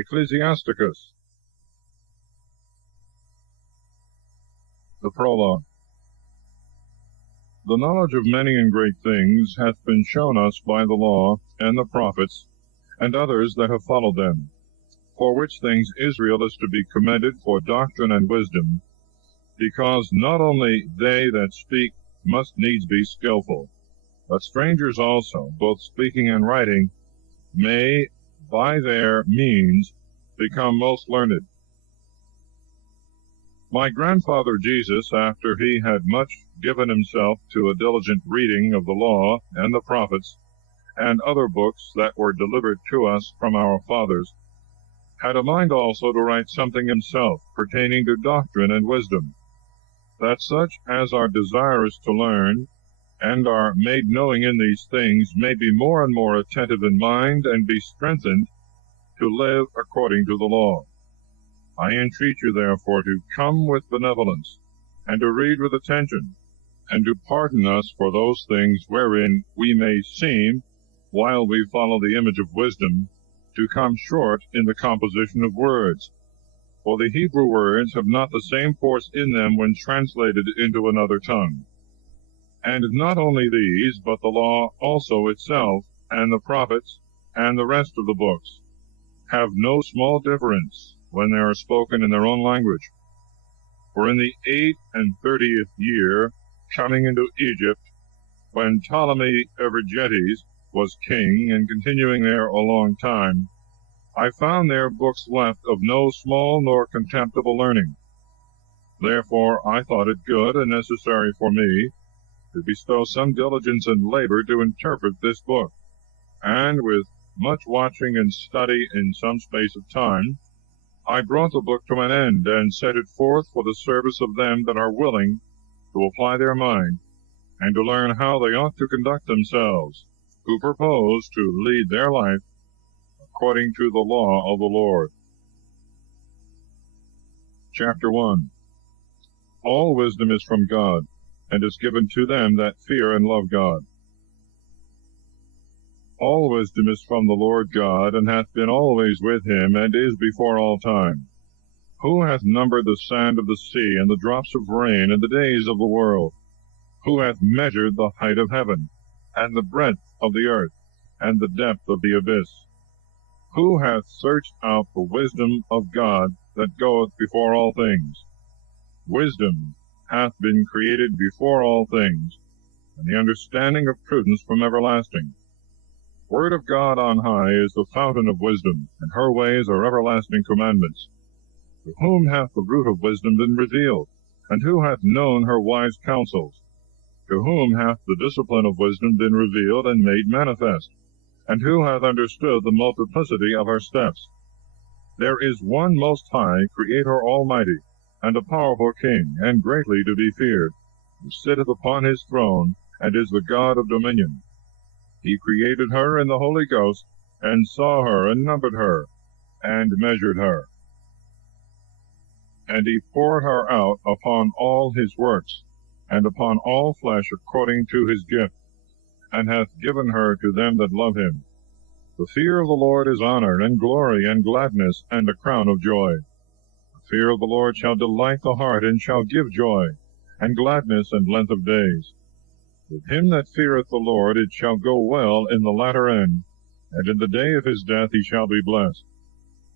Ecclesiasticus. The Prologue. The knowledge of many and great things hath been shown us by the law and the prophets, and others that have followed them, for which things Israel is to be commended for doctrine and wisdom, because not only they that speak must needs be skillful, but strangers also, both speaking and writing, may by their means become most learned. My grandfather Jesus, after he had much given himself to a diligent reading of the law and the prophets, and other books that were delivered to us from our fathers, had a mind also to write something himself pertaining to doctrine and wisdom, that such as are desirous to learn, and are made knowing in these things, may be more and more attentive in mind, and be strengthened to live according to the law. I entreat you, therefore, to come with benevolence, and to read with attention, and to pardon us for those things wherein we may seem, while we follow the image of wisdom, to come short in the composition of words. For the Hebrew words have not the same force in them when translated into another tongue. And not only these, but the law also itself, and the prophets, and the rest of the books, have no small difference when they are spoken in their own language. For in the 38th year, coming into Egypt, when Ptolemy Evergetes was king, and continuing there a long time, I found there books left of no small nor contemptible learning. Therefore I thought it good and necessary for me to bestow some diligence and labor to interpret this book, and with much watching and study in some space of time, I brought the book to an end, and set it forth for the service of them that are willing to apply their mind, and to learn how they ought to conduct themselves, who propose to lead their life according to the law of the Lord. Chapter 1. All wisdom is from God, and is given to them that fear and love God. All wisdom is from the Lord God, and hath been always with him, and is before all time. Who hath numbered the sand of the sea, and the drops of rain, in the days of the world? Who hath measured the height of heaven, and the breadth of the earth, and the depth of the abyss? Who hath searched out the wisdom of God that goeth before all things? Wisdom hath been created before all things, and the understanding of prudence from everlasting. Word of God on high is the fountain of wisdom, and her ways are everlasting commandments. To whom hath the root of wisdom been revealed? And who hath known her wise counsels? To whom hath the discipline of wisdom been revealed and made manifest? And who hath understood the multiplicity of her steps? There is one most high, Creator almighty, and a powerful King, and greatly to be feared, who sitteth upon his throne, and is the God of dominion. He created her in the Holy Ghost, and saw her, and numbered her, and measured her. And he poured her out upon all his works, and upon all flesh according to his gift, and hath given her to them that love him. The fear of the Lord is honor, and glory, and gladness, and a crown of joy. The fear of the Lord shall delight the heart, and shall give joy, and gladness, and length of days. With him that feareth the Lord it shall go well in the latter end, and in the day of his death he shall be blessed.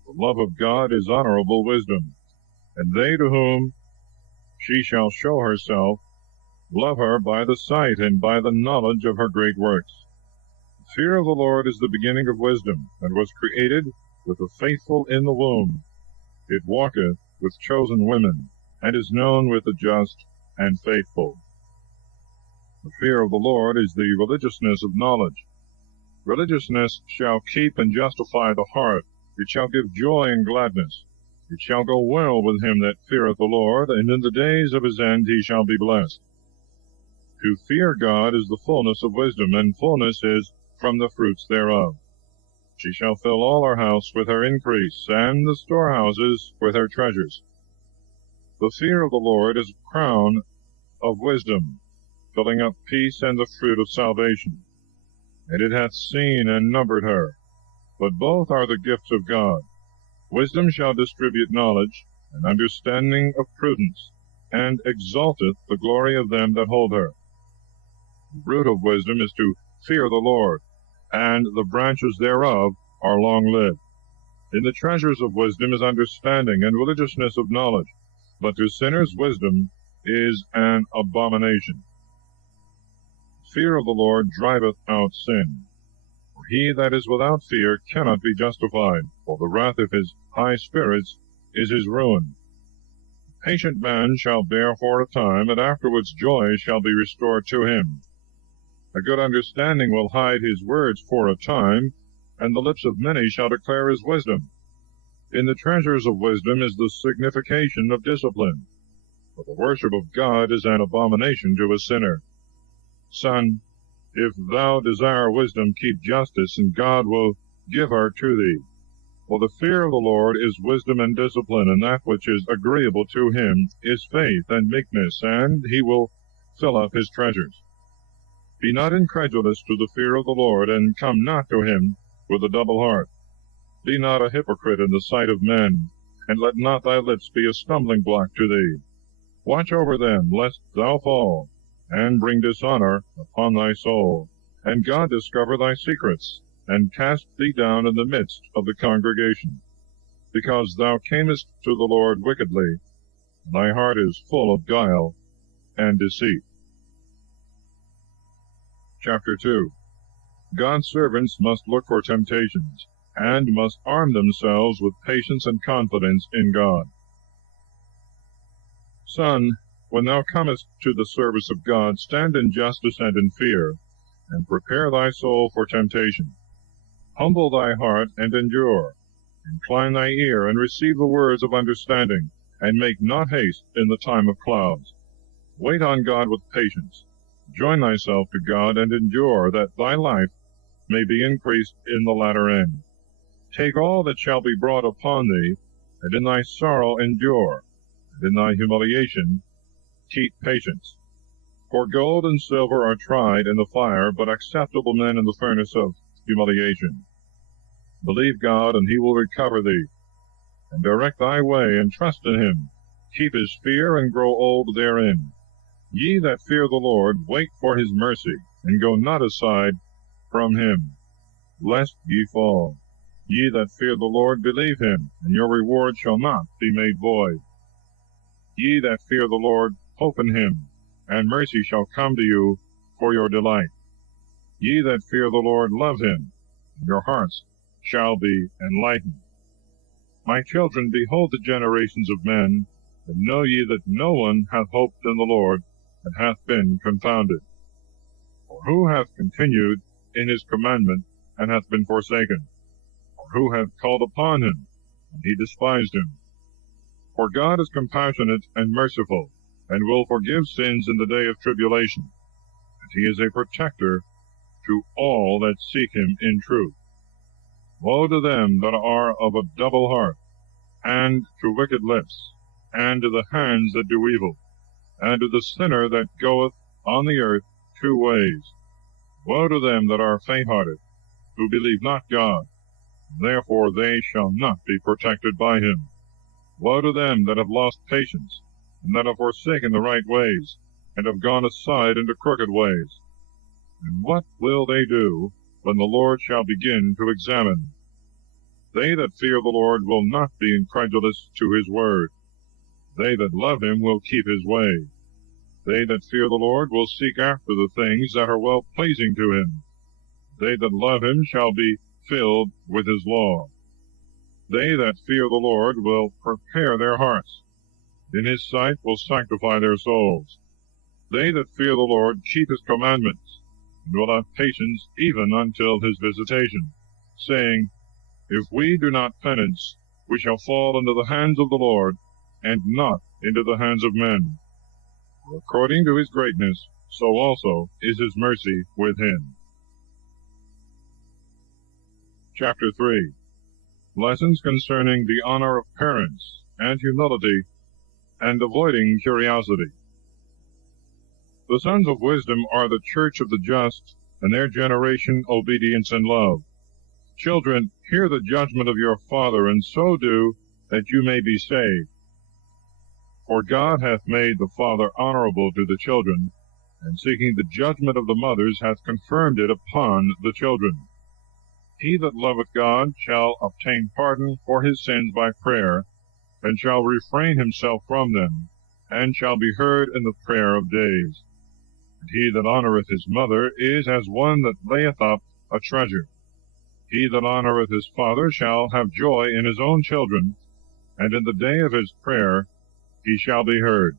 The love of God is honorable wisdom, and they to whom she shall show herself love her by the sight and by the knowledge of her great works. The fear of the Lord is the beginning of wisdom, and was created with the faithful in the womb. It walketh with chosen women, and is known with the just and faithful. The fear of the Lord is the religiousness of knowledge. Religiousness shall keep and justify the heart. It shall give joy and gladness. It shall go well with him that feareth the Lord, and in the days of his end he shall be blessed. To fear God is the fullness of wisdom, and fullness is from the fruits thereof. She shall fill all her house with her increase, and the storehouses with her treasures. The fear of the Lord is a crown of wisdom, filling up peace and the fruit of salvation. And it hath seen and numbered her. But both are the gifts of God. Wisdom shall distribute knowledge, and understanding of prudence, and exalteth the glory of them that hold her. The root of wisdom is to fear the Lord, and the branches thereof are long-lived. In the treasures of wisdom is understanding and religiousness of knowledge, but to sinners wisdom is an abomination. Fear of the Lord driveth out sin. For he that is without fear cannot be justified, for the wrath of his high spirits is his ruin. A patient man shall bear for a time, and afterwards joy shall be restored to him. A good understanding will hide his words for a time, and the lips of many shall declare his wisdom. In the treasures of wisdom is the signification of discipline, for the worship of God is an abomination to a sinner. Son, if thou desire wisdom, keep justice, and God will give her to thee. For the fear of the Lord is wisdom and discipline, and that which is agreeable to him is faith and meekness, and he will fill up his treasures. Be not incredulous to the fear of the Lord, and come not to him with a double heart. Be not a hypocrite in the sight of men, and let not thy lips be a stumbling block to thee. Watch over them, lest thou fall, and bring dishonor upon thy soul, and God discover thy secrets, and cast thee down in the midst of the congregation. Because thou camest to the Lord wickedly, and thy heart is full of guile and deceit. Chapter 2. God's servants must look for temptations, and must arm themselves with patience and confidence in God. Son, when thou comest to the service of God, stand in justice and in fear, and prepare thy soul for temptation. Humble thy heart and endure. Incline thy ear and receive the words of understanding, and make not haste in the time of clouds. Wait on God with patience. Join thyself to God and endure, that thy life may be increased in the latter end. Take all that shall be brought upon thee, and in thy sorrow endure, and in thy humiliation keep patience. For gold and silver are tried in the fire, but acceptable men in the furnace of humiliation. Believe God, and he will recover thee. And direct thy way, and trust in him. Keep his fear, and grow old therein. Ye that fear the Lord, wait for his mercy, and go not aside from him, lest ye fall. Ye that fear the Lord, believe him, and your reward shall not be made void. Ye that fear the Lord, hope in him, and mercy shall come to you for your delight. Ye that fear the Lord, love him, and your hearts shall be enlightened. My children, behold the generations of men, and know ye that no one hath hoped in the Lord, and hath been confounded. For who hath continued in his commandment, and hath been forsaken? Or who hath called upon him, and he despised him? For God is compassionate and merciful, and will forgive sins in the day of tribulation, and he is a protector to all that seek him in truth. Woe to them that are of a double heart, and to wicked lips, and to the hands that do evil, and to the sinner that goeth on the earth 2 ways. Woe to them that are faint-hearted, who believe not God, therefore they shall not be protected by him. Woe to them that have lost patience, and that have forsaken the right ways, and have gone aside into crooked ways. And what will they do when the Lord shall begin to examine? They that fear the Lord will not be incredulous to his word. They that love him will keep his way. They that fear the Lord will seek after the things that are well-pleasing to him. They that love him shall be filled with his law. They that fear the Lord will prepare their hearts. In his sight will sanctify their souls. They that fear the Lord keep his commandments, and will have patience even until his visitation, saying, If we do not penance, we shall fall into the hands of the Lord, and not into the hands of men. For according to his greatness, so also is his mercy with him. Chapter 3. Lessons concerning the honor of parents, and humility, and avoiding curiosity. The sons of wisdom are the church of the just, and their generation obedience and love. Children, hear the judgment of your father, and so do, that you may be saved. For God hath made the father honorable to the children, and seeking the judgment of the mothers hath confirmed it upon the children. He that loveth God shall obtain pardon for his sins by prayer, and shall refrain himself from them, and shall be heard in the prayer of days. And he that honoureth his mother is as one that layeth up a treasure. He that honoureth his father shall have joy in his own children, and in the day of his prayer he shall be heard.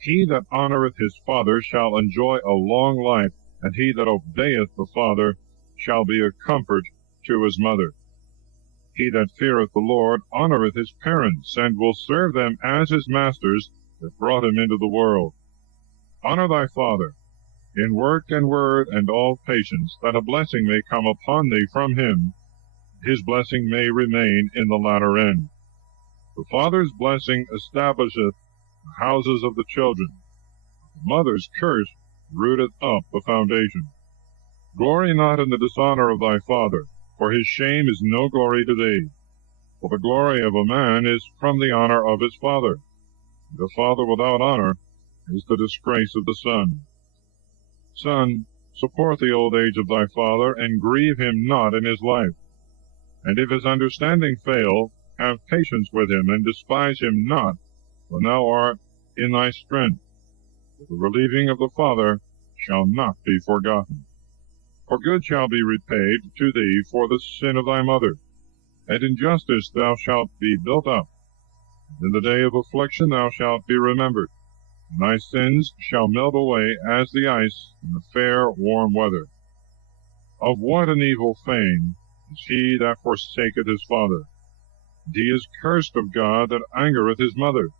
He that honoureth his father shall enjoy a long life, and he that obeyeth the father shall be a comfort to his mother. He that feareth the Lord honoureth his parents, and will serve them as his masters that brought him into the world. Honour thy father in work and word and all patience, that a blessing may come upon thee from him, his blessing may remain in the latter end. The father's blessing establisheth the houses of the children. The mother's curse rooteth up the foundation. Glory not in the dishonour of thy father, for his shame is no glory to thee. For the glory of a man is from the honour of his father. The father without honour is the disgrace of the son. Son, support the old age of thy father, and grieve him not in his life. And if his understanding fail, have patience with him, and despise him not, when thou art in thy strength. The relieving of the father shall not be forgotten. For good shall be repaid to thee for the sin of thy mother, and in justice thou shalt be built up. In the day of affliction thou shalt be remembered, and thy sins shall melt away as the ice in the fair warm weather. Of what an evil fame is he that forsaketh his father, and he is cursed of God that angereth his mother.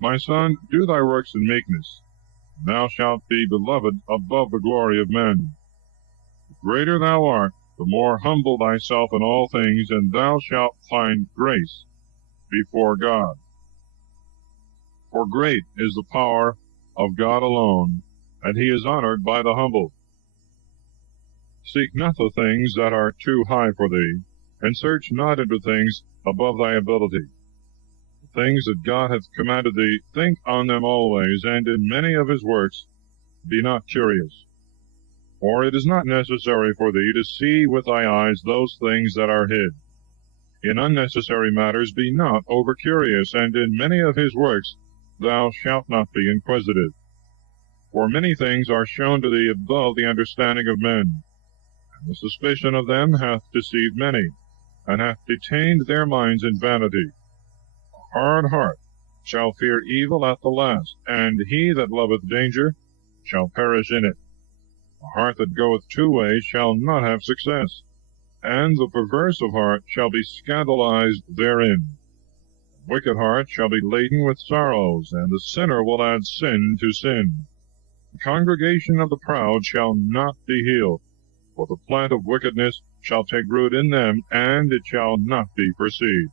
My son, do thy works in meekness, and thou shalt be beloved above the glory of men. The greater thou art, the more humble thyself in all things, and thou shalt find grace before God. For great is the power of God alone, and he is honored by the humble. Seek not the things that are too high for thee, and search not into things above thy ability. The things that God hath commanded thee, think on them always, and in many of his works be not curious. For it is not necessary for thee to see with thy eyes those things that are hid. In unnecessary matters be not over curious, and in many of his works thou shalt not be inquisitive. For many things are shown to thee above the understanding of men, and the suspicion of them hath deceived many, and hath detained their minds in vanity. A hard heart shall fear evil at the last, and he that loveth danger shall perish in it. A heart that goeth two ways shall not have success, and the perverse of heart shall be scandalized therein. The wicked heart shall be laden with sorrows, and the sinner will add sin to sin. The congregation of the proud shall not be healed, for the plant of wickedness shall take root in them, and it shall not be perceived.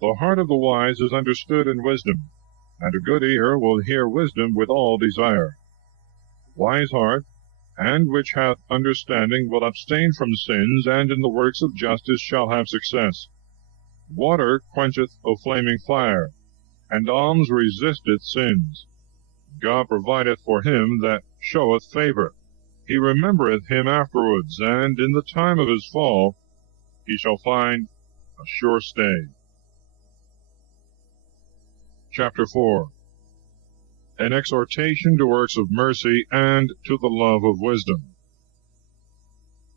The heart of the wise is understood in wisdom, and a good ear will hear wisdom with all desire. The wise heart, and which hath understanding, will abstain from sins, and in the works of justice shall have success. Water quencheth a flaming fire, and alms resisteth sins. God provideth for him that showeth favour. He remembereth him afterwards, and in the time of his fall he shall find a sure stay. Chapter 4. An exhortation to works of mercy and to the love of wisdom.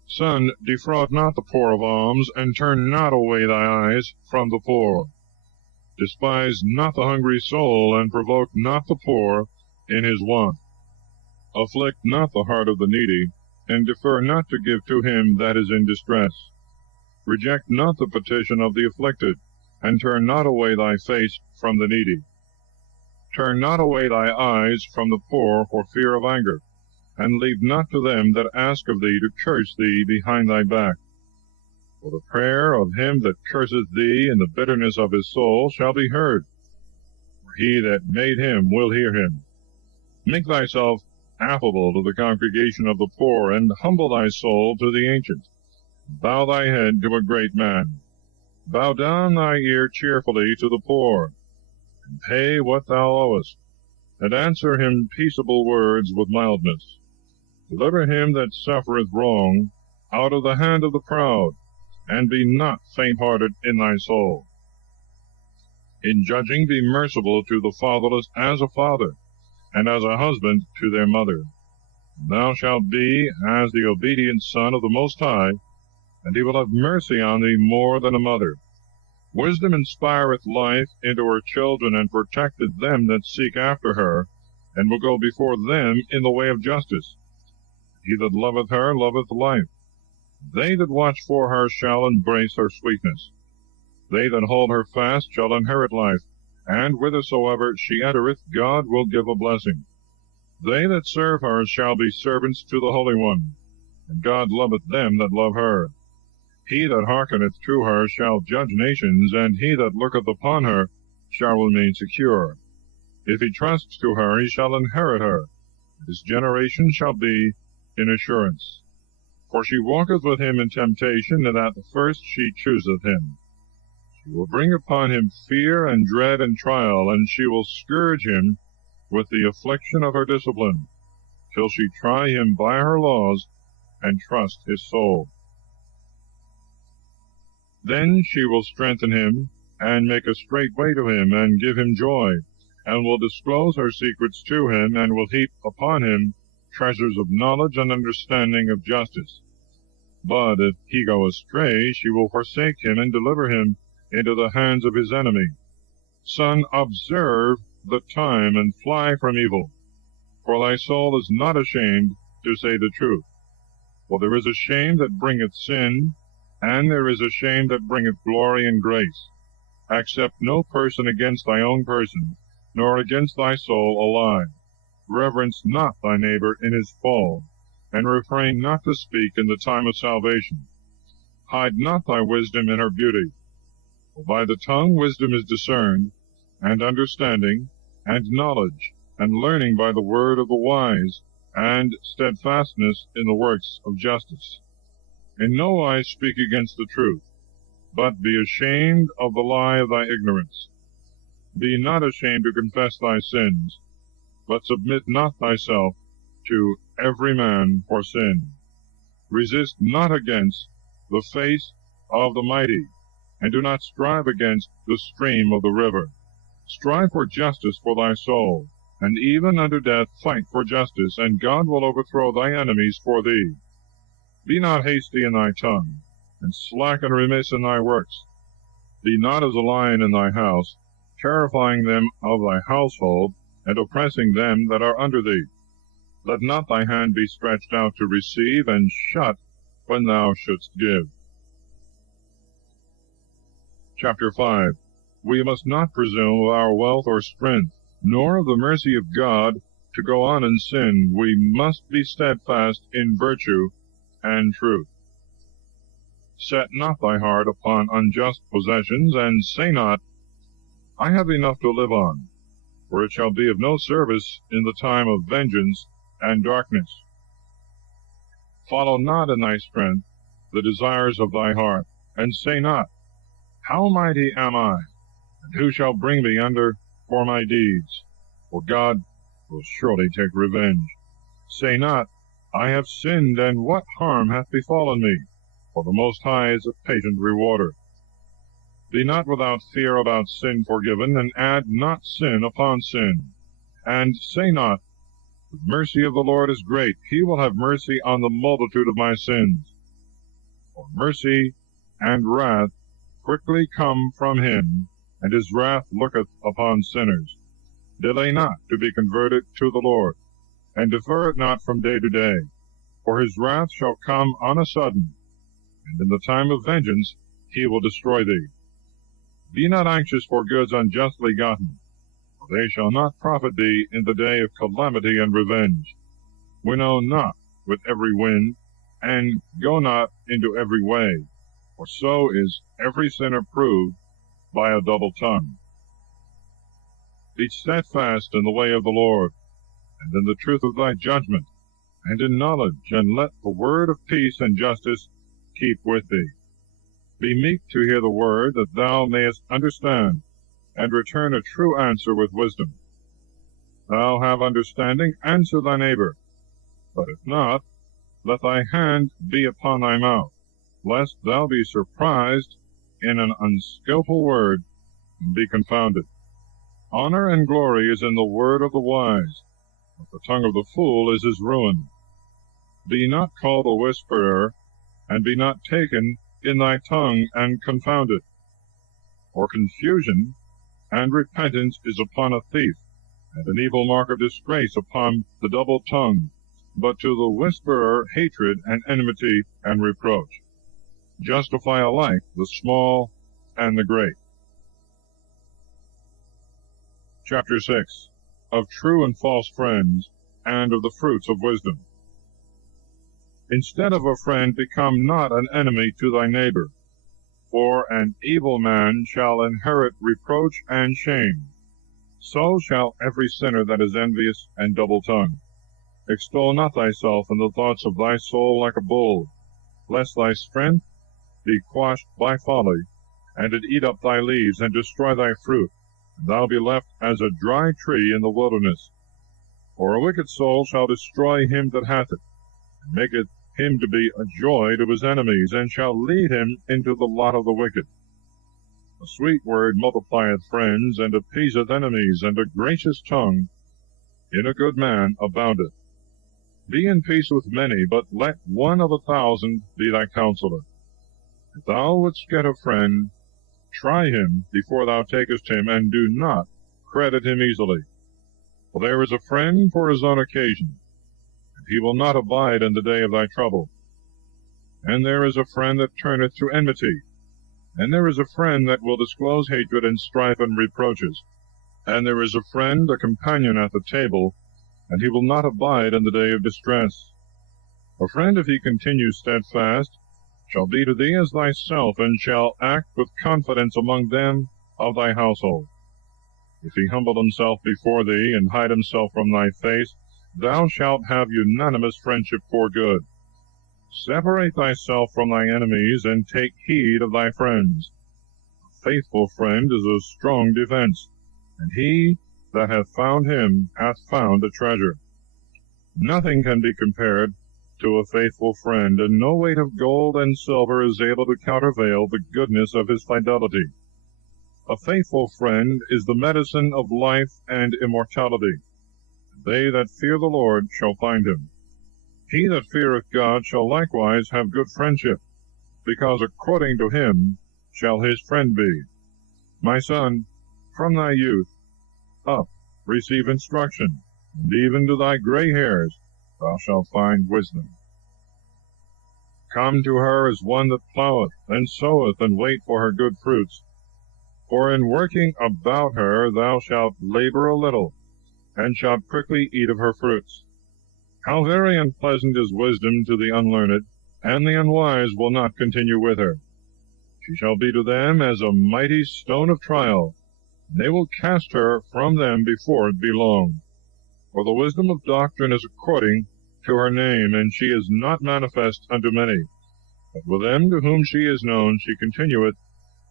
Son, defraud not the poor of alms, and turn not away thy eyes from the poor. Despise not the hungry soul, and provoke not the poor in his want. Afflict not the heart of the needy, and defer not to give to him that is in distress. Reject not the petition of the afflicted, and turn not away thy face from the needy. Turn not away thy eyes from the poor for fear of anger, and leave not to them that ask of thee to curse thee behind thy back. For the prayer of him that curseth thee in the bitterness of his soul shall be heard, for he that made him will hear him. Make thyself affable to the congregation of the poor, and humble thy soul to the ancient. Bow thy head to a great man. Bow down thy ear cheerfully to the poor, and pay what thou owest, and answer him peaceable words with mildness. Deliver him that suffereth wrong out of the hand of the proud, and be not faint-hearted in thy soul. In judging be merciful to the fatherless as a father, and as a husband to their mother. Thou shalt be as the obedient son of the Most High, and he will have mercy on thee more than a mother. Wisdom inspireth life into her children, and protecteth them that seek after her, and will go before them in the way of justice. He that loveth her loveth life. They that watch for her shall embrace her sweetness. They that hold her fast shall inherit life, and whithersoever she entereth God will give a blessing. They that serve her shall be servants to the Holy One, and God loveth them that love her. He that hearkeneth to her shall judge nations, and he that looketh upon her shall remain secure. If he trusts to her, he shall inherit her, and his generation shall be in assurance. For she walketh with him in temptation, and at the first she chooseth him. She will bring upon him fear and dread and trial, and she will scourge him with the affliction of her discipline, till she try him by her laws, and trust his soul. Then she will strengthen him, and make a straight way to him, and give him joy, and will disclose her secrets to him, and will heap upon him treasures of knowledge and understanding of justice. But if he go astray, she will forsake him, and deliver him into the hands of his enemy. Son, observe the time, and fly from evil, for thy soul is not ashamed to say the truth. For there is a shame that bringeth sin, and there is a shame that bringeth glory and grace. Accept no person against thy own person, nor against thy soul a lie. Reverence not thy neighbor in his fall, and refrain not to speak in the time of salvation. Hide not thy wisdom in her beauty. For by the tongue wisdom is discerned, and understanding, and knowledge, and learning by the word of the wise, and steadfastness in the works of justice. In no wise speak against the truth, but be ashamed of the lie of thy ignorance. Be not ashamed to confess thy sins, but submit not thyself to every man for sin. Resist not against the face of the mighty, and do not strive against the stream of the river. Strive for justice for thy soul, and even unto death fight for justice, and God will overthrow thy enemies for thee. Be not hasty in thy tongue, and slack and remiss in thy works. Be not as a lion in thy house, terrifying them of thy household, and oppressing them that are under thee. Let not thy hand be stretched out to receive, and shut when thou shouldst give. Chapter 5. We must not presume of our wealth or strength, nor of the mercy of God, to go on in sin. We must be steadfast in virtue and truth. Set not thy heart upon unjust possessions, and say not, I have enough to live on, for it shall be of no service in the time of vengeance and darkness. Follow not in thy strength the desires of thy heart, and say not, how mighty am I, and who shall bring me under for my deeds? For God will surely take revenge. Say not, I have sinned, and what harm hath befallen me? For the Most High is a patient rewarder. Be not without fear about sin forgiven, and add not sin upon sin. And say not, the mercy of the Lord is great, he will have mercy on the multitude of my sins. For mercy and wrath quickly come from him, and his wrath looketh upon sinners. Delay not to be converted to the Lord, and defer it not from day to day, for his wrath shall come on a sudden, and in the time of vengeance he will destroy thee. Be not anxious for goods unjustly gotten, for they shall not profit thee in the day of calamity and revenge. Winnow not with every wind, and go not into every way, for so is every sinner proved by a double tongue. Be steadfast in the way of the Lord, and in the truth of thy judgment, and in knowledge, and let the word of peace and justice keep with thee. Be meek to hear the word, that thou mayest understand, and return a true answer with wisdom. Thou have understanding, answer thy neighbor. But if not, let thy hand be upon thy mouth, lest thou be surprised in an unskilful word, and be confounded. Honor and glory is in the word of the wise, but the tongue of the fool is his ruin. Be not called a whisperer, and be not taken in thy tongue and confounded. For confusion and repentance is upon a thief, and an evil mark of disgrace upon the double tongue, but to the whisperer hatred and enmity and reproach. Justify alike the small and the great. Chapter 6. Of true and false friends, and of the fruits of wisdom. Instead of a friend, become not an enemy to thy neighbor, for an evil man shall inherit reproach and shame. So shall every sinner that is envious and double-tongued. Extol not thyself in the thoughts of thy soul like a bull, lest thy strength be quashed by folly, and it eat up thy leaves, and destroy thy fruit, and thou be left as a dry tree in the wilderness. For a wicked soul shall destroy him that hath it, and maketh him to be a joy to his enemies, and shall lead him into the lot of the wicked. A sweet word multiplieth friends, and appeaseth enemies, and a gracious tongue in a good man aboundeth. Be in peace with many, but let one of 1,000 be thy counselor. If thou wouldst get a friend, try him before thou takest him, and do not credit him easily. For there is a friend for his own occasion, and he will not abide in the day of thy trouble. And there is a friend that turneth to enmity, and there is a friend that will disclose hatred and strife and reproaches. And there is a friend, a companion at the table, and he will not abide in the day of distress. A friend, if he continue steadfast, shall be to thee as thyself, and shall act with confidence among them of thy household. If he humble himself before thee, and hide himself from thy face, thou shalt have unanimous friendship for good. Separate thyself from thy enemies, and take heed of thy friends. A faithful friend is a strong defense, and he that hath found him hath found a treasure. Nothing can be compared to a faithful friend, and no weight of gold and silver is able to countervail the goodness of his fidelity. A faithful friend is the medicine of life and immortality. They that fear the Lord shall find him. He that feareth God shall likewise have good friendship, because according to him shall his friend be. My son, from thy youth up receive instruction, and even to thy gray hairs thou shalt find wisdom. Come to her as one that ploweth, and soweth, and wait for her good fruits. For in working about her thou shalt labor a little, and shalt quickly eat of her fruits. How very unpleasant is wisdom to the unlearned, and the unwise will not continue with her. She shall be to them as a mighty stone of trial, and they will cast her from them before it be long. For the wisdom of doctrine is according to her name, and she is not manifest unto many. But with them to whom she is known, she continueth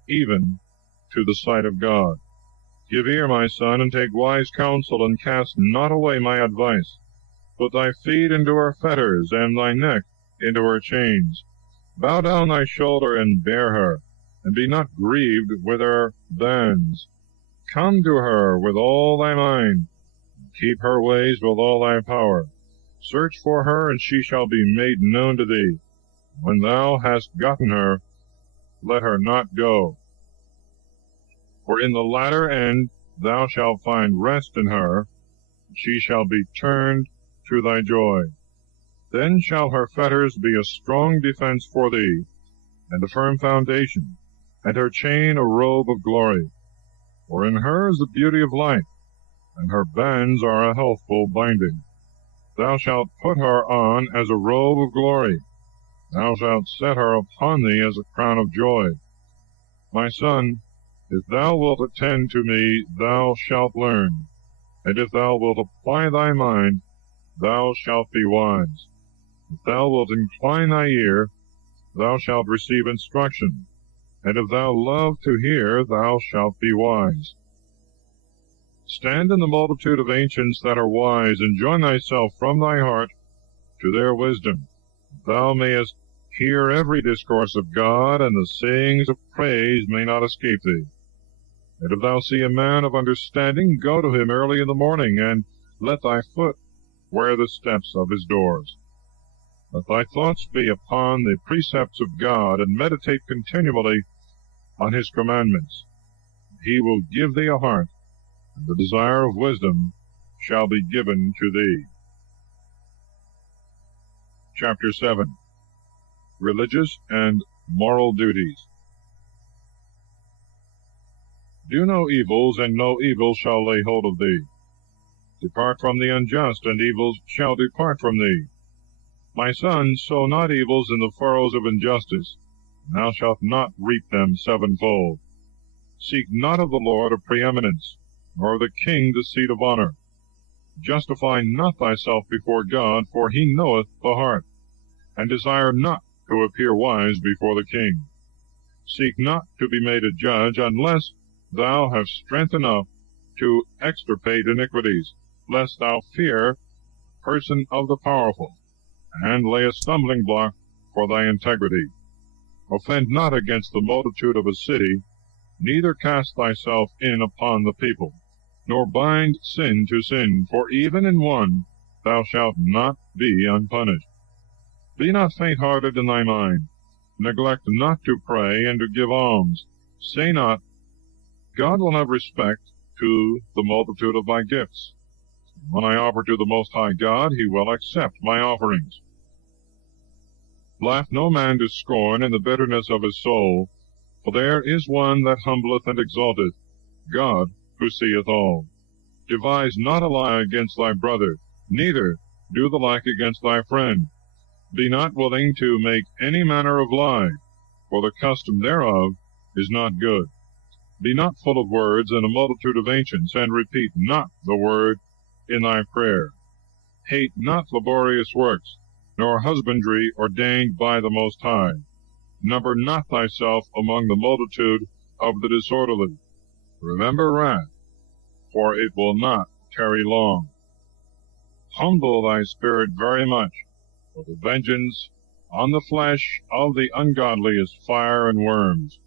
even to the sight of God. Give ear, my son, and take wise counsel, and cast not away my advice. Put thy feet into her fetters, and thy neck into her chains. Bow down thy shoulder, and bear her, and be not grieved with her bands. Come to her with all thy mind, and keep her ways with all thy power. Search for her, and she shall be made known to thee. When thou hast gotten her, let her not go. For in the latter end thou shalt find rest in her, and she shall be turned to thy joy. Then shall her fetters be a strong defense for thee, and a firm foundation, and her chain a robe of glory. For in her is the beauty of life, and her bands are a healthful binding. Thou shalt put her on as a robe of glory. Thou shalt set her upon thee as a crown of joy. My son, if thou wilt attend to me, thou shalt learn, and if thou wilt apply thy mind, thou shalt be wise. If thou wilt incline thy ear, thou shalt receive instruction, and if thou love to hear, thou shalt be wise. Stand in the multitude of ancients that are wise, and join thyself from thy heart to their wisdom. Thou mayest hear every discourse of God, and the sayings of praise may not escape thee. And if thou see a man of understanding, go to him early in the morning, and let thy foot wear the steps of his doors. Let thy thoughts be upon the precepts of God, and meditate continually on his commandments. He will give thee a heart, and the desire of wisdom shall be given to thee. Chapter 7. Religious and Moral Duties. Do no evils, and no evil shall lay hold of thee. Depart from the unjust, and evils shall depart from thee. My son, sow not evils in the furrows of injustice, and thou shalt not reap them sevenfold. Seek not of the Lord a preeminence, nor of the king the seat of honor. Justify not thyself before God, for he knoweth the heart, and desire not to appear wise before the king. Seek not to be made a judge, unless thou have strength enough to extirpate iniquities, lest thou fear the person of the powerful, and lay a stumbling block for thy integrity. Offend not against the multitude of a city, neither cast thyself in upon the people, nor bind sin to sin, for even in one thou shalt not be unpunished. Be not faint-hearted in thy mind. Neglect not to pray and to give alms. Say not, God will have respect to the multitude of thy gifts. When I offer to the Most High God, he will accept my offerings. Laugh no man to scorn in the bitterness of his soul, for there is one that humbleth and exalteth, God who seeth all. Devise not a lie against thy brother, neither do the like against thy friend. Be not willing to make any manner of lie, for the custom thereof is not good. Be not full of words in a multitude of ancients, and repeat not the word in thy prayer. Hate not laborious works, nor husbandry ordained by the Most High. Number not thyself among the multitude of the disorderly. Remember wrath, for it will not tarry long. Humble thy spirit very much, for the vengeance on the flesh of the ungodly is fire and worms.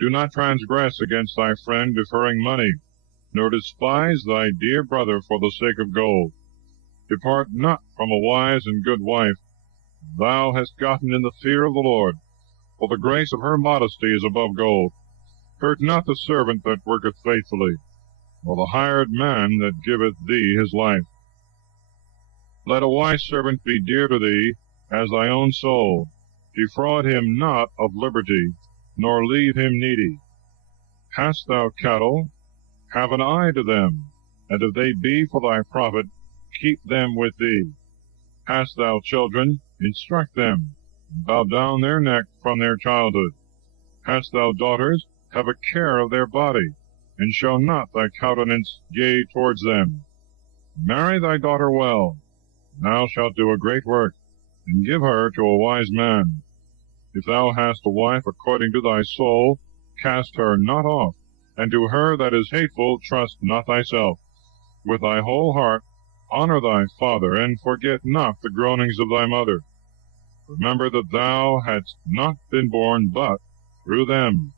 Do not transgress against thy friend deferring money, nor despise thy dear brother for the sake of gold. Depart not from a wise and good wife. Thou hast gotten in the fear of the Lord, for the grace of her modesty is above gold. Hurt not the servant that worketh faithfully, nor the hired man that giveth thee his life. Let a wise servant be dear to thee as thy own soul. Defraud him not of liberty, nor leave him needy. Hast thou cattle? Have an eye to them, and if they be for thy profit, keep them with thee. Hast thou children? Instruct them, and bow down their neck from their childhood. Hast thou daughters? Have a care of their body, and show not thy countenance yea towards them. Marry thy daughter well, and thou shalt do a great work, and give her to a wise man. If thou hast a wife according to thy soul, cast her not off, and to her that is hateful trust not thyself. With thy whole heart honor thy father, and forget not the groanings of thy mother. Remember that thou hadst not been born but through them,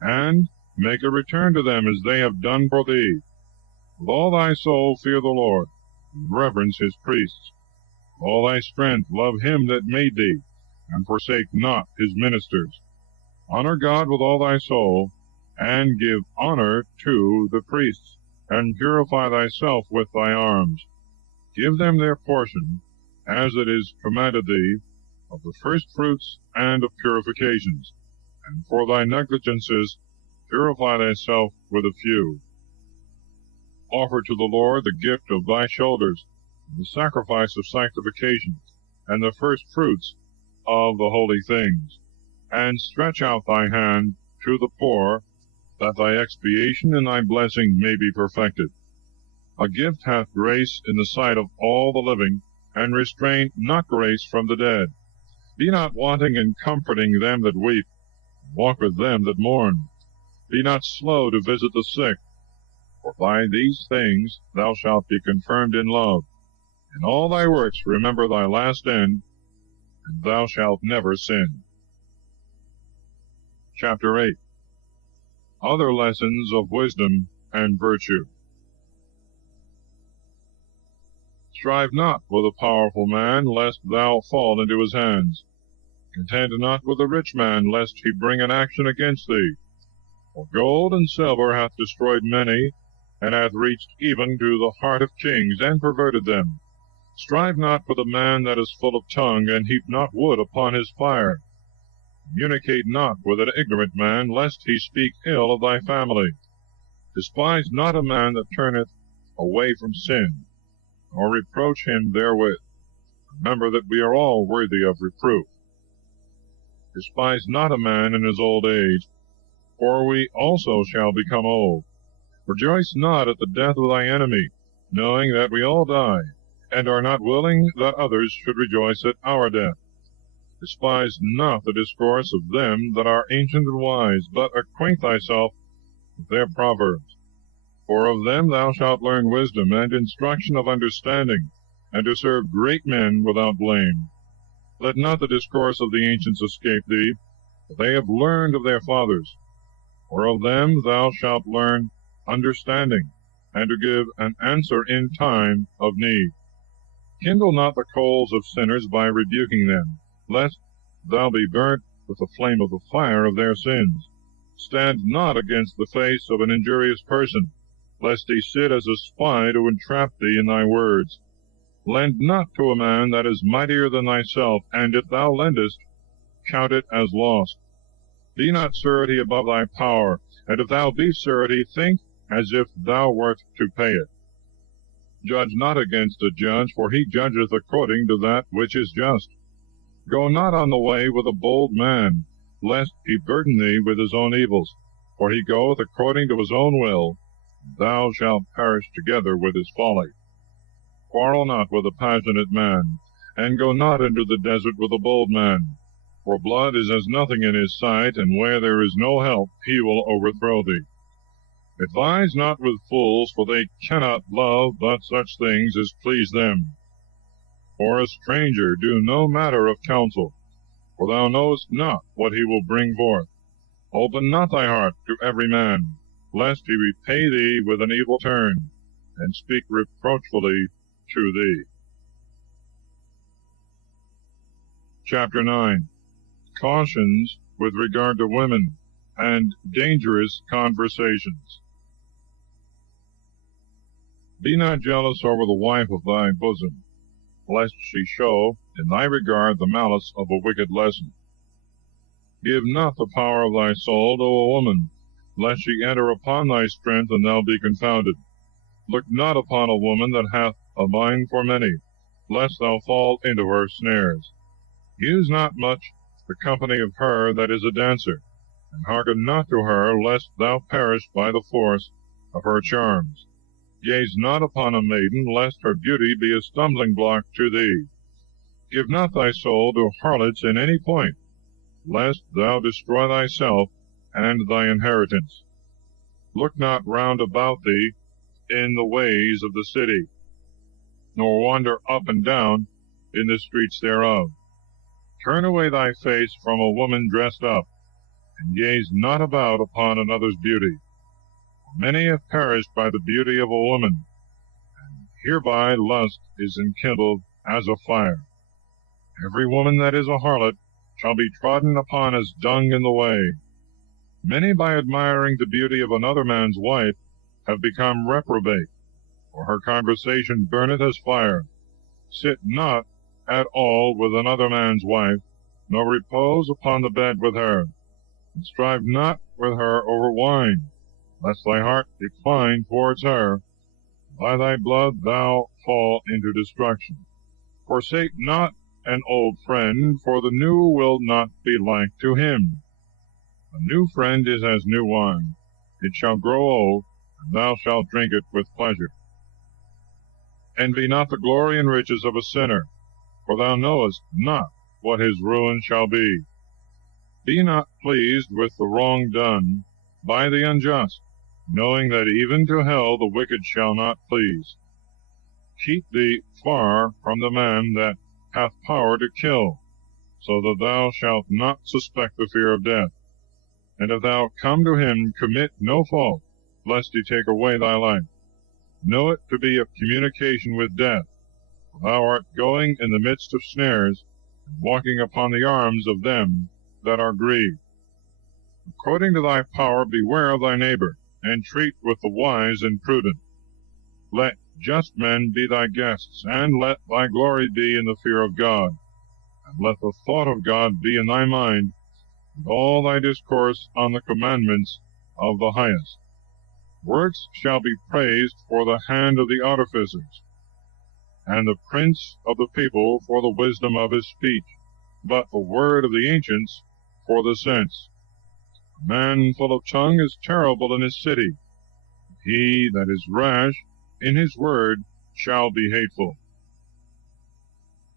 and make a return to them as they have done for thee. With all thy soul fear the Lord, and reverence his priests. With all thy strength love him that made thee, and forsake not his ministers. Honor God with all thy soul, and give honor to the priests, and purify thyself with thy arms. Give them their portion, as it is commanded thee, of the first fruits and of purifications. And for thy negligences purify thyself with a few. Offer to the Lord the gift of thy shoulders, the sacrifice of sanctification, and the first fruits of the holy things. And stretch out thy hand to the poor, that thy expiation and thy blessing may be perfected. A gift hath grace in the sight of all the living, and restrain not grace from the dead. Be not wanting in comforting them that weep, and walk with them that mourn. Be not slow to visit the sick, for by these things thou shalt be confirmed in love. In all thy works remember thy last end, and thou shalt never sin. Chapter 8. Other lessons of wisdom and virtue. Strive not with a powerful man, lest thou fall into his hands. Contend not with a rich man, lest he bring an action against thee. For gold and silver hath destroyed many, and hath reached even to the heart of kings, and perverted them. Strive not with a man that is full of tongue, and heap not wood upon his fire. Communicate not with an ignorant man, lest he speak ill of thy family. Despise not a man that turneth away from sin, nor reproach him therewith. Remember that we are all worthy of reproof. Despise not a man in his old age, for we also shall become old. Rejoice not at the death of thy enemy, knowing that we all die, and are not willing that others should rejoice at our death. Despise not the discourse of them that are ancient and wise, but acquaint thyself with their proverbs. For of them thou shalt learn wisdom, and instruction of understanding, and to serve great men without blame. Let not the discourse of the ancients escape thee, for they have learned of their fathers. For of them thou shalt learn understanding, and to give an answer in time of need. Kindle not the coals of sinners by rebuking them, lest thou be burnt with the flame of the fire of their sins. Stand not against the face of an injurious person, lest he sit as a spy to entrap thee in thy words. Lend not to a man that is mightier than thyself, and if thou lendest, count it as lost. Be not surety above thy power, and if thou be surety, think as if thou wert to pay it. Judge not against a judge, for he judgeth according to that which is just. Go not on the way with a bold man, lest he burden thee with his own evils, for he goeth according to his own will, and thou shalt perish together with his folly. Quarrel not with a passionate man, and go not into the desert with a bold man, for blood is as nothing in his sight, and where there is no help he will overthrow thee. Advise not with fools, for they cannot love but such things as please them. For a stranger do no matter of counsel, for thou knowest not what he will bring forth. Open not thy heart to every man, lest he repay thee with an evil turn, and speak reproachfully to thee. Chapter 9. Cautions with regard to women, and dangerous conversations. Be not jealous over the wife of thy bosom, lest she show in thy regard the malice of a wicked lesson. Give not the power of thy soul to a woman, lest she enter upon thy strength, and thou be confounded. Look not upon a woman that hath a mind for many, lest thou fall into her snares. Use not much the company of her that is a dancer, and hearken not to her, lest thou perish by the force of her charms. Gaze not upon a maiden, lest her beauty be a stumbling block to thee. Give not thy soul to harlots in any point, lest thou destroy thyself and thy inheritance. Look not round about thee in the ways of the city, nor wander up and down in the streets thereof. Turn away thy face from a woman dressed up, and gaze not about upon another's beauty. Many have perished by the beauty of a woman, and hereby lust is enkindled as a fire. Every woman that is a harlot shall be trodden upon as dung in the way. Many, by admiring the beauty of another man's wife, have become reprobate, for her conversation burneth as fire. Sit not at all with another man's wife, nor repose upon the bed with her, and strive not with her over wine, lest thy heart decline towards her, by thy blood thou fall into destruction. Forsake not an old friend, for the new will not be like to him. A new friend is as new wine. It shall grow old, and thou shalt drink it with pleasure. Envy not the glory and riches of a sinner, for thou knowest not what his ruin shall be. Be not pleased with the wrong done by the unjust, knowing that even to hell the wicked shall not please. Keep thee far from the man that hath power to kill, so that thou shalt not suspect the fear of death. And if thou come to him, commit no fault, lest he take away thy life. Know it to be a communication with death. Thou art going in the midst of snares, and walking upon the arms of them that are grieved. According to thy power beware of thy neighbor, and treat with the wise and prudent. Let just men be thy guests, and let thy glory be in the fear of God. And let the thought of God be in thy mind, and all thy discourse on the commandments of the highest. Works shall be praised for the hand of the artificers, and the prince of the people for the wisdom of his speech, but the word of the ancients for the sense. A man full of tongue is terrible in his city. He that is rash in his word shall be hateful.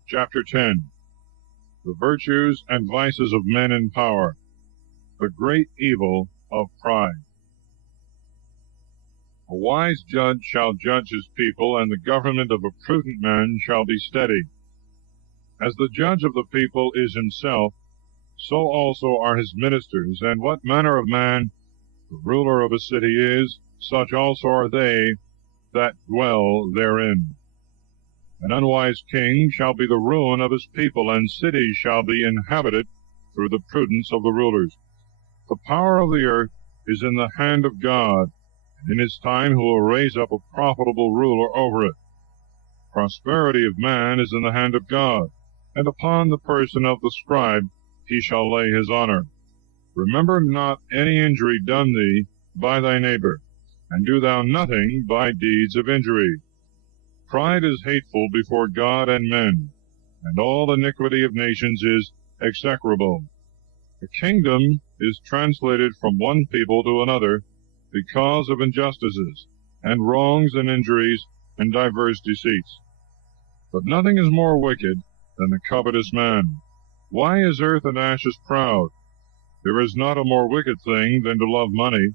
Chapter 10. The virtues and vices of men in power. The great evil of pride. A wise judge shall judge his people, and the government of a prudent man shall be steady. As the judge of the people is himself, so also are his ministers, and what manner of man the ruler of a city is, such also are they that dwell therein. An unwise king shall be the ruin of his people, and cities shall be inhabited through the prudence of the rulers. The power of the earth is in the hand of God, and in his time he will raise up a profitable ruler over it. Prosperity of man is in the hand of God, and upon the person of the scribe he shall lay his honor. Remember not any injury done thee by thy neighbor, and do thou nothing by deeds of injury. Pride is hateful before God and men, and all iniquity of nations is execrable. A kingdom is translated from one people to another because of injustices, and wrongs and injuries, and divers deceits. But nothing is more wicked than the covetous man. Why is earth and ashes proud? There is not a more wicked thing than to love money.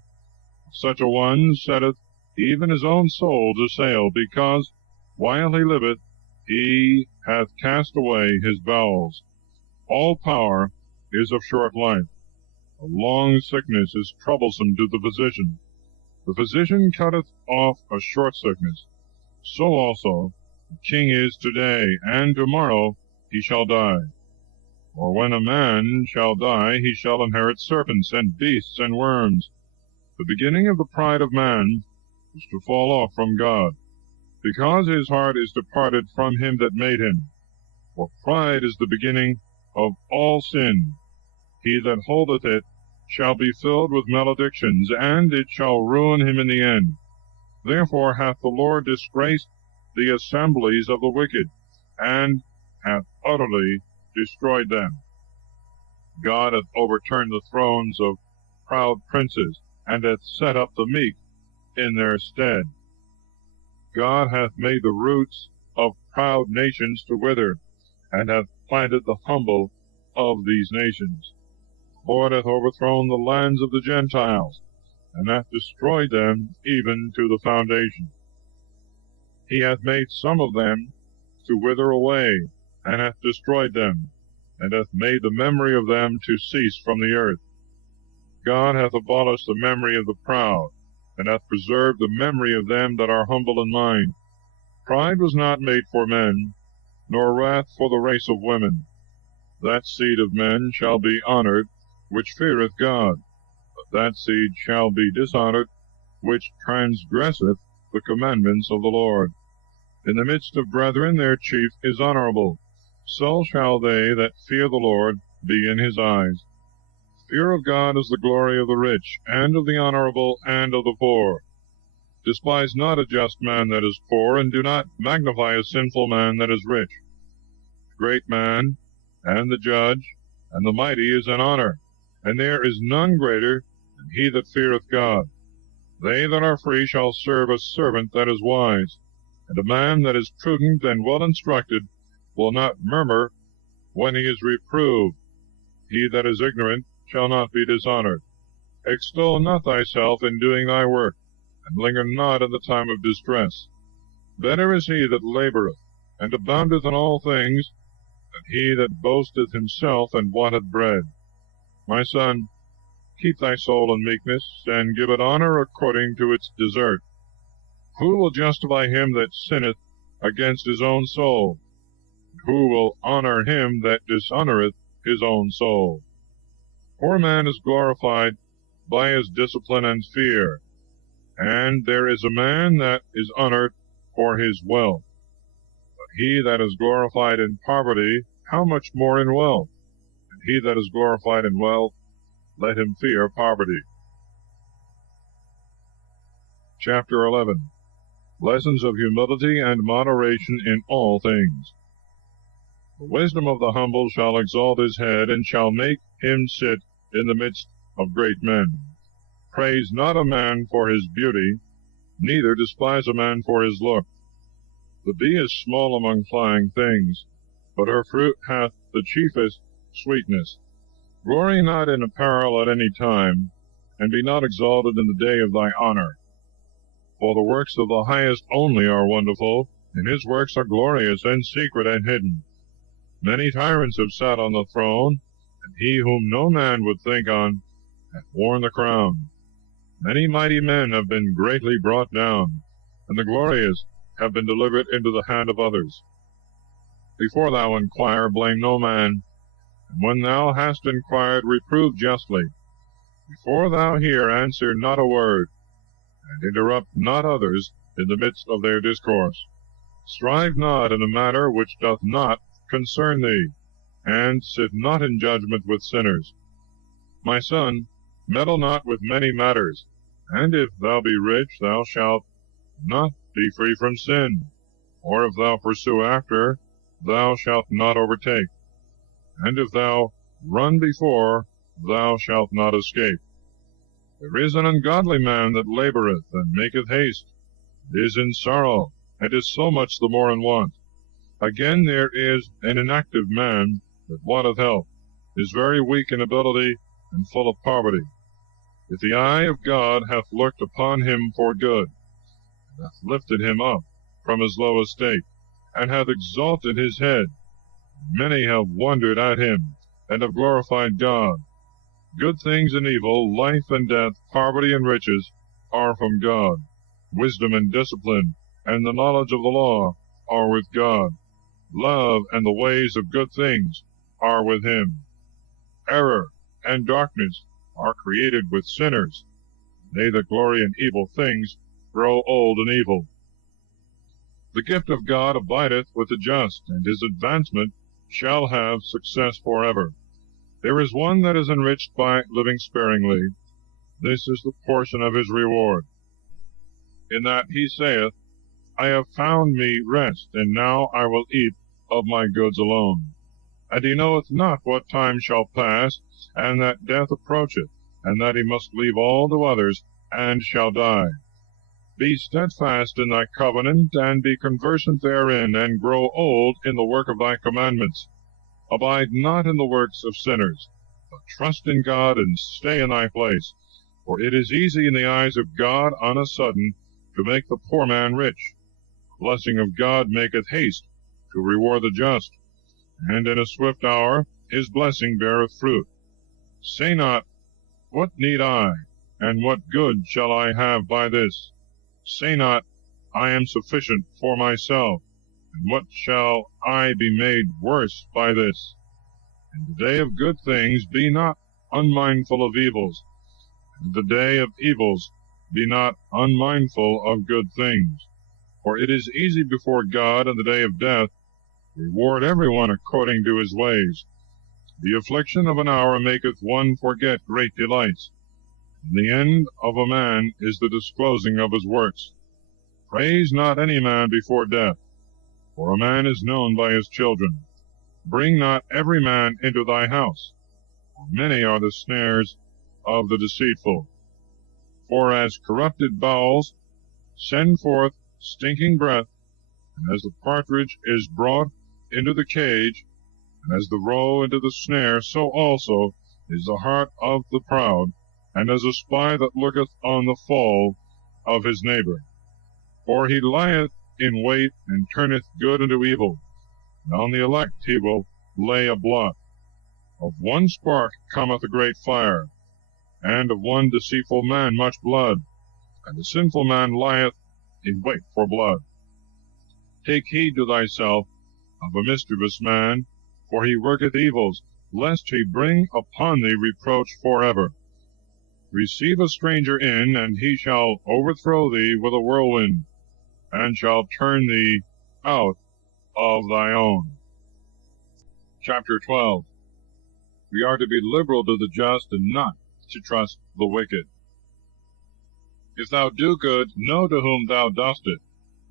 Such a one setteth even his own soul to sale, because, while he liveth, he hath cast away his bowels. All power is of short life. A long sickness is troublesome to the physician. The physician cutteth off a short sickness. So also the king is today, and tomorrow he shall die. Or when a man shall die, he shall inherit serpents, and beasts, and worms. The beginning of the pride of man is to fall off from God, because his heart is departed from him that made him. For pride is the beginning of all sin. He that holdeth it shall be filled with maledictions, and it shall ruin him in the end. Therefore hath the Lord disgraced the assemblies of the wicked, and hath utterly destroyed them. God hath overturned the thrones of proud princes, and hath set up the meek in their stead. God hath made the roots of proud nations to wither, and hath planted the humble of these nations. The Lord hath overthrown the lands of the Gentiles, and hath destroyed them even to the foundation. He hath made some of them to wither away, and hath destroyed them, and hath made the memory of them to cease from the earth. God hath abolished the memory of the proud, and hath preserved the memory of them that are humble in mind. Pride was not made for men, nor wrath for the race of women. That seed of men shall be honored, which feareth God, but that seed shall be dishonored, which transgresseth the commandments of the Lord. In the midst of brethren their chief is honorable. So shall they that fear the Lord be in his eyes. Fear of God is the glory of the rich, and of the honorable, and of the poor. Despise not a just man that is poor, and do not magnify a sinful man that is rich. The great man, and the judge, and the mighty is an honor, and there is none greater than he that feareth God. They that are free shall serve a servant that is wise, and a man that is prudent and well instructed will not murmur when he is reproved. He that is ignorant shall not be dishonored. Extol not thyself in doing thy work, and linger not in the time of distress. Better is he that laboureth, and aboundeth in all things, than he that boasteth himself and wanteth bread. My son, keep thy soul in meekness, and give it honour according to its desert. Who will justify him that sinneth against his own soul? Who will honour him that dishonoureth his own soul? Poor man is glorified by his discipline and fear, and there is a man that is honoured for his wealth. But he that is glorified in poverty, how much more in wealth? And he that is glorified in wealth, let him fear poverty. Chapter 11. Lessons of humility and moderation in all things. The wisdom of the humble shall exalt his head, and shall make him sit in the midst of great men. Praise not a man for his beauty, neither despise a man for his look. The bee is small among flying things, but her fruit hath the chiefest sweetness. Glory not in apparel at any time, and be not exalted in the day of thy honour. For the works of the highest only are wonderful, and his works are glorious, and secret, and hidden. Many tyrants have sat on the throne, and he whom no man would think on hath worn the crown. Many mighty men have been greatly brought down, and the glorious have been delivered into the hand of others. Before thou inquire, blame no man, and when thou hast inquired, reprove justly. Before thou hear, answer not a word, and interrupt not others in the midst of their discourse. Strive not in a matter which doth not concern thee, and sit not in judgment with sinners. My son, meddle not with many matters, and if thou be rich, thou shalt not be free from sin, or if thou pursue after, thou shalt not overtake, and if thou run before, thou shalt not escape. There is an ungodly man that laboureth, and maketh haste, and is in sorrow, and is so much the more in want. Again there is an inactive man that wanteth help, is very weak in ability, and full of poverty. If the eye of God hath looked upon him for good, and hath lifted him up from his low estate, and hath exalted his head, many have wondered at him, and have glorified God. Good things and evil, life and death, poverty and riches, are from God. Wisdom and discipline, and the knowledge of the law, are with God. Love and the ways of good things are with him. Error and darkness are created with sinners. They that glory in evil things grow old in evil. The gift of God abideth with the just, and his advancement shall have success forever. There is one that is enriched by living sparingly. This is the portion of his reward. In that he saith, I have found me rest, and now I will eat of my goods alone. And he knoweth not what time shall pass, and that death approacheth, and that he must leave all to others, and shall die. Be steadfast in thy covenant, and be conversant therein, and grow old in the work of thy commandments. Abide not in the works of sinners, but trust in God, and stay in thy place. For it is easy in the eyes of God on a sudden to make the poor man rich. The blessing of God maketh haste to reward the just, and in a swift hour his blessing beareth fruit. Say not, What need I, and what good shall I have by this? Say not, I am sufficient for myself, and what shall I be made worse by this? In the day of good things be not unmindful of evils, and in the day of evils be not unmindful of good things. For it is easy before God in the day of death to reward every one according to his ways. The affliction of an hour maketh one forget great delights, and the end of a man is the disclosing of his works. Praise not any man before death, for a man is known by his children. Bring not every man into thy house, for many are the snares of the deceitful. For as corrupted bowels send forth stinking breath, and as the partridge is brought into the cage, And as the roe into the snare, so also is the heart of the proud, and as a spy that looketh on the fall of his neighbor. For he lieth in wait, and turneth good into evil, and on the elect he will lay a blot. Of one spark cometh a great fire, and of one deceitful man much blood, and the sinful man lieth in wait for blood. Take heed to thyself of a mischievous man, for he worketh evils, lest he bring upon thee reproach forever. Receive a stranger in, and he shall overthrow thee with a whirlwind, and shall turn thee out of thy own. Chapter 12. We are to be liberal to the just, and not to trust the wicked. If thou do good, know to whom thou dost it,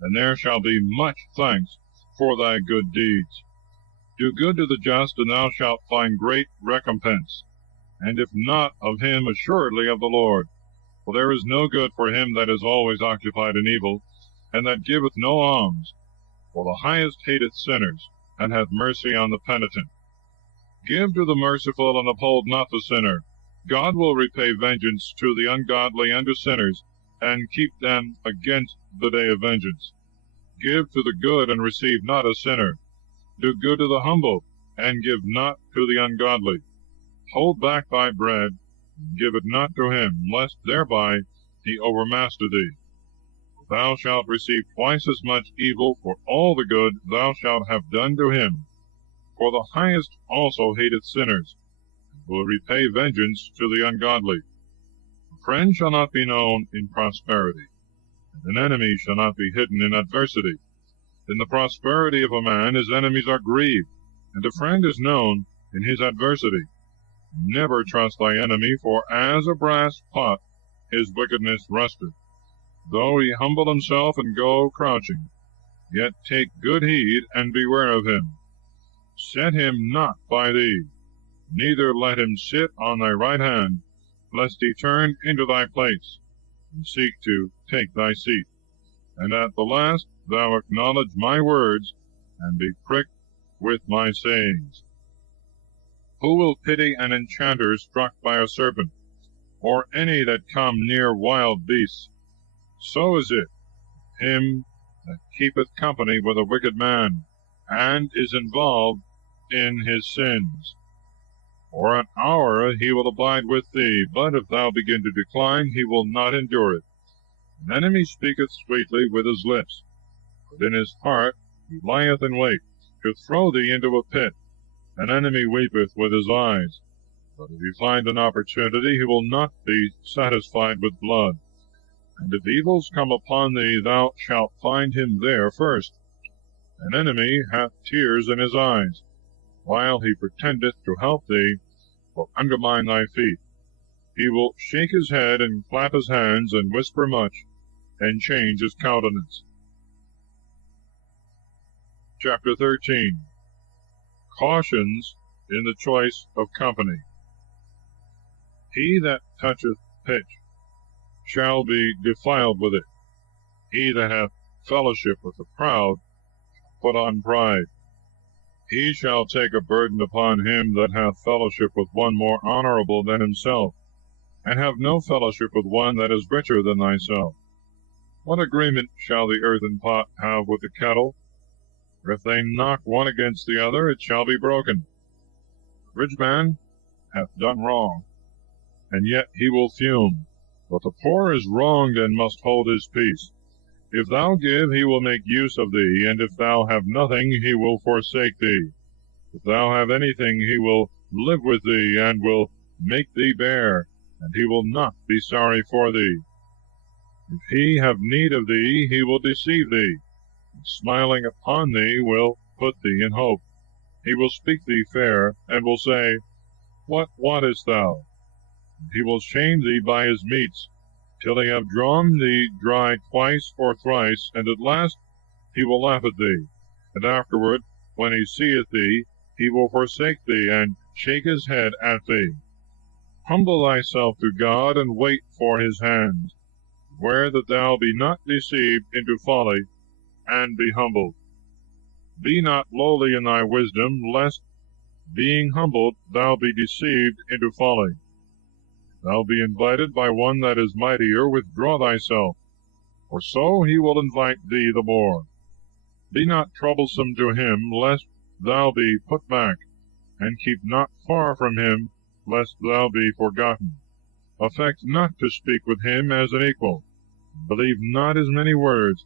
and there shall be much thanks for thy good deeds. Do good to the just, and thou shalt find great recompense, and if not of him, assuredly of the Lord. For there is no good for him that is always occupied in evil, and that giveth no alms. For the highest hateth sinners, and hath mercy on the penitent. Give to the merciful, and uphold not the sinner. God will repay vengeance to the ungodly and to sinners, and keep them against the day of vengeance. Give to the good, and receive not a sinner. Do good to the humble, and give not to the ungodly. Hold back thy bread, and give it not to him, lest thereby he overmaster thee. Thou shalt receive twice as much evil for all the good thou shalt have done to him. For the highest also hateth sinners, and will repay vengeance to the ungodly. A friend shall not be known in prosperity, and an enemy shall not be hidden in adversity. In the prosperity of a man his enemies are grieved, and a friend is known in his adversity. Never trust thy enemy, for as a brass pot his wickedness rusteth. Though he humble himself and go crouching, yet take good heed and beware of him. Set him not by thee, neither let him sit on thy right hand, lest he turn into thy place, and seek to take thy seat. And at the last thou acknowledge my words, and be pricked with my sayings. Who will pity an enchanter struck by a serpent, or any that come near wild beasts? So is it him that keepeth company with a wicked man, and is involved in his sins. For an hour he will abide with thee, but if thou begin to decline, he will not endure it. An enemy speaketh sweetly with his lips, but in his heart he lieth in wait, to throw thee into a pit. An enemy weepeth with his eyes, but if he find an opportunity, he will not be satisfied with blood. And if evils come upon thee, thou shalt find him there first. An enemy hath tears in his eyes, while he pretendeth to help thee, will undermine thy feet. He will shake his head, and clap his hands, and whisper much, and change his countenance. Chapter 13. Cautions in the choice of company. He that toucheth pitch shall be defiled with it. He that hath fellowship with the proud shall put on pride. He shall take a burden upon him that hath fellowship with one more honorable than himself, and have no fellowship with one that is richer than thyself. What agreement shall the earthen pot have with the kettle? For if they knock one against the other, it shall be broken. The rich man hath done wrong, and yet he will fume. But the poor is wronged, and must hold his peace. If thou give, he will make use of thee, and if thou have nothing, he will forsake thee. If thou have anything, he will live with thee, and will make thee bear, and he will not be sorry for thee. If he have need of thee, he will deceive thee, and smiling upon thee will put thee in hope. He will speak thee fair, and will say, What wottest thou? And he will shame thee by his meats, till he have drawn thee dry twice or thrice, and at last he will laugh at thee. And afterward, when he seeth thee, he will forsake thee, and shake his head at thee. Humble thyself to God, and wait for his hand. Beware that thou be not deceived into folly, and be humbled. Be not lowly in thy wisdom, lest Being humbled, thou be deceived into folly. Thou be invited by one that is mightier, withdraw thyself, for so he will invite thee the more. Be not troublesome to him, lest thou be put back, and keep not far from him, lest thou be forgotten. Affect not to speak with him as an equal. Believe not his many words,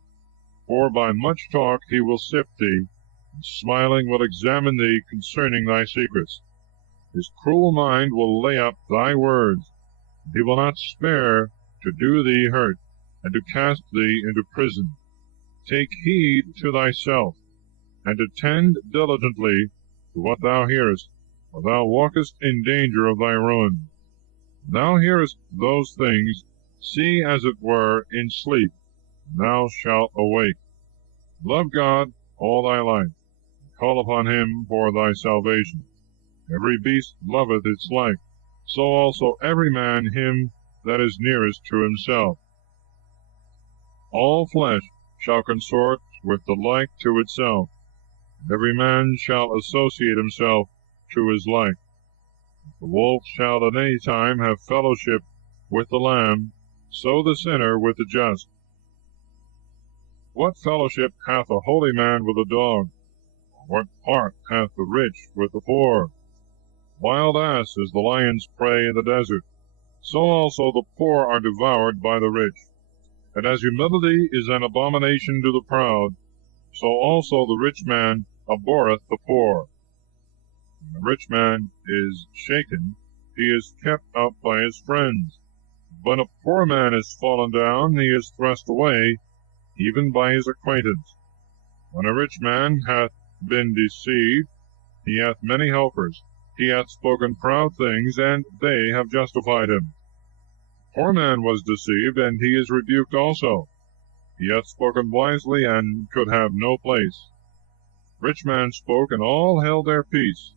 for by much talk he will sift thee, and smiling will examine thee concerning thy secrets. His cruel mind will lay up thy words, and he will not spare to do thee hurt, and to cast thee into prison. Take heed to thyself, and attend diligently to what thou hearest, or thou walkest in danger of thy ruin. Thou hearest those things, see as it were in sleep, and thou shalt awake. Love God all thy life, and call upon him for thy salvation. Every beast loveth its like, so also every man him that is nearest to himself. All flesh shall consort with the like to itself, and every man shall associate himself to his like. The wolf shall at any time have fellowship with the lamb, so the sinner with the just. What fellowship hath a holy man with a dog? Or what part hath the rich with the poor? Wild ass is the lion's prey in the desert, so also the poor are devoured by the rich. And as humility is an abomination to the proud, so also the rich man abhorreth the poor. When the rich man is shaken, he is kept up by his friends. When a poor man is fallen down, he is thrust away, even by his acquaintance. When a rich man hath been deceived, he hath many helpers. He hath spoken proud things, and they have justified him. Poor man was deceived, and he is rebuked also. He hath spoken wisely, and could have no place. Rich man spoke, and all held their peace.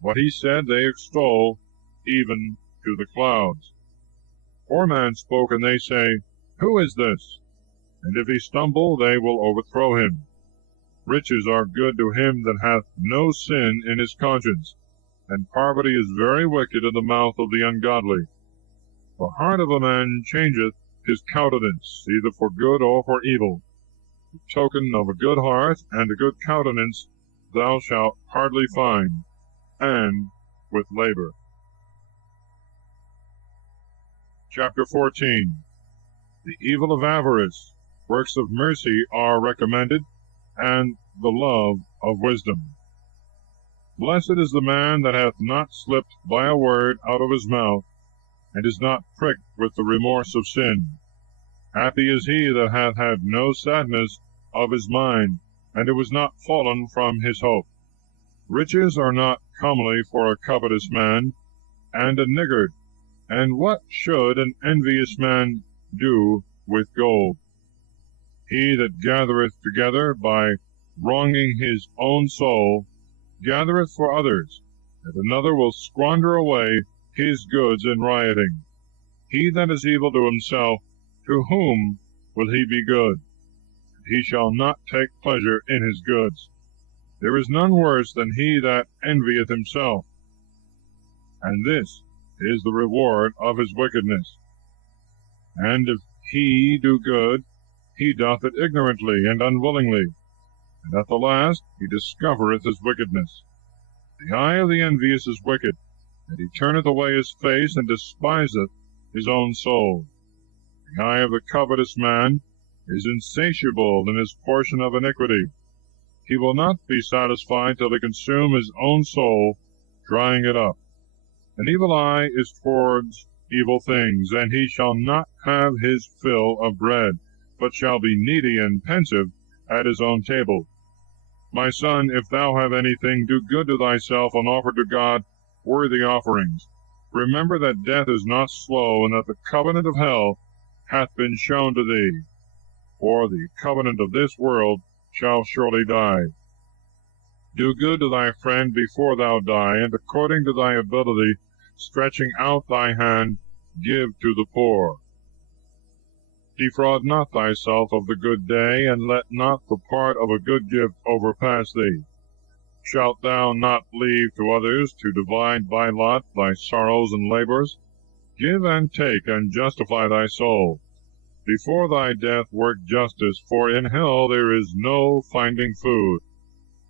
What he said they extol, even to the clouds. Poor man spoke, and they say, Who is this? And if he stumble, they will overthrow him. Riches are good to him that hath no sin in his conscience, and poverty is very wicked in the mouth of the ungodly. The heart of a man changeth his countenance, either for good or for evil. The token of a good heart and a good countenance thou shalt hardly find, and with labor. Chapter 14. The evil of avarice. Works of mercy are recommended, and the love of wisdom. Blessed is the man that hath not slipped by a word out of his mouth, and is not pricked with the remorse of sin. Happy is he that hath had no sadness of his mind, and it was not fallen from his hope. Riches are not comely for a covetous man, and a niggard. And what should an envious man do with gold? He that gathereth together by wronging his own soul, gathereth for others, and another will squander away his goods in rioting. He that is evil to himself, to whom will he be good? He shall not take pleasure in his goods. There is none worse than he that envieth himself, and this is the reward of his wickedness. And if he do good, he doth it ignorantly and unwillingly, and at the last he discovereth his wickedness. The eye of the envious is wicked, and he turneth away his face, and despiseth his own soul. The eye of the covetous man is insatiable in his portion of iniquity. He will not be satisfied till he consume his own soul, drying it up. An evil eye is towards evil things, and he shall not have his fill of bread, but shall be needy and pensive at his own table. My son, if thou have anything, do good to thyself, and offer to God worthy offerings. Remember that death is not slow, and that the covenant of hell hath been shown to thee. For the covenant of this world shall surely die. Do good to thy friend before thou die, and according to thy ability, stretching out thy hand, give to the poor. Defraud not thyself of the good day, and let not the part of a good gift overpass thee. Shalt thou not leave to others to divide by lot thy sorrows and labors? Give and take, and justify thy soul. Before thy death work justice, for in hell there is no finding food.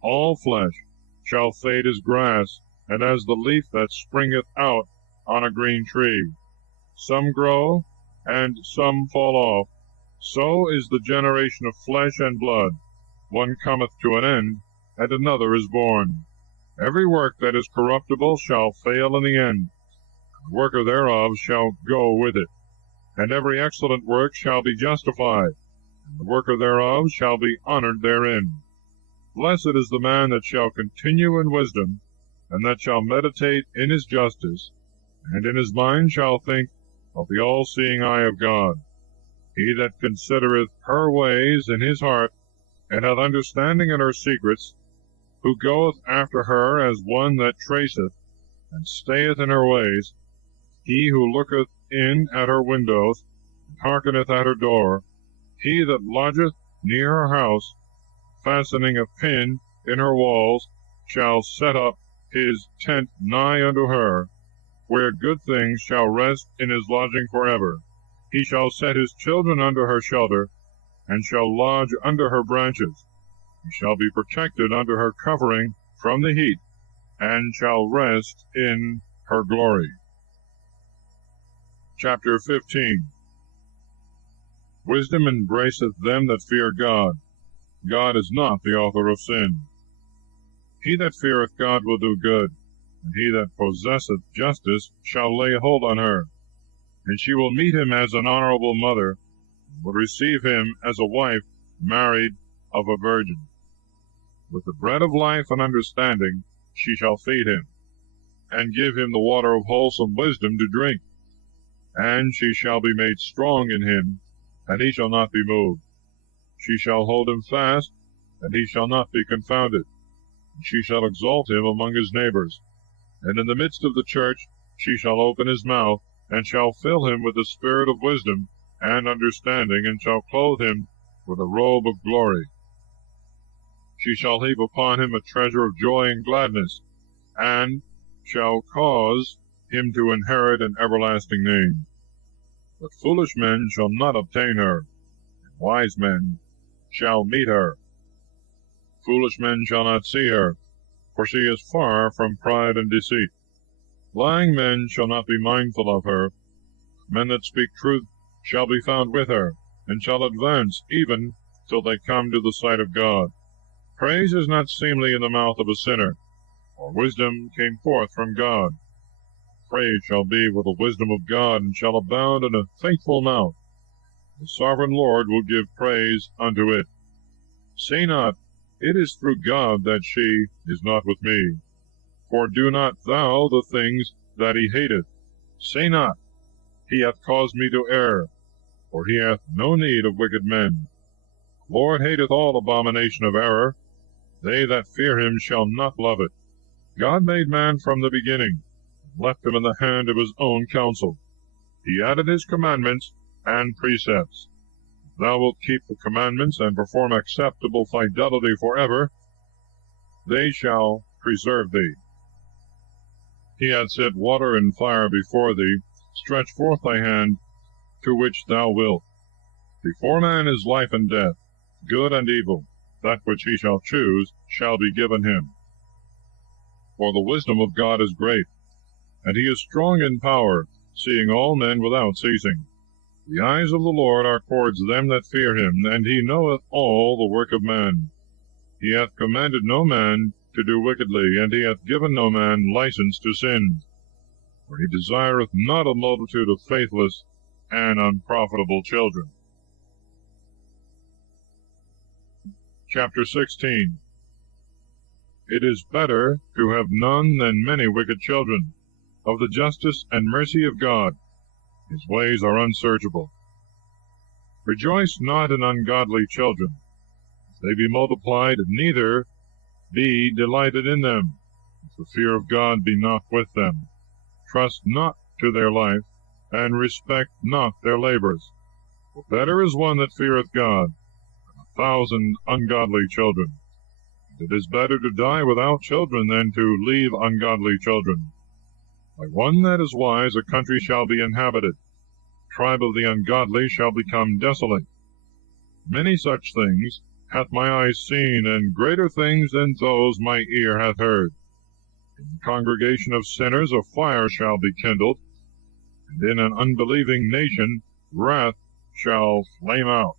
All flesh shall fade as grass, and as the leaf that springeth out on a green tree. Some grow, and some fall off. So is the generation of flesh and blood. One cometh to an end, and another is born. Every work that is corruptible shall fail in the end. The worker thereof shall go with it. And every excellent work shall be justified, and the worker thereof shall be honored therein. Blessed is the man that shall continue in wisdom, and that shall meditate in his justice, and in his mind shall think of the all-seeing eye of God. He that considereth her ways in his heart, and hath understanding in her secrets, who goeth after her as one that traceth, and stayeth in her ways, he who looketh in at her windows, and hearkeneth at her door, he that lodgeth near her house, fastening a pin in her walls, shall set up his tent nigh unto her, where good things shall rest in his lodging forever. He shall set his children under her shelter, and shall lodge under her branches. He shall be protected under her covering from the heat, and shall rest in her glory. Chapter 15. Wisdom embraceth them that fear God. God is not the author of sin. He that feareth God will do good, and he that possesseth justice shall lay hold on her. And she will meet him as an honorable mother, and will receive him as a wife married of a virgin. With the bread of life and understanding she shall feed him, and give him the water of wholesome wisdom to drink. And she shall be made strong in him, and he shall not be moved. She shall hold him fast, and he shall not be confounded. And she shall exalt him among his neighbors. And in the midst of the church she shall open his mouth, and shall fill him with the spirit of wisdom and understanding, and shall clothe him with a robe of glory. She shall heap upon him a treasure of joy and gladness, and shall cause him to inherit an everlasting name. But foolish men shall not obtain her, and wise men shall meet her. Foolish men shall not see her, for she is far from pride and deceit. Lying men shall not be mindful of her. Men that speak truth shall be found with her, and shall advance even till they come to the sight of God. Praise is not seemly in the mouth of a sinner, for wisdom came forth from God. Praise shall be with the wisdom of God, and shall abound in a faithful mouth. The sovereign Lord will give praise unto it. Say not, it is through God that she is not with me. For do not thou the things that he hateth. Say not, he hath caused me to err, for he hath no need of wicked men. The Lord hateth all abomination of error. They that fear him shall not love it. God made man from the beginning, and left him in the hand of his own counsel. He added his commandments and precepts. If thou wilt keep the commandments and perform acceptable fidelity forever, they shall preserve thee. He hath set water and fire before thee. Stretch forth thy hand to which thou wilt. Before man is life and death, good and evil. That which he shall choose shall be given him. For the wisdom of God is great, and he is strong in power, seeing all men without ceasing. The eyes of the Lord are towards them that fear him, and he knoweth all the work of man. He hath commanded no man to do wickedly, and he hath given no man license to sin. For he desireth not a multitude of faithless and unprofitable children. Chapter 16. It is better to have none than many wicked children. Of the justice and mercy of God, his ways are unsearchable. Rejoice not in ungodly children, if they be multiplied, neither be delighted in them, if the fear of God be not with them. Trust not to their life, and respect not their labors. For better is one that feareth God, than 1,000 ungodly children. It is better to die without children than to leave ungodly children. By one that is wise a country shall be inhabited. The tribe of the ungodly shall become desolate. Many such things hath my eyes seen, and greater things than those my ear hath heard. In the congregation of sinners a fire shall be kindled, and in an unbelieving nation wrath shall flame out.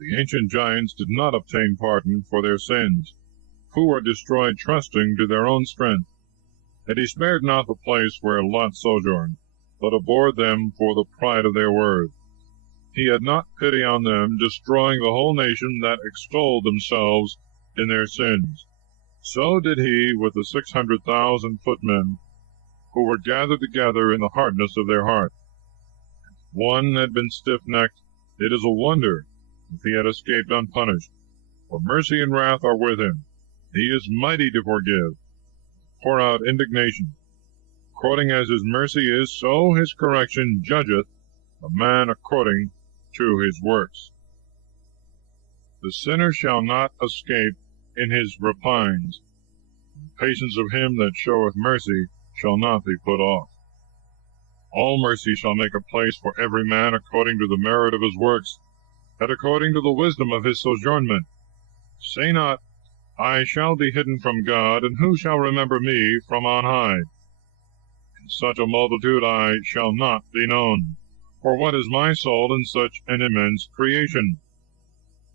The ancient giants did not obtain pardon for their sins, who were destroyed trusting to their own strength. And he spared not the place where Lot sojourned, but abhorred them for the pride of their word. He had not pity on them, destroying the whole nation that extolled themselves in their sins. So did he with the 600,000 footmen, who were gathered together in the hardness of their heart. If one had been stiff-necked, it is a wonder if he had escaped unpunished. For mercy and wrath are with him. He is mighty to forgive, pour out indignation. According as his mercy is, so his correction judgeth a man according to his works. The sinner shall not escape in his repines. The patience of him that showeth mercy shall not be put off. All mercy shall make a place for every man according to the merit of his works, and according to the wisdom of his sojournment. Say not, I shall be hidden from God, and who shall remember me from on high? In such a multitude I shall not be known. For what is my soul in such an immense creation?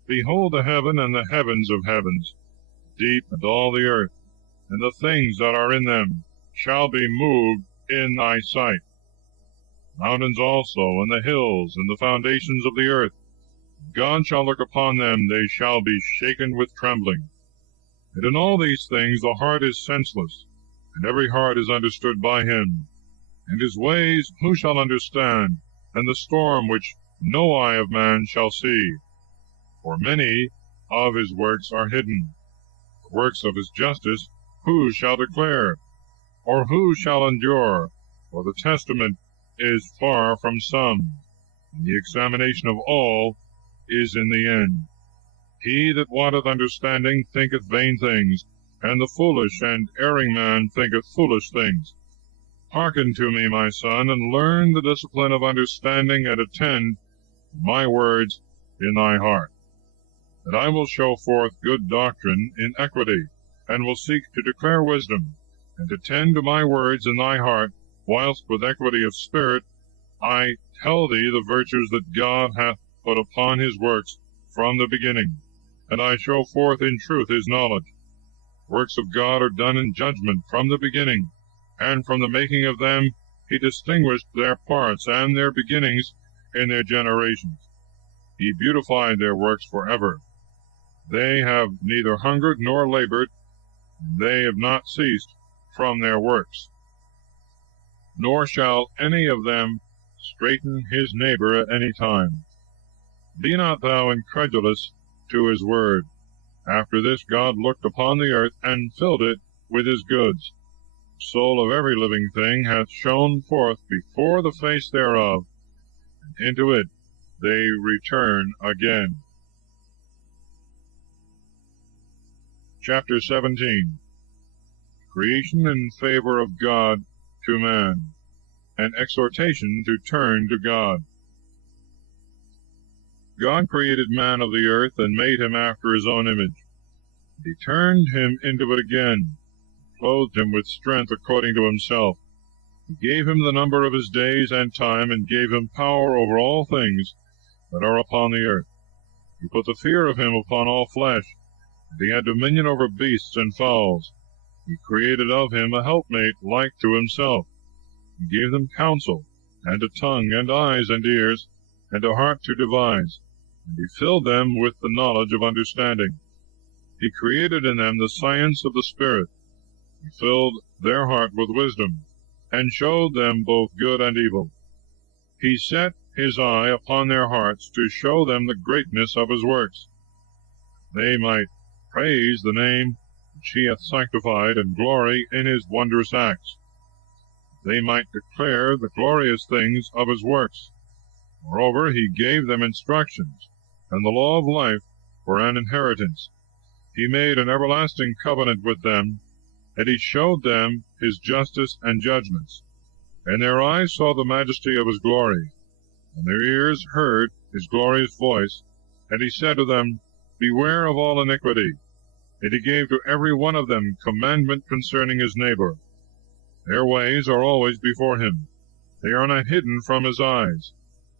Behold the heaven and the heavens of heavens, deep and all the earth, and the things that are in them, shall be moved in thy sight. Mountains also, and the hills, and the foundations of the earth, God shall look upon them, they shall be shaken with trembling. And in all these things the heart is senseless, and every heart is understood by him. And his ways who shall understand? And the storm which no eye of man shall see. For many of his works are hidden. The works of his justice who shall declare? Or who shall endure? For the testament is far from some, and the examination of all is in the end. He that wanteth understanding thinketh vain things, and the foolish and erring man thinketh foolish things. Hearken to me, my son, and learn the discipline of understanding, and attend my words in thy heart. And I will show forth good doctrine in equity, and will seek to declare wisdom, and attend to my words in thy heart, whilst with equity of spirit I tell thee the virtues that God hath put upon his works from the beginning, and I show forth in truth his knowledge. Works of God are done in judgment from the beginning, and from the making of them he distinguished their parts and their beginnings in their generations. He beautified their works forever. They have neither hungered nor labored, they have not ceased from their works. Nor shall any of them straiten his neighbor at any time. Be not thou incredulous to his word. After this God looked upon the earth, and filled it with his goods. The soul of every living thing hath shone forth before the face thereof, and into it they return again. Chapter 17. Creation in favor of God to man, and exhortation to turn to God. God created man of the earth, and made him after his own image. He turned him into it again, clothed him with strength according to himself. He gave him the number of his days and time, and gave him power over all things that are upon the earth. He put the fear of him upon all flesh, and he had dominion over beasts and fowls. He created of him a helpmate like to himself. He gave them counsel, and a tongue, and eyes, and ears, and a heart to devise, and he filled them with the knowledge of understanding. He created in them the science of the Spirit. He filled their heart with wisdom, and showed them both good and evil. He set his eye upon their hearts, to show them the greatness of his works. They might praise the name which he hath sanctified, and glory in his wondrous acts. They might declare the glorious things of his works. Moreover, he gave them instructions, and the law of life for an inheritance. He made an everlasting covenant with them, and he showed them his justice and judgments. And their eyes saw the majesty of his glory, and their ears heard his glorious voice. And he said to them, Beware of all iniquity. And he gave to every one of them commandment concerning his neighbor. Their ways are always before him. They are not hidden from his eyes.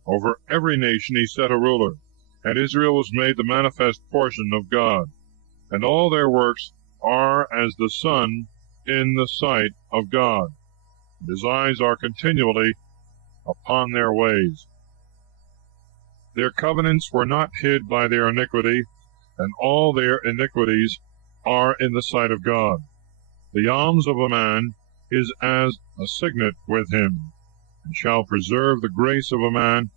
Over every nation he set a ruler, and Israel was made the manifest portion of God. And all their works are as the sun in the sight of God. And his eyes are continually upon their ways. Their covenants were not hid by their iniquity, and all their iniquities are in the sight of God. The alms of a man is as a signet with him, and shall preserve the grace of a man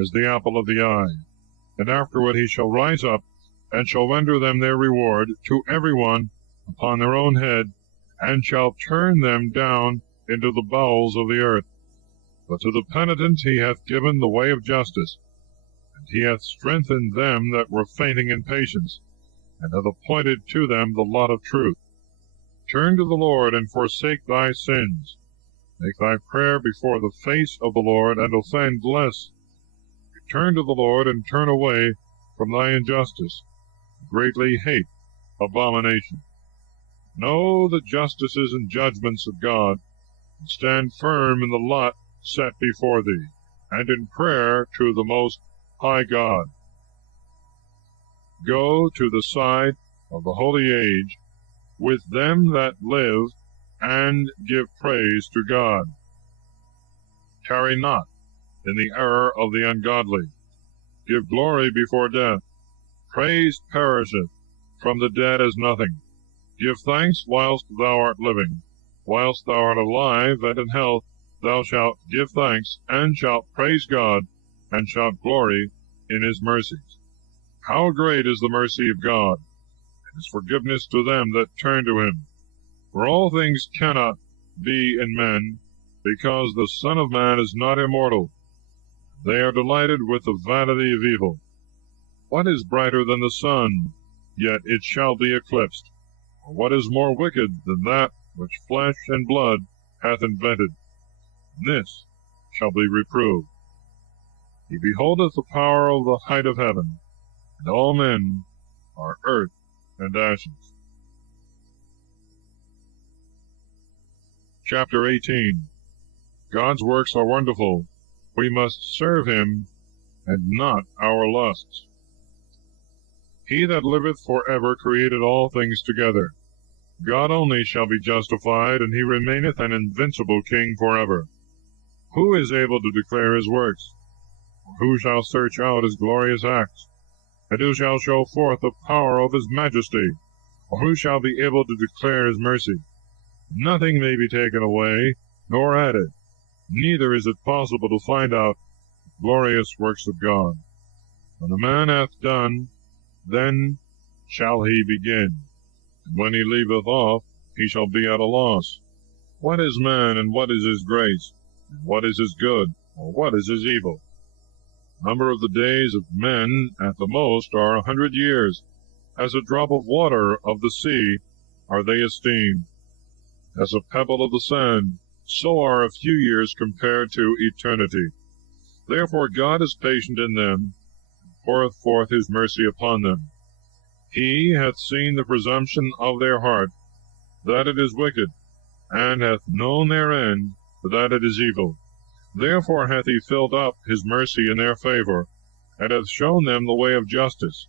as the apple of the eye. And afterward he shall rise up, and shall render them their reward, to every one upon their own head, and shall turn them down into the bowels of the earth. But to the penitent he hath given the way of justice, and he hath strengthened them that were fainting in patience, and hath appointed to them the lot of truth. Turn to the Lord, and forsake thy sins. Make thy prayer before the face of the Lord, and offend less. Return to the Lord, and turn away from thy injustice. Greatly hate abomination. Know the justices and judgments of God, and stand firm in the lot set before thee, and in prayer to the Most High God. Go to the side of the holy age with them that live, and give praise to God. Tarry not in the error of the ungodly. Give glory before death. Praise perisheth from the dead as nothing. Give thanks whilst thou art living. Whilst thou art alive and in health, thou shalt give thanks, and shalt praise God, and shalt glory in his mercies. How great is the mercy of God, and his forgiveness to them that turn to him! For all things cannot be in men, because the Son of Man is not immortal. They are delighted with the vanity of evil. What is brighter than the sun? Yet it shall be eclipsed. Or what is more wicked than that which flesh and blood hath invented? This shall be reproved. He beholdeth the power of the height of heaven, and all men are earth and ashes. Chapter 18. God's works are wonderful. We must serve him, and not our lusts. He that liveth for ever created all things together. God only shall be justified, and he remaineth an invincible king for ever. Who is able to declare his works? Or who shall search out his glorious acts? And who shall show forth the power of his majesty? Or who shall be able to declare his mercy? Nothing may be taken away, nor added. Neither is it possible to find out the glorious works of God. When a man hath done, then shall he begin. And when he leaveth off, he shall be at a loss. What is man, and what is his grace? And what is his good, or what is his evil? The number of the days of men at the most are 100 years. As a drop of water of the sea are they esteemed. As a pebble of the sand, so are a few years compared to eternity. Therefore God is patient in them, and poureth forth his mercy upon them. He hath seen the presumption of their heart, that it is wicked, and hath known their end, that it is evil. Therefore hath he filled up his mercy in their favor, and hath shown them the way of justice.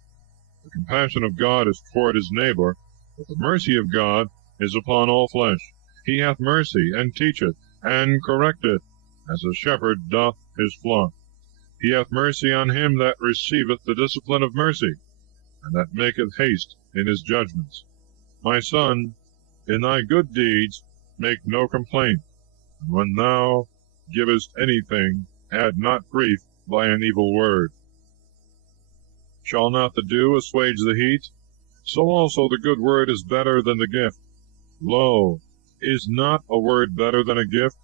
The compassion of God is toward his neighbor, but the mercy of God is upon all flesh. He hath mercy, and teacheth, and correcteth, as a shepherd doth his flock. He hath mercy on him that receiveth the discipline of mercy, and that maketh haste in his judgments. My son, in thy good deeds make no complaint, and when thou givest anything, add not grief by an evil word. Shall not the dew assuage the heat? So also the good word is better than the gift. Lo, is not a word better than a gift?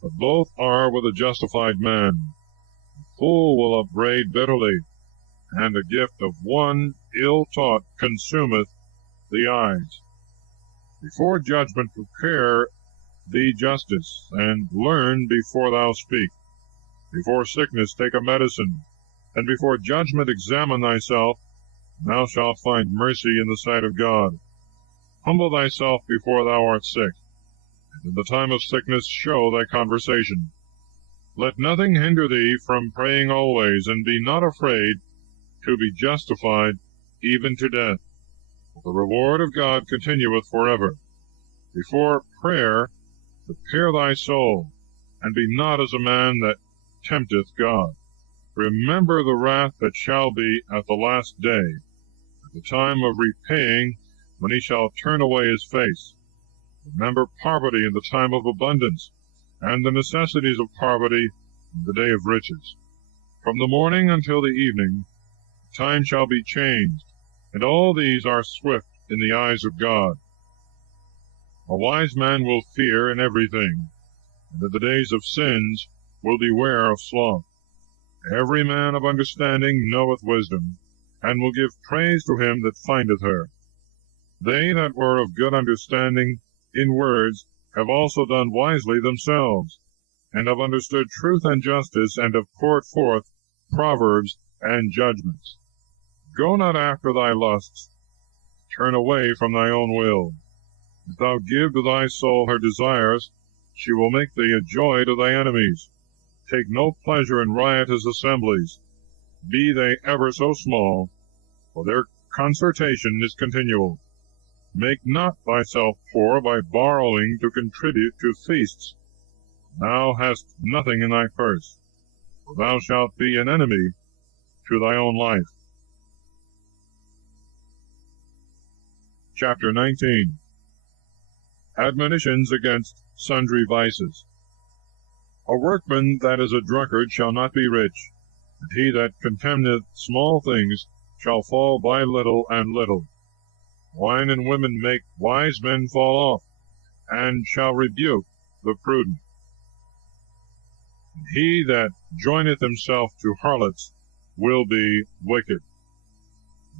But both are with a justified man. The fool will upbraid bitterly, and the gift of one ill taught consumeth the eyes. Before judgment prepare thee justice, and learn before thou speak. Before sickness take a medicine, and before judgment examine thyself, and thou shalt find mercy in the sight of God. Humble thyself before thou art sick, and in the time of sickness show thy conversation. Let nothing hinder thee from praying always, and be not afraid to be justified even to death. For the reward of God continueth forever. Before prayer prepare thy soul, and be not as a man that tempteth God. Remember the wrath that shall be at the last day, at the time of repaying, when he shall turn away his face. Remember poverty in the time of abundance, and the necessities of poverty in the day of riches. From the morning until the evening, time shall be changed, and all these are swift in the eyes of God. A wise man will fear in everything, and in the days of sins will beware of sloth. Every man of understanding knoweth wisdom, and will give praise to him that findeth her. They that were of good understanding in words have also done wisely themselves, and have understood truth and justice, and have poured forth proverbs and judgments. Go not after thy lusts, turn away from thy own will. If thou give to thy soul her desires, she will make thee a joy to thy enemies. Take no pleasure in riotous assemblies, be they ever so small, for their concertation is continual. Make not thyself poor by borrowing to contribute to feasts. Thou hast nothing in thy purse, for thou shalt be an enemy to thy own life. Chapter 19. Admonitions against sundry vices. A workman that is a drunkard shall not be rich, and he that contemneth small things shall fall by little and little. Wine and women make wise men fall off, and shall rebuke the prudent. And he that joineth himself to harlots will be wicked.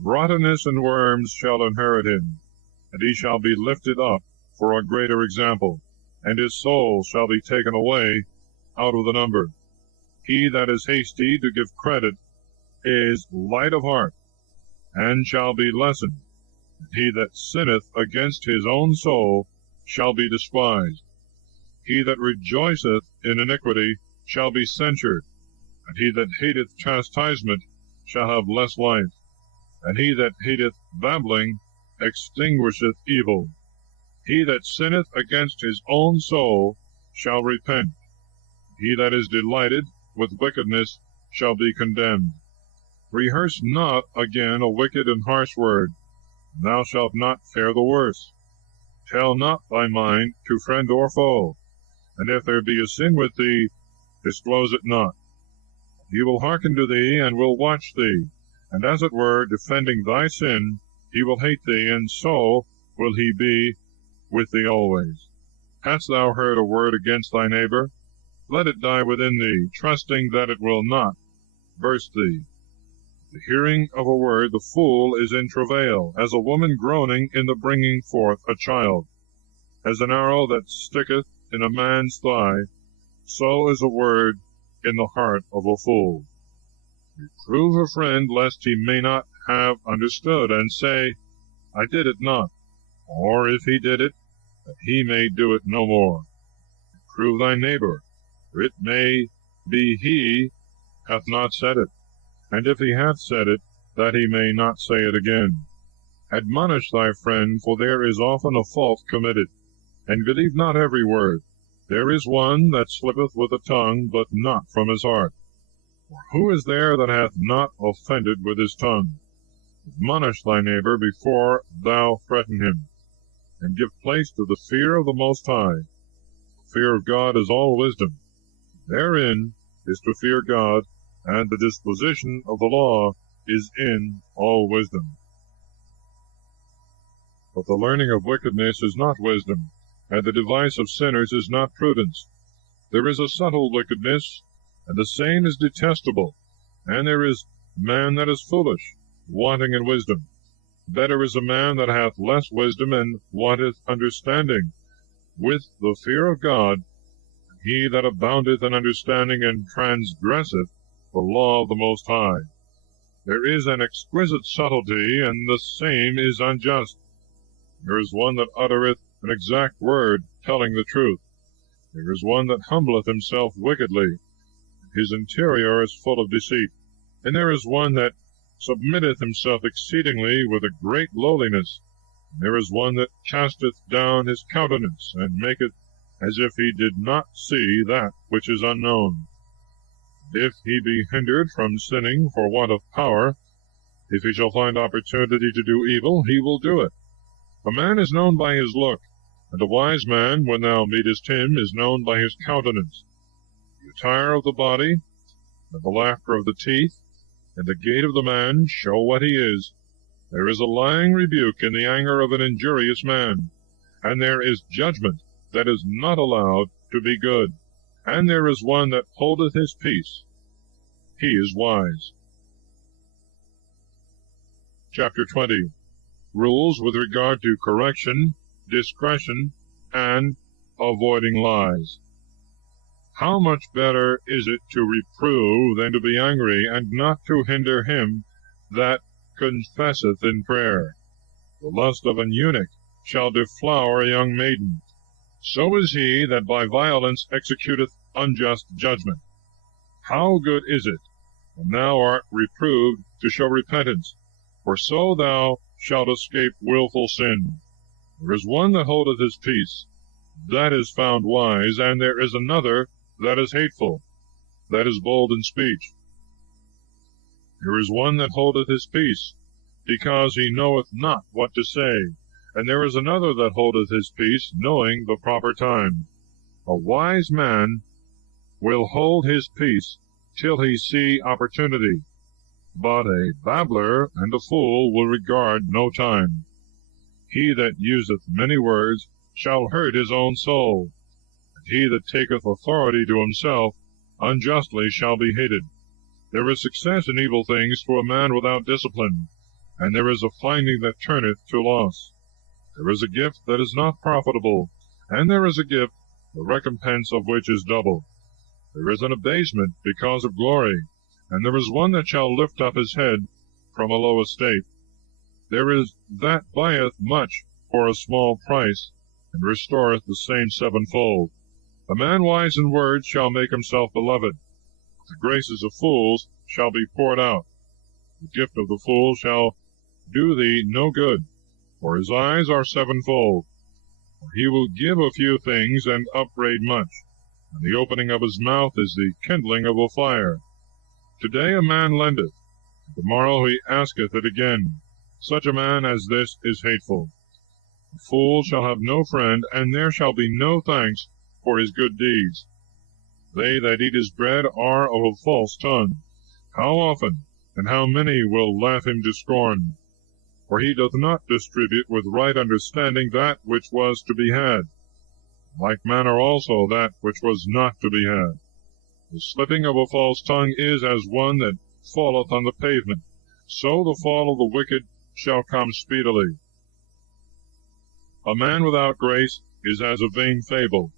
Rottenness and worms shall inherit him, and he shall be lifted up for a greater example, and his soul shall be taken away out of the number. He that is hasty to give credit is light of heart, and shall be lessened. And he that sinneth against his own soul shall be despised. He that rejoiceth in iniquity shall be censured, and he that hateth chastisement shall have less life. And he that hateth babbling extinguisheth evil. He that sinneth against his own soul shall repent. He that is delighted with wickedness shall be condemned. Rehearse not again a wicked and harsh word, and thou shalt not fare the worse. Tell not thy mind to friend or foe, and if there be a sin with thee, disclose it not. He will hearken to thee, and will watch thee, and as it were, defending thy sin, he will hate thee, and so will he be with thee always. Hast thou heard a word against thy neighbor? Let it die within thee, trusting that it will not burst thee. The hearing of a word, the fool is in travail, as a woman groaning in the bringing forth a child. As an arrow that sticketh in a man's thigh, so is a word in the heart of a fool. Reprove a friend, lest he may not have understood, and say, I did it not, or if he did it, that he may do it no more. Reprove thy neighbor, for it may be he hath not said it, and if he hath said it, that he may not say it again. Admonish thy friend, for there is often a fault committed, and believe not every word. There is one that slippeth with the tongue, but not from his heart. For who is there that hath not offended with his tongue? Admonish thy neighbor before thou threaten him, and give place to the fear of the Most High. The fear of God is all wisdom. Therein is to fear God, and the disposition of the law is in all wisdom. But the learning of wickedness is not wisdom, and the device of sinners is not prudence. There is a subtle wickedness, and the same is detestable, and there is man that is foolish, wanting in wisdom. Better is a man that hath less wisdom, and wanteth understanding, with the fear of God, than he that aboundeth in understanding, and transgresseth the law of the Most High. There is an exquisite subtlety, and the same is unjust. There is one that uttereth an exact word, telling the truth. There is one that humbleth himself wickedly, and his interior is full of deceit. And there is one that submitteth himself exceedingly with a great lowliness. And there is one that casteth down his countenance, and maketh as if he did not see that which is unknown. If he be hindered from sinning for want of power, if he shall find opportunity to do evil, he will do it. A man is known by his look, and a wise man, when thou meetest him, is known by his countenance. The attire of the body, and the laughter of the teeth, and the gait of the man show what he is. There is a lying rebuke in the anger of an injurious man, and there is judgment that is not allowed to be good, and there is one that holdeth his peace. He is wise. Chapter 20. Rules with regard to correction, discretion, and avoiding lies. How much better is it to reprove than to be angry, and not to hinder him that confesseth in prayer? The lust of an eunuch shall deflower a young maiden. So is he that by violence executeth unjust judgment. How good is it, when thou art reproved, to show repentance, for so thou shalt escape wilful sin. There is one that holdeth his peace, that is found wise, and there is another that is hateful, that is bold in speech. There is one that holdeth his peace, because he knoweth not what to say, and there is another that holdeth his peace, knowing the proper time. A wise man will hold his peace till he see opportunity, but a babbler and a fool will regard no time. He that useth many words shall hurt his own soul, and he that taketh authority to himself unjustly shall be hated. There is success in evil things to a man without discipline, and there is a finding that turneth to loss. There is a gift that is not profitable, and there is a gift, the recompense of which is double. There is an abasement because of glory, and there is one that shall lift up his head from a low estate. There is that buyeth much for a small price, and restoreth the same sevenfold. A man wise in words shall make himself beloved. The graces of fools shall be poured out. The gift of the fool shall do thee no good, for his eyes are sevenfold. For he will give a few things, and upbraid much, and the opening of his mouth is the kindling of a fire. Today a man lendeth, and tomorrow he asketh it again. Such a man as this is hateful. The fool shall have no friend, and there shall be no thanks for his good deeds. They that eat his bread are of a false tongue. How often and how many will laugh him to scorn? For he doth not distribute with right understanding that which was to be had. In like manner also that which was not to be had. The slipping of a false tongue is as one that falleth on the pavement. So the fall of the wicked shall come speedily. A man without grace is as a vain fable.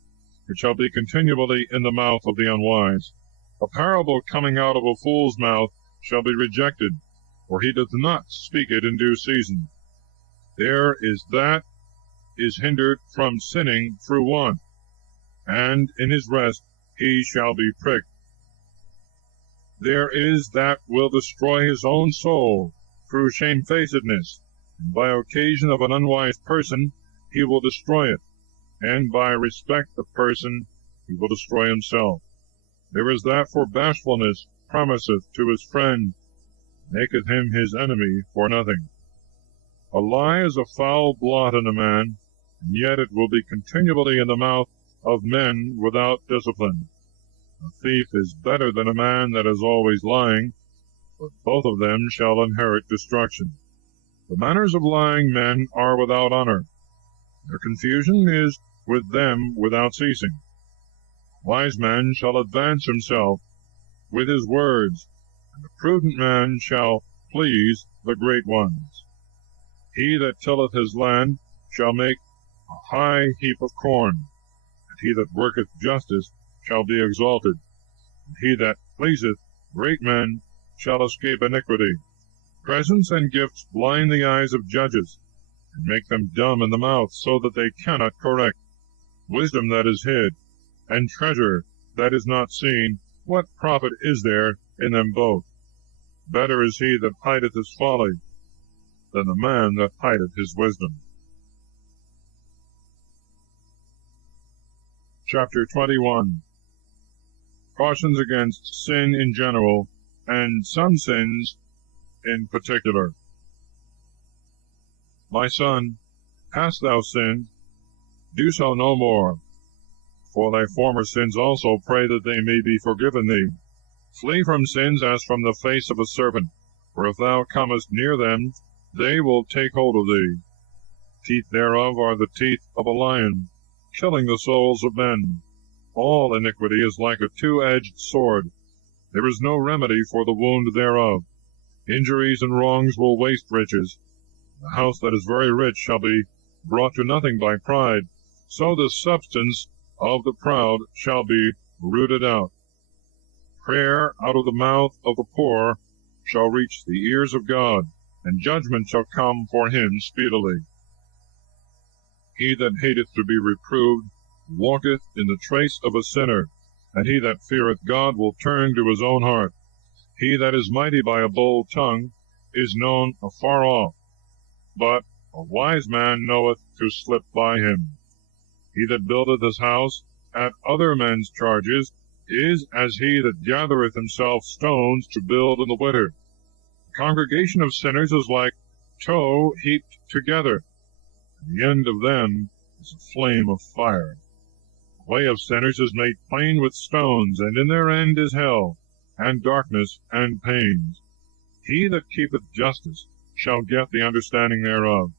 It shall be continually in the mouth of the unwise. A parable coming out of a fool's mouth shall be rejected, for he doth not speak it in due season. There is that is hindered from sinning through want, and in his rest he shall be pricked. There is that will destroy his own soul through shamefacedness, and by occasion of an unwise person he will destroy it, and by respect of person he will destroy himself. There is that for bashfulness promiseth to his friend, maketh him his enemy for nothing. A lie is a foul blot in a man, and yet it will be continually in the mouth of men without discipline. A thief is better than a man that is always lying, but both of them shall inherit destruction. The manners of lying men are without honor. Their confusion is with them without ceasing. A wise man shall advance himself with his words, and a prudent man shall please the great ones. He that tilleth his land shall make a high heap of corn, and he that worketh justice shall be exalted, and he that pleaseth great men shall escape iniquity. Presents and gifts blind the eyes of judges, and make them dumb in the mouth, so that they cannot correct. Wisdom that is hid, and treasure that is not seen, what profit is there in them both? Better is he that hideth his folly than the man that hideth his wisdom. Chapter 21. Cautions against sin in general, and some sins in particular. My son, hast thou sinned? Do so no more. For thy former sins also pray that they may be forgiven thee. Flee from sins as from the face of a serpent, for if thou comest near them, they will take hold of thee. Teeth thereof are the teeth of a lion, killing the souls of men. All iniquity is like a two-edged sword. There is no remedy for the wound thereof. Injuries and wrongs will waste riches. The house that is very rich shall be brought to nothing by pride. So the substance of the proud shall be rooted out. Prayer out of the mouth of the poor shall reach the ears of God, and judgment shall come for him speedily. He that hateth to be reproved walketh in the trace of a sinner, and he that feareth God will turn to his own heart. He that is mighty by a bold tongue is known afar off, but a wise man knoweth to slip by him. He that buildeth his house at other men's charges is as he that gathereth himself stones to build in the winter. The congregation of sinners is like tow heaped together, and the end of them is a flame of fire. The way of sinners is made plain with stones, and in their end is hell, and darkness, and pains. He that keepeth justice shall get the understanding thereof.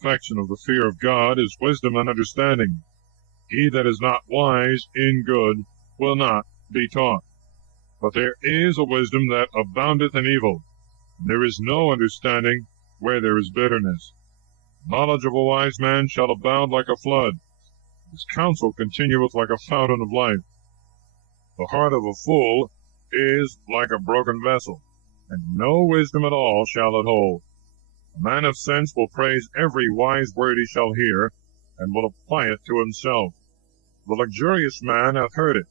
Perfection of the fear of God is wisdom and understanding. He that is not wise in good will not be taught. But there is a wisdom that aboundeth in evil, and there is no understanding where there is bitterness. Knowledge of a wise man shall abound like a flood. His counsel continueth like a fountain of life. The heart of a fool is like a broken vessel, and no wisdom at all shall it hold. A man of sense will praise every wise word he shall hear, and will apply it to himself. The luxurious man hath heard it,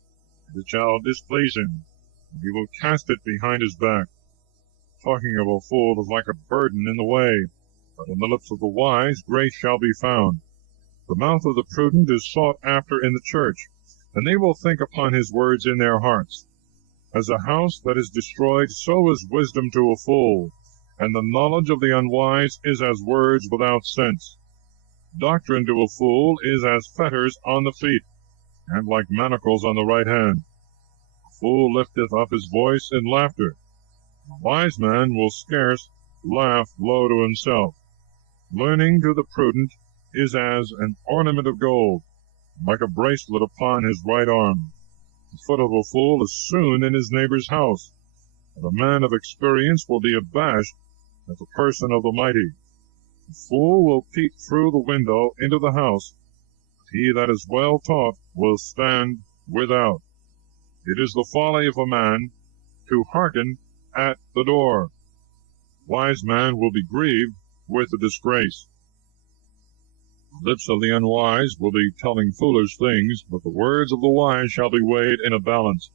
and it shall displease him, and he will cast it behind his back. Talking of a fool is like a burden in the way, but in the lips of the wise grace shall be found. The mouth of the prudent is sought after in the church, and they will think upon his words in their hearts. As a house that is destroyed, so is wisdom to a fool, and the knowledge of the unwise is as words without sense. Doctrine to a fool is as fetters on the feet, and like manacles on the right hand. A fool lifteth up his voice in laughter. A wise man will scarce laugh low to himself. Learning to the prudent is as an ornament of gold, like a bracelet upon his right arm. The foot of a fool is soon in his neighbor's house, and a man of experience will be abashed at the person of the mighty. The fool will peep through the window into the house, but he that is well taught will stand without. It is the folly of a man to hearken at the door. A wise man will be grieved with the disgrace. The lips of the unwise will be telling foolish things, but the words of the wise shall be weighed in a balance.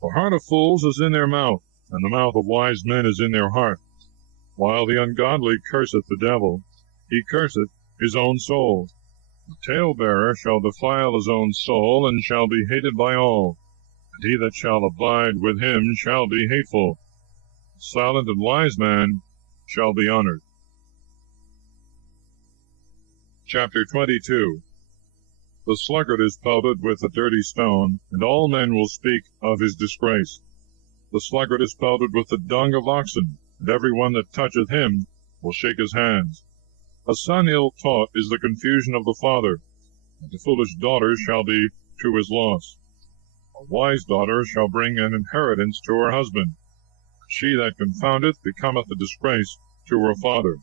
The heart of fools is in their mouth, and the mouth of wise men is in their heart. While the ungodly curseth the devil, he curseth his own soul. The talebearer shall defile his own soul, and shall be hated by all, and he that shall abide with him shall be hateful. The silent and wise man shall be honored. Chapter 22. The sluggard is pelted with a dirty stone, and all men will speak of his disgrace. The sluggard is pelted with the dung of oxen, and every one that toucheth him will shake his hands. A son ill taught is the confusion of the father, and a foolish daughter shall be to his loss. A wise daughter shall bring an inheritance to her husband, but she that confoundeth becometh a disgrace to her father.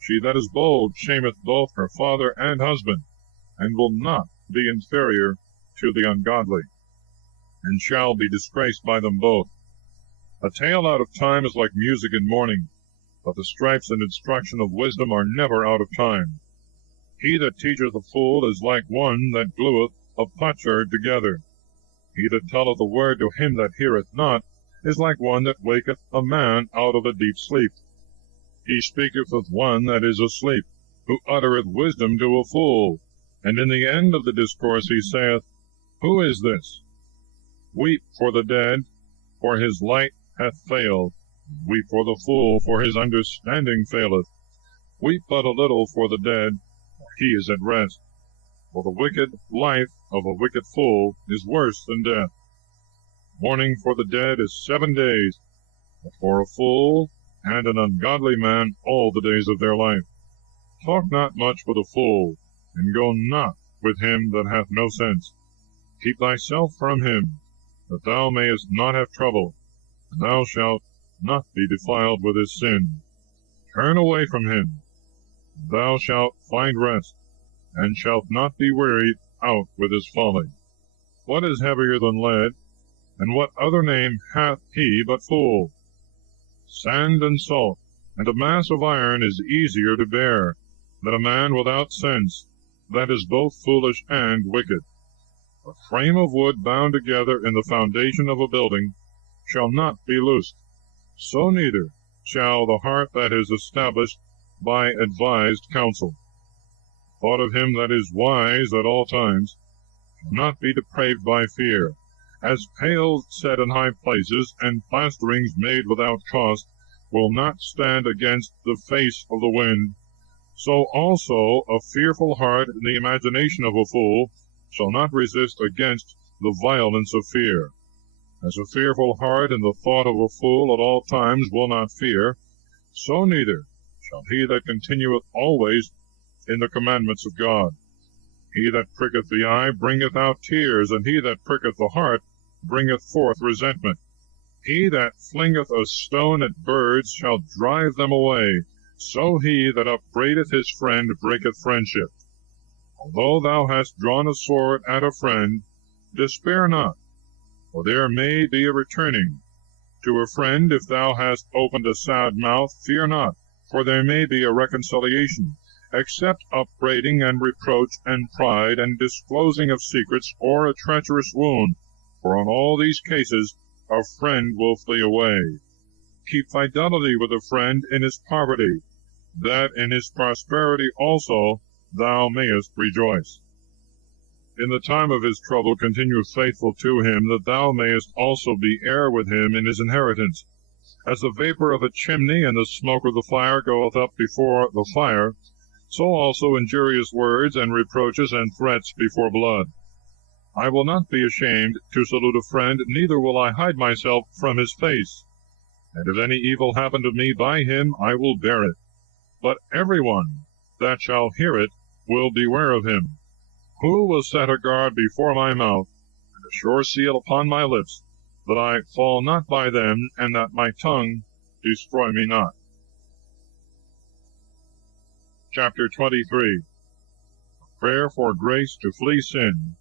She that is bold shameth both her father and husband, and will not be inferior to the ungodly, and shall be disgraced by them both. A tale out of time is like music in mourning, but the stripes and instruction of wisdom are never out of time. He that teacheth a fool is like one that glueth a potsherd together. He that telleth a word to him that heareth not is like one that waketh a man out of a deep sleep. He speaketh with one that is asleep, who uttereth wisdom to a fool, and in the end of the discourse he saith, Who is this? Weep for the dead, for his light hath failed. Weep for the fool, for his understanding faileth. Weep but a little for the dead, for he is at rest. For the wicked life of a wicked fool is worse than death. Mourning for the dead is 7 days, but for a fool and an ungodly man all the days of their life. Talk not much with a fool, and go not with him that hath no sense. Keep thyself from him, that thou mayest not have trouble, and thou shalt not be defiled with his sin. Turn away from him, and thou shalt find rest, and shalt not be wearied out with his folly. What is heavier than lead, and what other name hath he but fool? Sand and salt, and a mass of iron is easier to bear than a man without sense, that is both foolish and wicked. A frame of wood bound together in the foundation of a building shall not be loosed, so neither shall the heart that is established by advised counsel. The thought of him that is wise at all times shall not be depraved by fear. As pails set in high places, and plasterings made without cost, will not stand against the face of the wind, so also a fearful heart in the imagination of a fool shall not resist against the violence of fear. As a fearful heart in the thought of a fool at all times will not fear, so neither shall he that continueth always in the commandments of God. He that pricketh the eye bringeth out tears, and he that pricketh the heart bringeth forth resentment. He that flingeth a stone at birds shall drive them away, so he that upbraideth his friend breaketh friendship. Although thou hast drawn a sword at a friend, despair not, for there may be a returning. To a friend, if thou hast opened a sad mouth, fear not, for there may be a reconciliation, except upbraiding and reproach and pride and disclosing of secrets, or a treacherous wound, for in all these cases a friend will flee away. Keep fidelity with a friend in his poverty, that in his prosperity also thou mayest rejoice. In the time of his trouble continue faithful to him, that thou mayest also be heir with him in his inheritance. As the vapor of a chimney and the smoke of the fire goeth up before the fire, so also injurious words and reproaches and threats before blood. I will not be ashamed to salute a friend, neither will I hide myself from his face. And if any evil happen to me by him, I will bear it. But every one that shall hear it will beware of him. Who will set a guard before my mouth, and a sure seal upon my lips, that I fall not by them, and that my tongue destroy me not? Chapter 23. Prayer for grace to flee sin.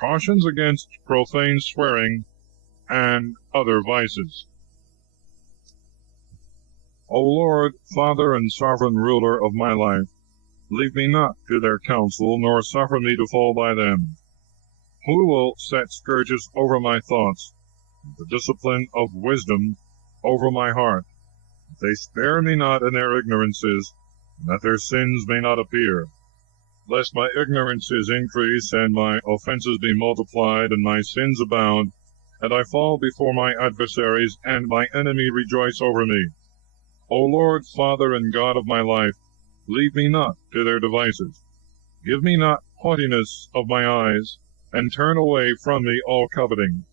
Cautions against profane swearing and other vices. O Lord, Father and sovereign ruler of my life, leave me not to their counsel, nor suffer me to fall by them. Who will set scourges over my thoughts, and the discipline of wisdom over my heart, that they spare me not in their ignorances, and that their sins may not appear? Lest my ignorances increase, and my offenses be multiplied, and my sins abound, and I fall before my adversaries, and my enemy rejoice over me. O Lord, Father and God of my life, leave me not to their devices. Give me not haughtiness of my eyes, and turn away from me all coveting.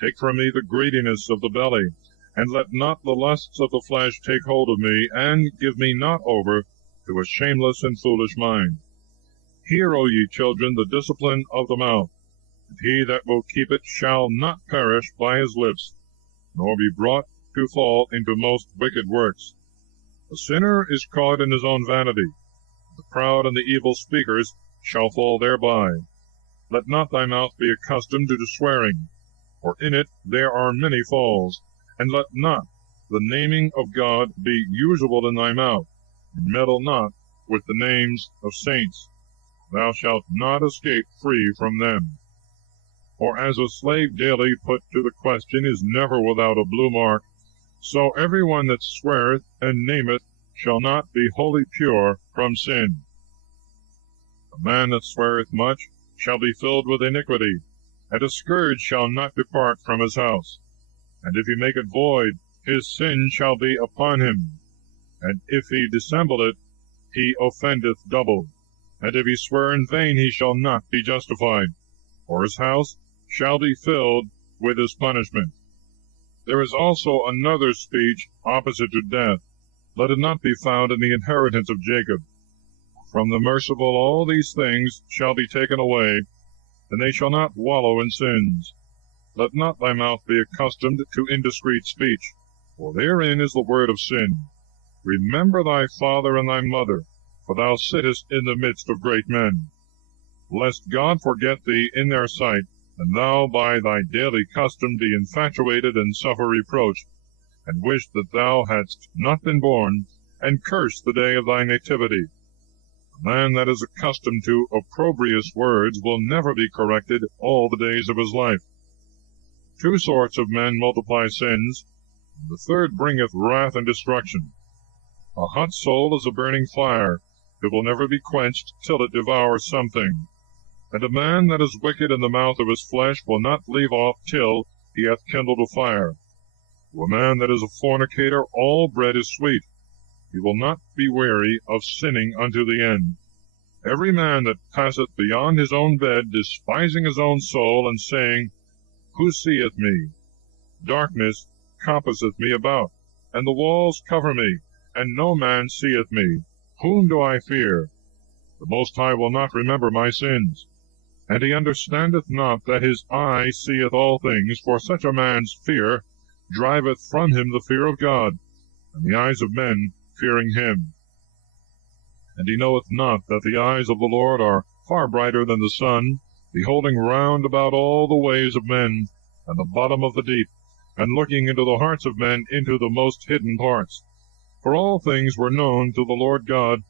Take from me the greediness of the belly, and let not the lusts of the flesh take hold of me, and give me not over to a shameless and foolish mind. Hear, O ye children, the discipline of the mouth, and he that will keep it shall not perish by his lips, nor be brought to fall into most wicked works. The sinner is caught in his own vanity. The proud and the evil speakers shall fall thereby. Let not thy mouth be accustomed to swearing, for in it there are many falls. And let not the naming of God be usual in thy mouth, and meddle not with the names of saints. Thou shalt not escape free from them. For as a slave daily put to the question is never without a blue mark, so every one that sweareth and nameth shall not be wholly pure from sin. A man that sweareth much shall be filled with iniquity, and a scourge shall not depart from his house. And if he make it void, his sin shall be upon him. And if he dissemble it, he offendeth double. And if he swear in vain, he shall not be justified, for his house shall be filled with his punishment. There is also another speech opposite to death. Let it not be found in the inheritance of Jacob. From the merciful all these things shall be taken away, and they shall not wallow in sins. Let not thy mouth be accustomed to indiscreet speech, for therein is the word of sin. Remember thy father and thy mother, for thou sittest in the midst of great men. Lest God forget thee in their sight, and thou by thy daily custom be infatuated and suffer reproach, and wish that thou hadst not been born, and curse the day of thy nativity. A man that is accustomed to opprobrious words will never be corrected all the days of his life. Two sorts of men multiply sins, and the third bringeth wrath and destruction. A hot soul is a burning fire, it will never be quenched till it devours something. And a man that is wicked in the mouth of his flesh will not leave off till he hath kindled a fire. To a man that is a fornicator all bread is sweet. He will not be weary of sinning unto the end. Every man that passeth beyond his own bed, despising his own soul, and saying, Who seeth me? Darkness compasseth me about, and the walls cover me, and no man seeth me. Whom do I fear? The Most High will not remember my sins. And he understandeth not that his eye seeth all things, for such a man's fear driveth from him the fear of God, and the eyes of men fearing him. And he knoweth not that the eyes of the Lord are far brighter than the sun, beholding round about all the ways of men, and the bottom of the deep, and looking into the hearts of men, into the most hidden parts. For all things were known to the Lord God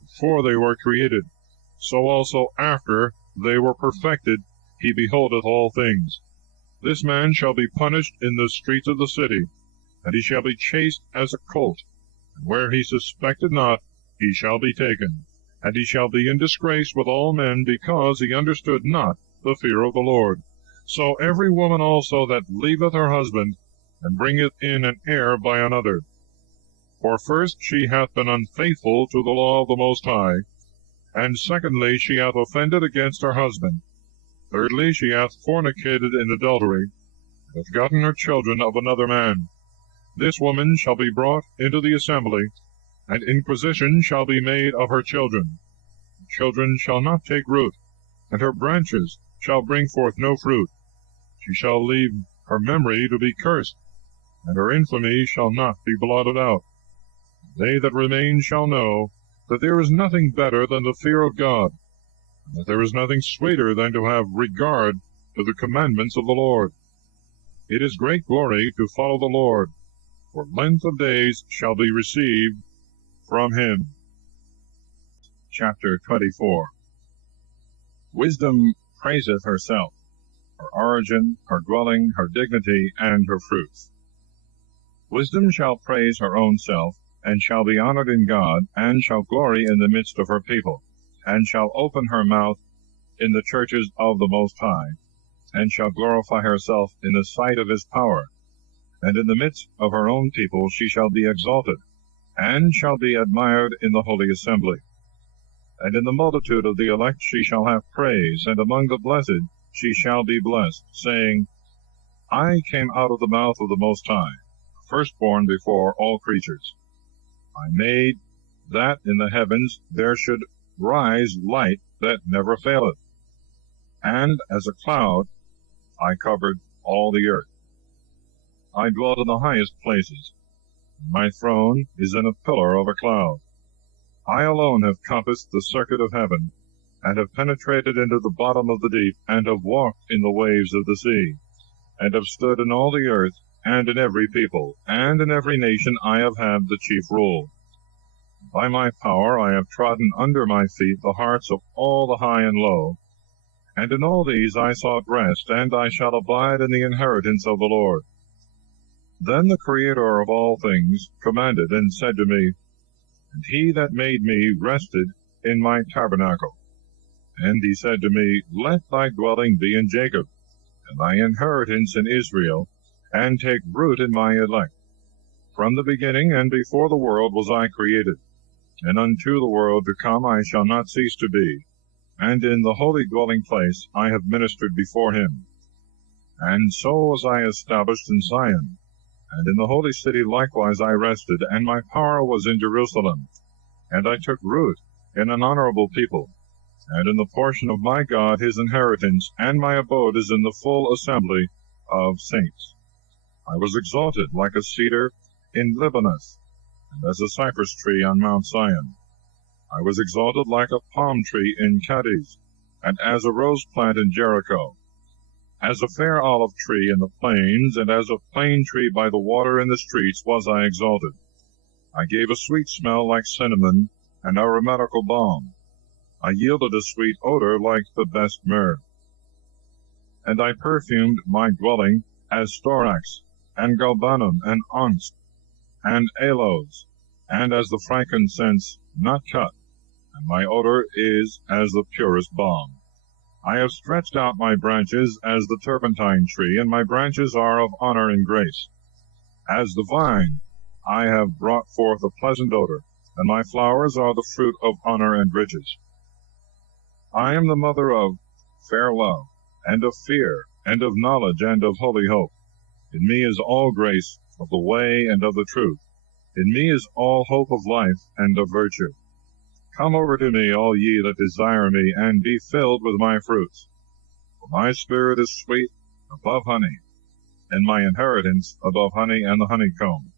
before they were created, so also after they were perfected he beholdeth all things. This man shall be punished in the streets of the city, and he shall be chased as a colt, and where he suspected not he shall be taken, and he shall be in disgrace with all men, because he understood not the fear of the Lord. So every woman also that leaveth her husband, and bringeth in an heir by another. For first she hath been unfaithful to the law of the Most High, and secondly she hath offended against her husband. Thirdly she hath fornicated in adultery, and hath gotten her children of another man. This woman shall be brought into the assembly, and inquisition shall be made of her children. Her children shall not take root, and her branches shall bring forth no fruit. She shall leave her memory to be cursed, and her infamy shall not be blotted out. They that remain shall know that there is nothing better than the fear of God, and that there is nothing sweeter than to have regard to the commandments of the Lord. It is great glory to follow the Lord, for length of days shall be received from him. Chapter 24. Wisdom praiseth herself, her origin, her dwelling, her dignity, and her fruits. Wisdom shall praise her own self, and shall be honored in God, and shall glory in the midst of her people, and shall open her mouth in the churches of the Most High, and shall glorify herself in the sight of his power. And in the midst of her own people she shall be exalted, and shall be admired in the holy assembly. And in the multitude of the elect she shall have praise, and among the blessed she shall be blessed, saying, I came out of the mouth of the Most High, firstborn before all creatures. I made that in the heavens there should rise light that never faileth, and as a cloud I covered all the earth. I dwelt in the highest places, My throne is in a pillar of a cloud. I alone have compassed the circuit of heaven, and have penetrated into the bottom of the deep, and have walked in the waves of the sea, and have stood in all the earth, and in every people, and in every nation I have had the chief rule. By my power I have trodden under my feet the hearts of all the high and low, and in all these I sought rest, and I shall abide in the inheritance of the Lord. Then the Creator of all things commanded and said to me, and he that made me rested in my tabernacle. And he said to me, Let thy dwelling be in Jacob, and thy inheritance in Israel, and take root in my elect. From the beginning and before the world was I created, and unto the world to come I shall not cease to be. And in the holy dwelling place I have ministered before him. And so was I established in Zion, and in the holy city likewise I rested, and my power was in Jerusalem. And I took root in an honorable people, and in the portion of my God his inheritance, and my abode is in the full assembly of saints. I was exalted like a cedar in Libanus, and as a cypress tree on Mount Zion. I was exalted like a palm tree in Cadiz, and as a rose plant in Jericho. As a fair olive tree in the plains, and as a plane tree by the water in the streets was I exalted. I gave a sweet smell like cinnamon, and aromatical balm. I yielded a sweet odor like the best myrrh. And I perfumed my dwelling as storax, and galbanum, and onyx, and aloes, and as the frankincense not cut, and my odor is as the purest balm. I have stretched out my branches as the turpentine tree, and my branches are of honor and grace. As the vine, I have brought forth a pleasant odor, and my flowers are the fruit of honor and riches. I am the mother of fair love, and of fear, and of knowledge, and of holy hope. In me is all grace of the way and of the truth. In me is all hope of life and of virtue. Come over to me, all ye that desire me, and be filled with my fruits. For my spirit is sweet above honey, and my inheritance above honey and the honeycomb.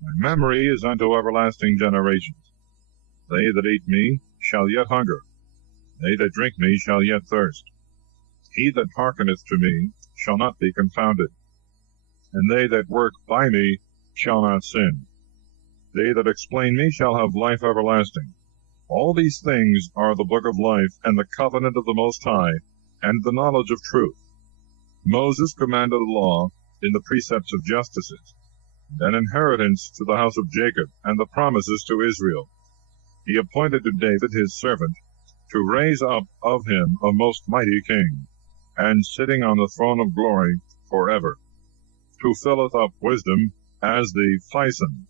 My memory is unto everlasting generations. They that eat me shall yet hunger, they that drink me shall yet thirst. He that hearkeneth to me shall not be confounded, and they that work by me shall not sin. They that explain me shall have life everlasting. All these things are the book of life, and the covenant of the Most High, and the knowledge of truth. Moses commanded the law in the precepts of justices, and an inheritance to the house of Jacob, and the promises to Israel. He appointed to David his servant, to raise up of him a most mighty king, and sitting on the throne of glory forever, who filleth up wisdom as the Physon,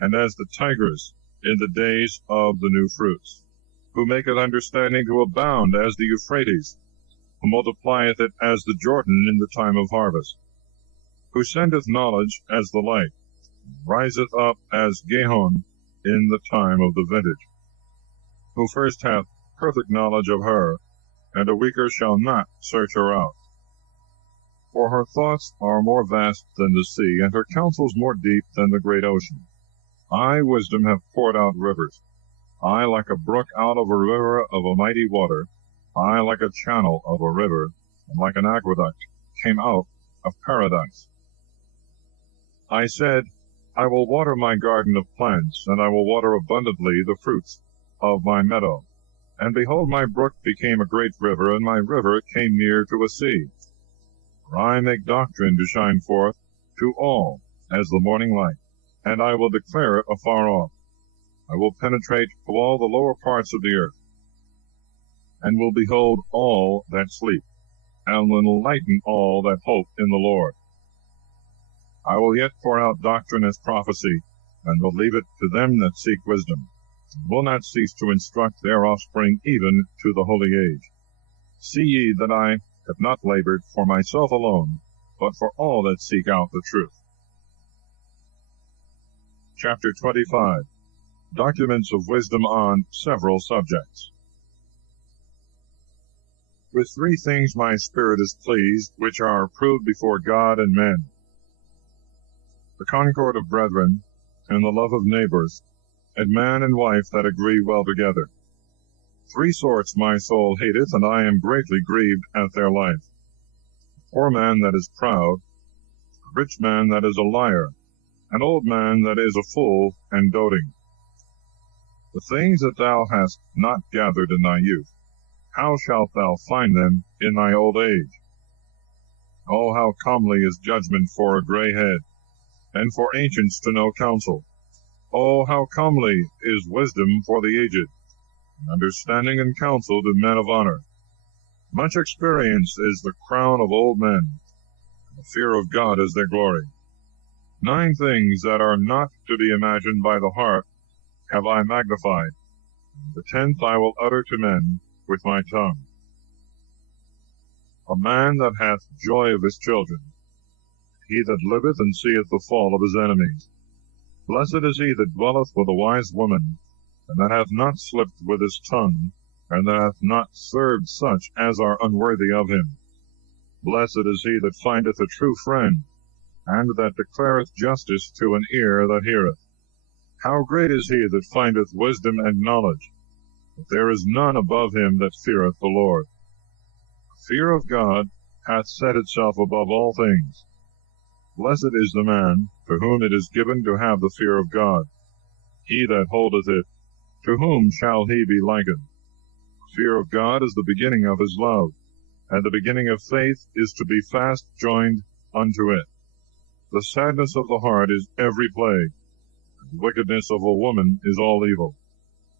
and as the Tigris in the days of the new fruits, who maketh understanding to abound as the Euphrates, who multiplieth it as the Jordan in the time of harvest, who sendeth knowledge as the light, riseth up as Gihon in the time of the vintage, who first hath perfect knowledge of her, and a weaker shall not search her out. For her thoughts are more vast than the sea, and her counsels more deep than the great ocean. I, wisdom, have poured out rivers. I, like a brook out of a river of a mighty water. I, like a channel of a river, and like an aqueduct, came out of paradise. I said, I will water my garden of plants, and I will water abundantly the fruits of my meadow. And behold, my brook became a great river, and my river came near to a sea. For I make doctrine to shine forth to all as the morning light, and I will declare it afar off. I will penetrate to all the lower parts of the earth, and will behold all that sleep, and will enlighten all that hope in the Lord. I will yet pour out doctrine as prophecy, and will leave it to them that seek wisdom, and will not cease to instruct their offspring even to the holy age. See ye that I have not labored for myself alone, but for all that seek out the truth. Chapter 25. Documents of Wisdom on several subjects. With three things my spirit is pleased, which are approved before God and men: the concord of brethren, and the love of neighbors, and man and wife that agree well together. 3 sorts my soul hateth, and I am greatly grieved at their life. A poor man that is proud, a rich man that is a liar, an old man that is a fool and doting. The things that thou hast not gathered in thy youth, how shalt thou find them in thy old age? Oh, how comely is judgment for a gray head, and for ancients to know counsel. Oh, how comely is wisdom for the aged, and understanding and counsel to men of honor. Much experience is the crown of old men, and the fear of God is their glory. 9 things that are not to be imagined by the heart have I magnified. The 10th I will utter to men with my tongue. A man that hath joy of his children, he that liveth and seeth the fall of his enemies. Blessed is he that dwelleth with a wise woman, and that hath not slipped with his tongue, and that hath not served such as are unworthy of him. Blessed is he that findeth a true friend, and that declareth justice to an ear that heareth. How great is he that findeth wisdom and knowledge! But there is none above him that feareth the Lord. The fear of God hath set itself above all things. Blessed is the man to whom it is given to have the fear of God. He that holdeth it, to whom shall he be likened? The fear of God is the beginning of his love, and the beginning of faith is to be fast joined unto it. The sadness of the heart is every plague, and the wickedness of a woman is all evil.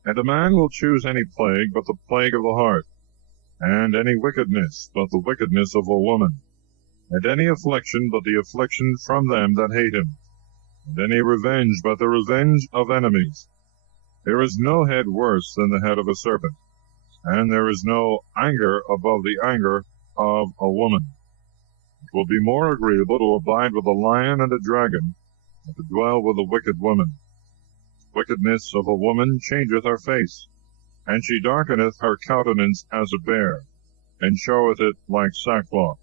And a man will choose any plague but the plague of the heart, and any wickedness but the wickedness of a woman, and any affliction but the affliction from them that hate him, and any revenge but the revenge of enemies. There is no head worse than the head of a serpent, and there is no anger above the anger of a woman. It will be more agreeable to abide with a lion and a dragon than to dwell with a wicked woman. Wickedness of a woman changeth her face, and she darkeneth her countenance as a bear, and showeth it like sackcloth.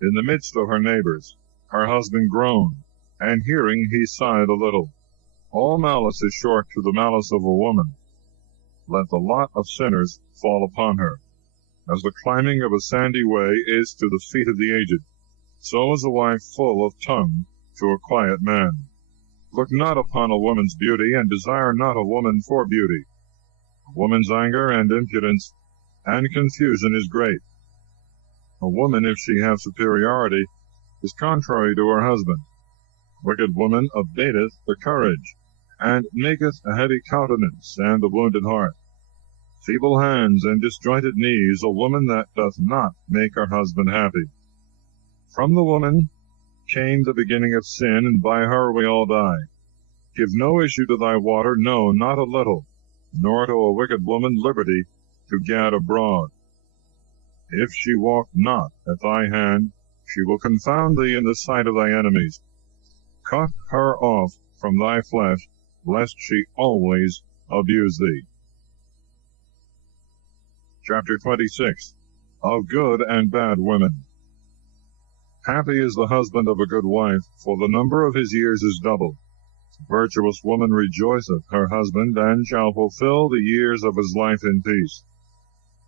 In the midst of her neighbors, her husband groaned, and hearing he sighed a little. All malice is short to the malice of a woman. Let the lot of sinners fall upon her. As the climbing of a sandy way is to the feet of the aged, so is a wife full of tongue to a quiet man. Look not upon a woman's beauty, and desire not a woman for beauty. A woman's anger and impudence and confusion is great. A woman, if she have superiority, is contrary to her husband. A wicked woman abateth the courage, and maketh a heavy countenance and the wounded heart. Feeble hands and disjointed knees, a woman that doth not make her husband happy. From the woman came the beginning of sin, and by her we all die. Give no issue to thy water, no, not a little, nor to a wicked woman liberty to gad abroad. If she walk not at thy hand, she will confound thee in the sight of thy enemies. Cut her off from thy flesh, lest she always abuse thee. Chapter 26. Of good and bad women. Happy is the husband of a good wife, for the number of his years is doubled. A virtuous woman rejoiceth her husband, and shall fulfill the years of his life in peace.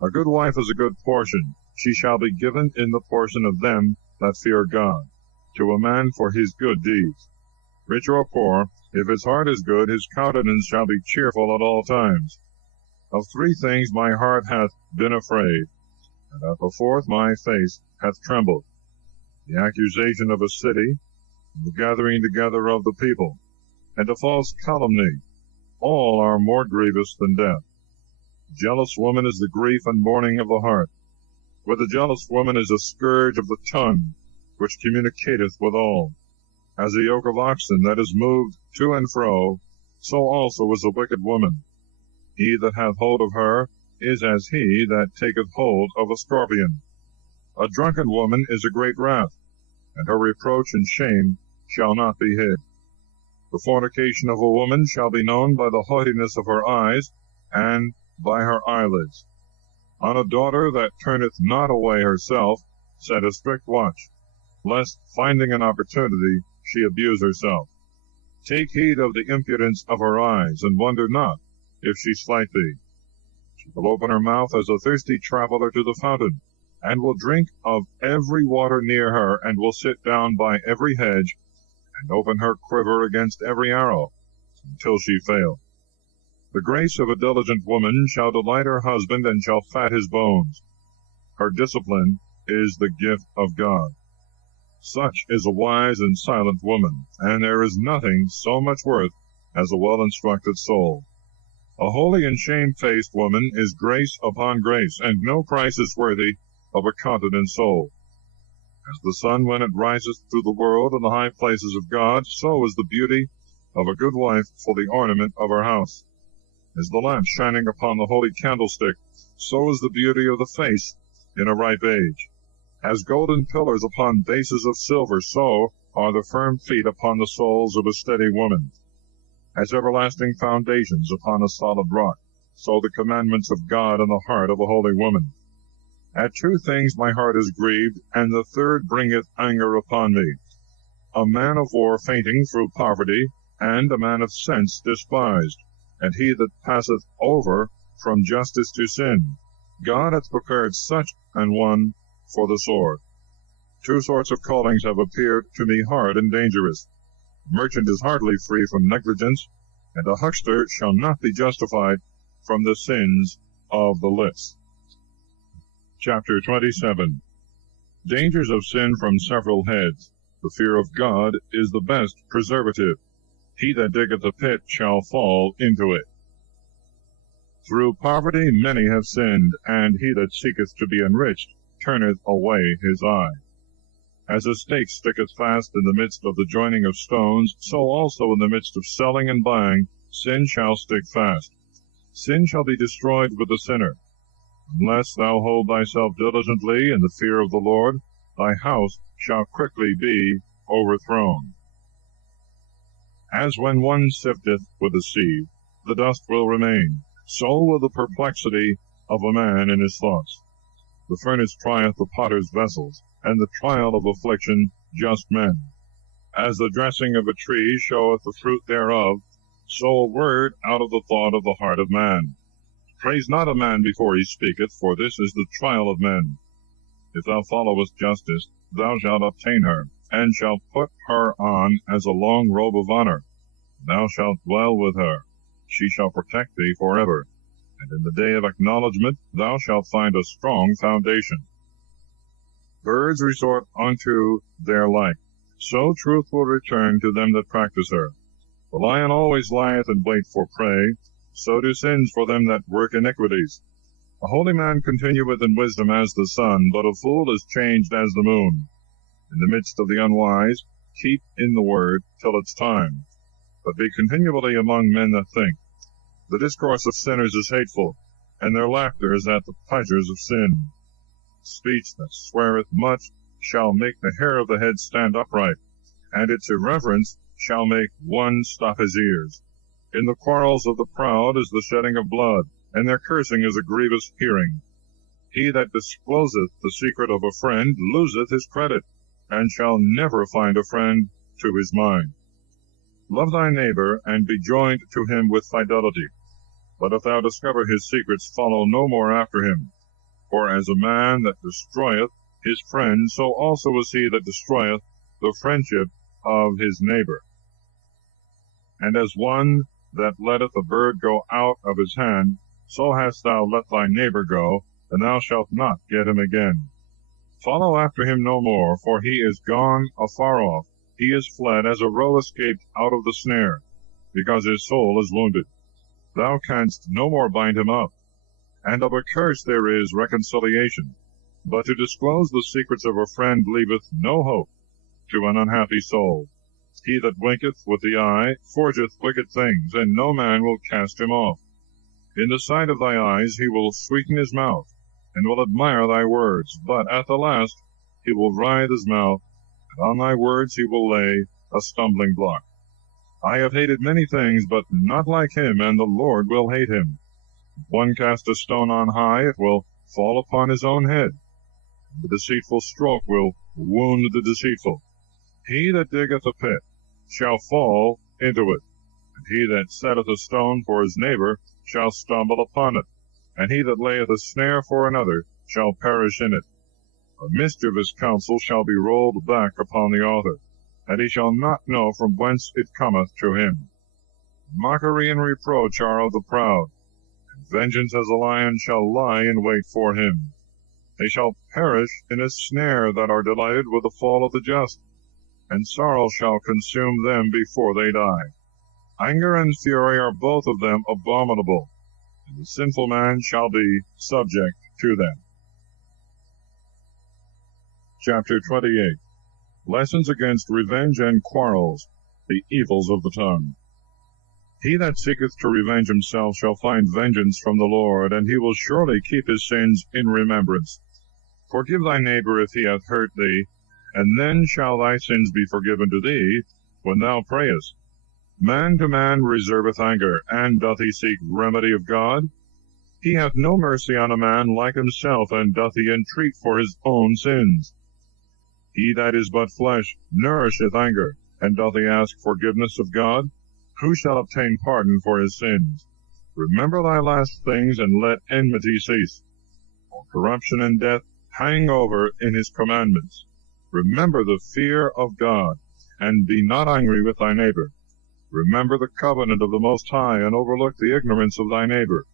A good wife is a good portion. She shall be given in the portion of them that fear God, to a man for his good deeds. Rich or poor, if his heart is good, his countenance shall be cheerful at all times. Of 3 things my heart hath been afraid, and at the 4th my face hath trembled: the accusation of a city, and the gathering together of the people, and a false calumny. All are more grievous than death. A jealous woman is the grief and mourning of the heart. With a jealous woman is a scourge of the tongue, which communicateth with all. As a yoke of oxen that is moved to and fro, so also is a wicked woman. He that hath hold of her is as he that taketh hold of a scorpion. A drunken woman is a great wrath, and her reproach and shame shall not be hid. The fornication of a woman shall be known by the haughtiness of her eyes, and by her eyelids. On a daughter that turneth not away herself, set a strict watch, lest, finding an opportunity, she abuse herself. Take heed of the impudence of her eyes, and wonder not if she slight thee. She will open her mouth as a thirsty traveler to the fountain, and will drink of every water near her, and will sit down by every hedge, and open her quiver against every arrow, until she fail. The grace of a diligent woman shall delight her husband, and shall fat his bones. Her discipline is the gift of God. Such is a wise and silent woman, and there is nothing so much worth as a well-instructed soul. A holy and shamefaced woman is grace upon grace, and no price is worthy of a continent soul. As the sun when it riseth through the world in the high places of God, so is the beauty of a good wife for the ornament of her house. As the lamp shining upon the holy candlestick, so is the beauty of the face in a ripe age. As golden pillars upon bases of silver, so are the firm feet upon the soles of a steady woman. As everlasting foundations upon a solid rock, so the commandments of God in the heart of a holy woman. At two things my heart is grieved, and the third bringeth anger upon me: a man of war fainting through poverty, and a man of sense despised, and he that passeth over from justice to sin. God hath prepared such an one for the sword. Two sorts of callings have appeared to me hard and dangerous. A merchant is hardly free from negligence, and a huckster shall not be justified from the sins of the lips. Chapter 27. Dangers of sin from several heads. The fear of God is the best preservative. He that diggeth a pit shall fall into it. Through poverty many have sinned, and he that seeketh to be enriched turneth away his eye. As a stake sticketh fast in the midst of the joining of stones, so also in the midst of selling and buying sin shall stick fast. Sin shall be destroyed with the sinner. Unless thou hold thyself diligently in the fear of the Lord, thy house shall quickly be overthrown. As when one sifteth with a sieve, the dust will remain, so will the perplexity of a man in his thoughts. The furnace trieth the potter's vessels, and the trial of affliction just men. As the dressing of a tree showeth the fruit thereof, so a word out of the thought of the heart of man. Praise not a man before he speaketh, for this is the trial of men. If thou followest justice, thou shalt obtain her, and shalt put her on as a long robe of honor. Thou shalt dwell with her, she shall protect thee forever. And in the day of acknowledgment thou shalt find a strong foundation. Birds resort unto their like, so truth will return to them that practice her. The lion always lieth in wait for prey, so do sins for them that work iniquities. A holy man continueth in wisdom as the sun, but a fool is changed as the moon. In the midst of the unwise, keep in the word till its time, but be continually among men that think. The discourse of sinners is hateful, and their laughter is at the pleasures of sin. Speech that sweareth much shall make the hair of the head stand upright, and its irreverence shall make one stop his ears. In the quarrels of the proud is the shedding of blood, and their cursing is a grievous hearing. He that discloseth the secret of a friend loseth his credit, and shall never find a friend to his mind. Love thy neighbor, and be joined to him with fidelity. But if thou discover his secrets, follow no more after him. For as a man that destroyeth his friend, so also is he that destroyeth the friendship of his neighbor. And as one that letteth a bird go out of his hand, so hast thou let thy neighbor go, and thou shalt not get him again. Follow after him no more, for he is gone afar off. He is fled as a roe escaped out of the snare, because his soul is wounded. Thou canst no more bind him up. And of a curse there is reconciliation. But to disclose the secrets of a friend leaveth no hope to an unhappy soul. He that winketh with the eye forgeth wicked things, and no man will cast him off. In the sight of thy eyes he will sweeten his mouth, and will admire thy words, but at the last he will writhe his mouth, and on thy words he will lay a stumbling block. I have hated many things, but not like him, and the Lord will hate him. If one cast a stone on high, it will fall upon his own head. The deceitful stroke will wound the deceitful. He that diggeth a pit shall fall into it. And he that setteth a stone for his neighbor shall stumble upon it, and he that layeth a snare for another shall perish in it. A mischievous counsel shall be rolled back upon the author, and he shall not know from whence it cometh to him. Mockery and reproach are of the proud, and vengeance as a lion shall lie in wait for him. They shall perish in a snare that are delighted with the fall of the just, and sorrow shall consume them before they die. Anger and fury are both of them abominable, and the sinful man shall be subject to them. Chapter 28. Lessons against revenge and quarrels, the evils of the tongue. He that seeketh to revenge himself shall find vengeance from the Lord, and he will surely keep his sins in remembrance. Forgive thy neighbor if he hath hurt thee, and then shall thy sins be forgiven to thee when thou prayest. Man to man reserveth anger, and doth he seek remedy of God? He hath no mercy on a man like himself, and doth he entreat for his own sins. He that is but flesh nourisheth anger, and doth he ask forgiveness of God? Who shall obtain pardon for his sins? Remember thy last things, and let enmity cease. For corruption and death hang over in his commandments. Remember the fear of God, and be not angry with thy neighbor. Remember the covenant of the Most High, and overlook the ignorance of thy neighbor.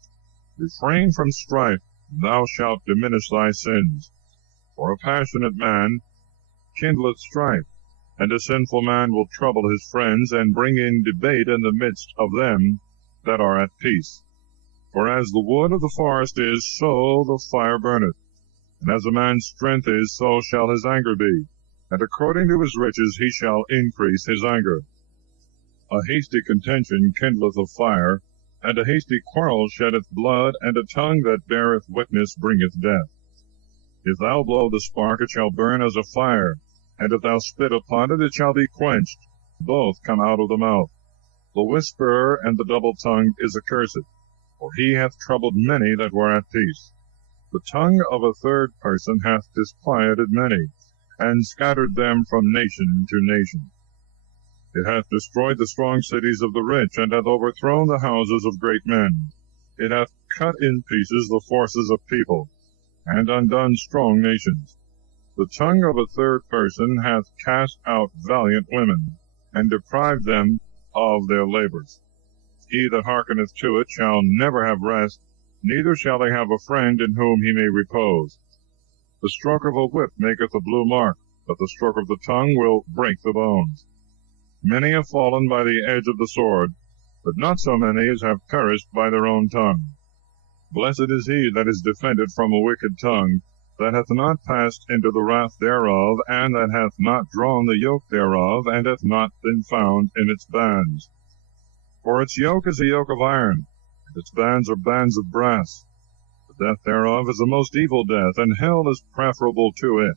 Refrain from strife, and thou shalt diminish thy sins. For a passionate man kindleth strife, and a sinful man will trouble his friends, and bring in debate in the midst of them that are at peace. For as the wood of the forest is, so the fire burneth. And as a man's strength is, so shall his anger be. And according to his riches he shall increase his anger. A hasty contention kindleth a fire, and a hasty quarrel sheddeth blood, and a tongue that beareth witness bringeth death. If thou blow the spark, it shall burn as a fire, and if thou spit upon it, it shall be quenched. Both come out of the mouth. The whisperer and the double-tongued is accursed, for he hath troubled many that were at peace. The tongue of a third person hath disquieted many, and scattered them from nation to nation. It hath destroyed the strong cities of the rich, and hath overthrown the houses of great men. It hath cut in pieces the forces of people, and undone strong nations. The tongue of a third person hath cast out valiant women, and deprived them of their labors. He that hearkeneth to it shall never have rest, neither shall they have a friend in whom he may repose. The stroke of a whip maketh a blue mark, but the stroke of the tongue will break the bones. Many have fallen by the edge of the sword, but not so many as have perished by their own tongue. Blessed is he that is defended from a wicked tongue, that hath not passed into the wrath thereof, and that hath not drawn the yoke thereof, and hath not been found in its bands. For its yoke is a yoke of iron, and its bands are bands of brass. The death thereof is a most evil death, and hell is preferable to it.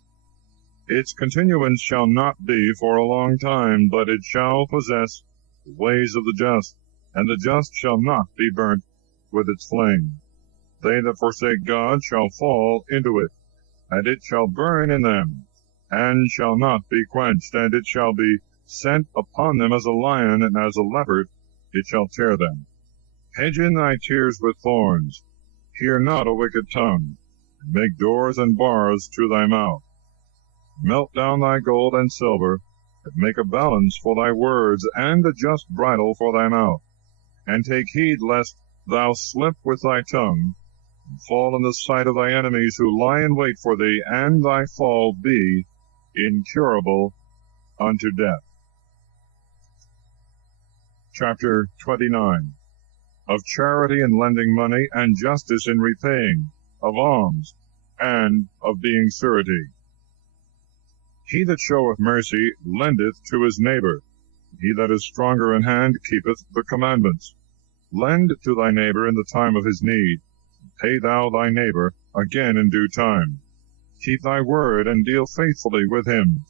Its continuance shall not be for a long time, but it shall possess the ways of the just, and the just shall not be burnt with its flame. They that forsake God shall fall into it, and it shall burn in them, and shall not be quenched, and it shall be sent upon them as a lion, and as a leopard it shall tear them. Hedge in thy tears with thorns, hear not a wicked tongue, and make doors and bars to thy mouth. Melt down thy gold and silver, and make a balance for thy words, and a just bridle for thy mouth. And take heed lest thou slip with thy tongue, and fall in the sight of thy enemies who lie in wait for thee, and thy fall be incurable unto death. Chapter 29. Of charity in lending money, and justice in repaying, of alms, and of being surety. He that showeth mercy lendeth to his neighbor. He that is stronger in hand keepeth the commandments. Lend to thy neighbor in the time of his need. Pay thou thy neighbor again in due time. Keep thy word, and deal faithfully with him.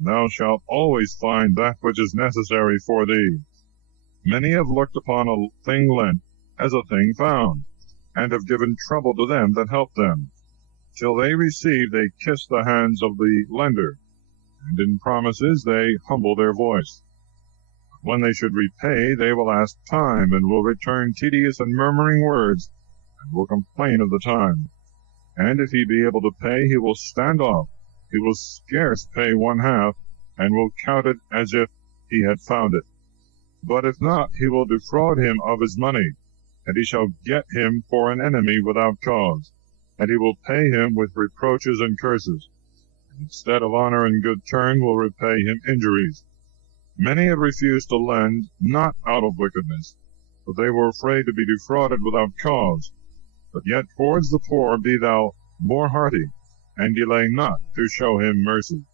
Thou shalt always find that which is necessary for thee. Many have looked upon a thing lent as a thing found, and have given trouble to them that help them. Till they receive, they kiss the hands of the lender, and in promises they humble their voice. When they should repay, they will ask time, and will return tedious and murmuring words, and will complain of the time. And if he be able to pay, he will stand off. He will scarce pay one half, and will count it as if he had found it. But if not, he will defraud him of his money, and he shall get him for an enemy without cause, and he will pay him with reproaches and curses, and instead of honor and good turn will repay him injuries. Many have refused to lend, not out of wickedness, but they were afraid to be defrauded without cause. But yet towards the poor be thou more hearty, and delay not to show him mercy.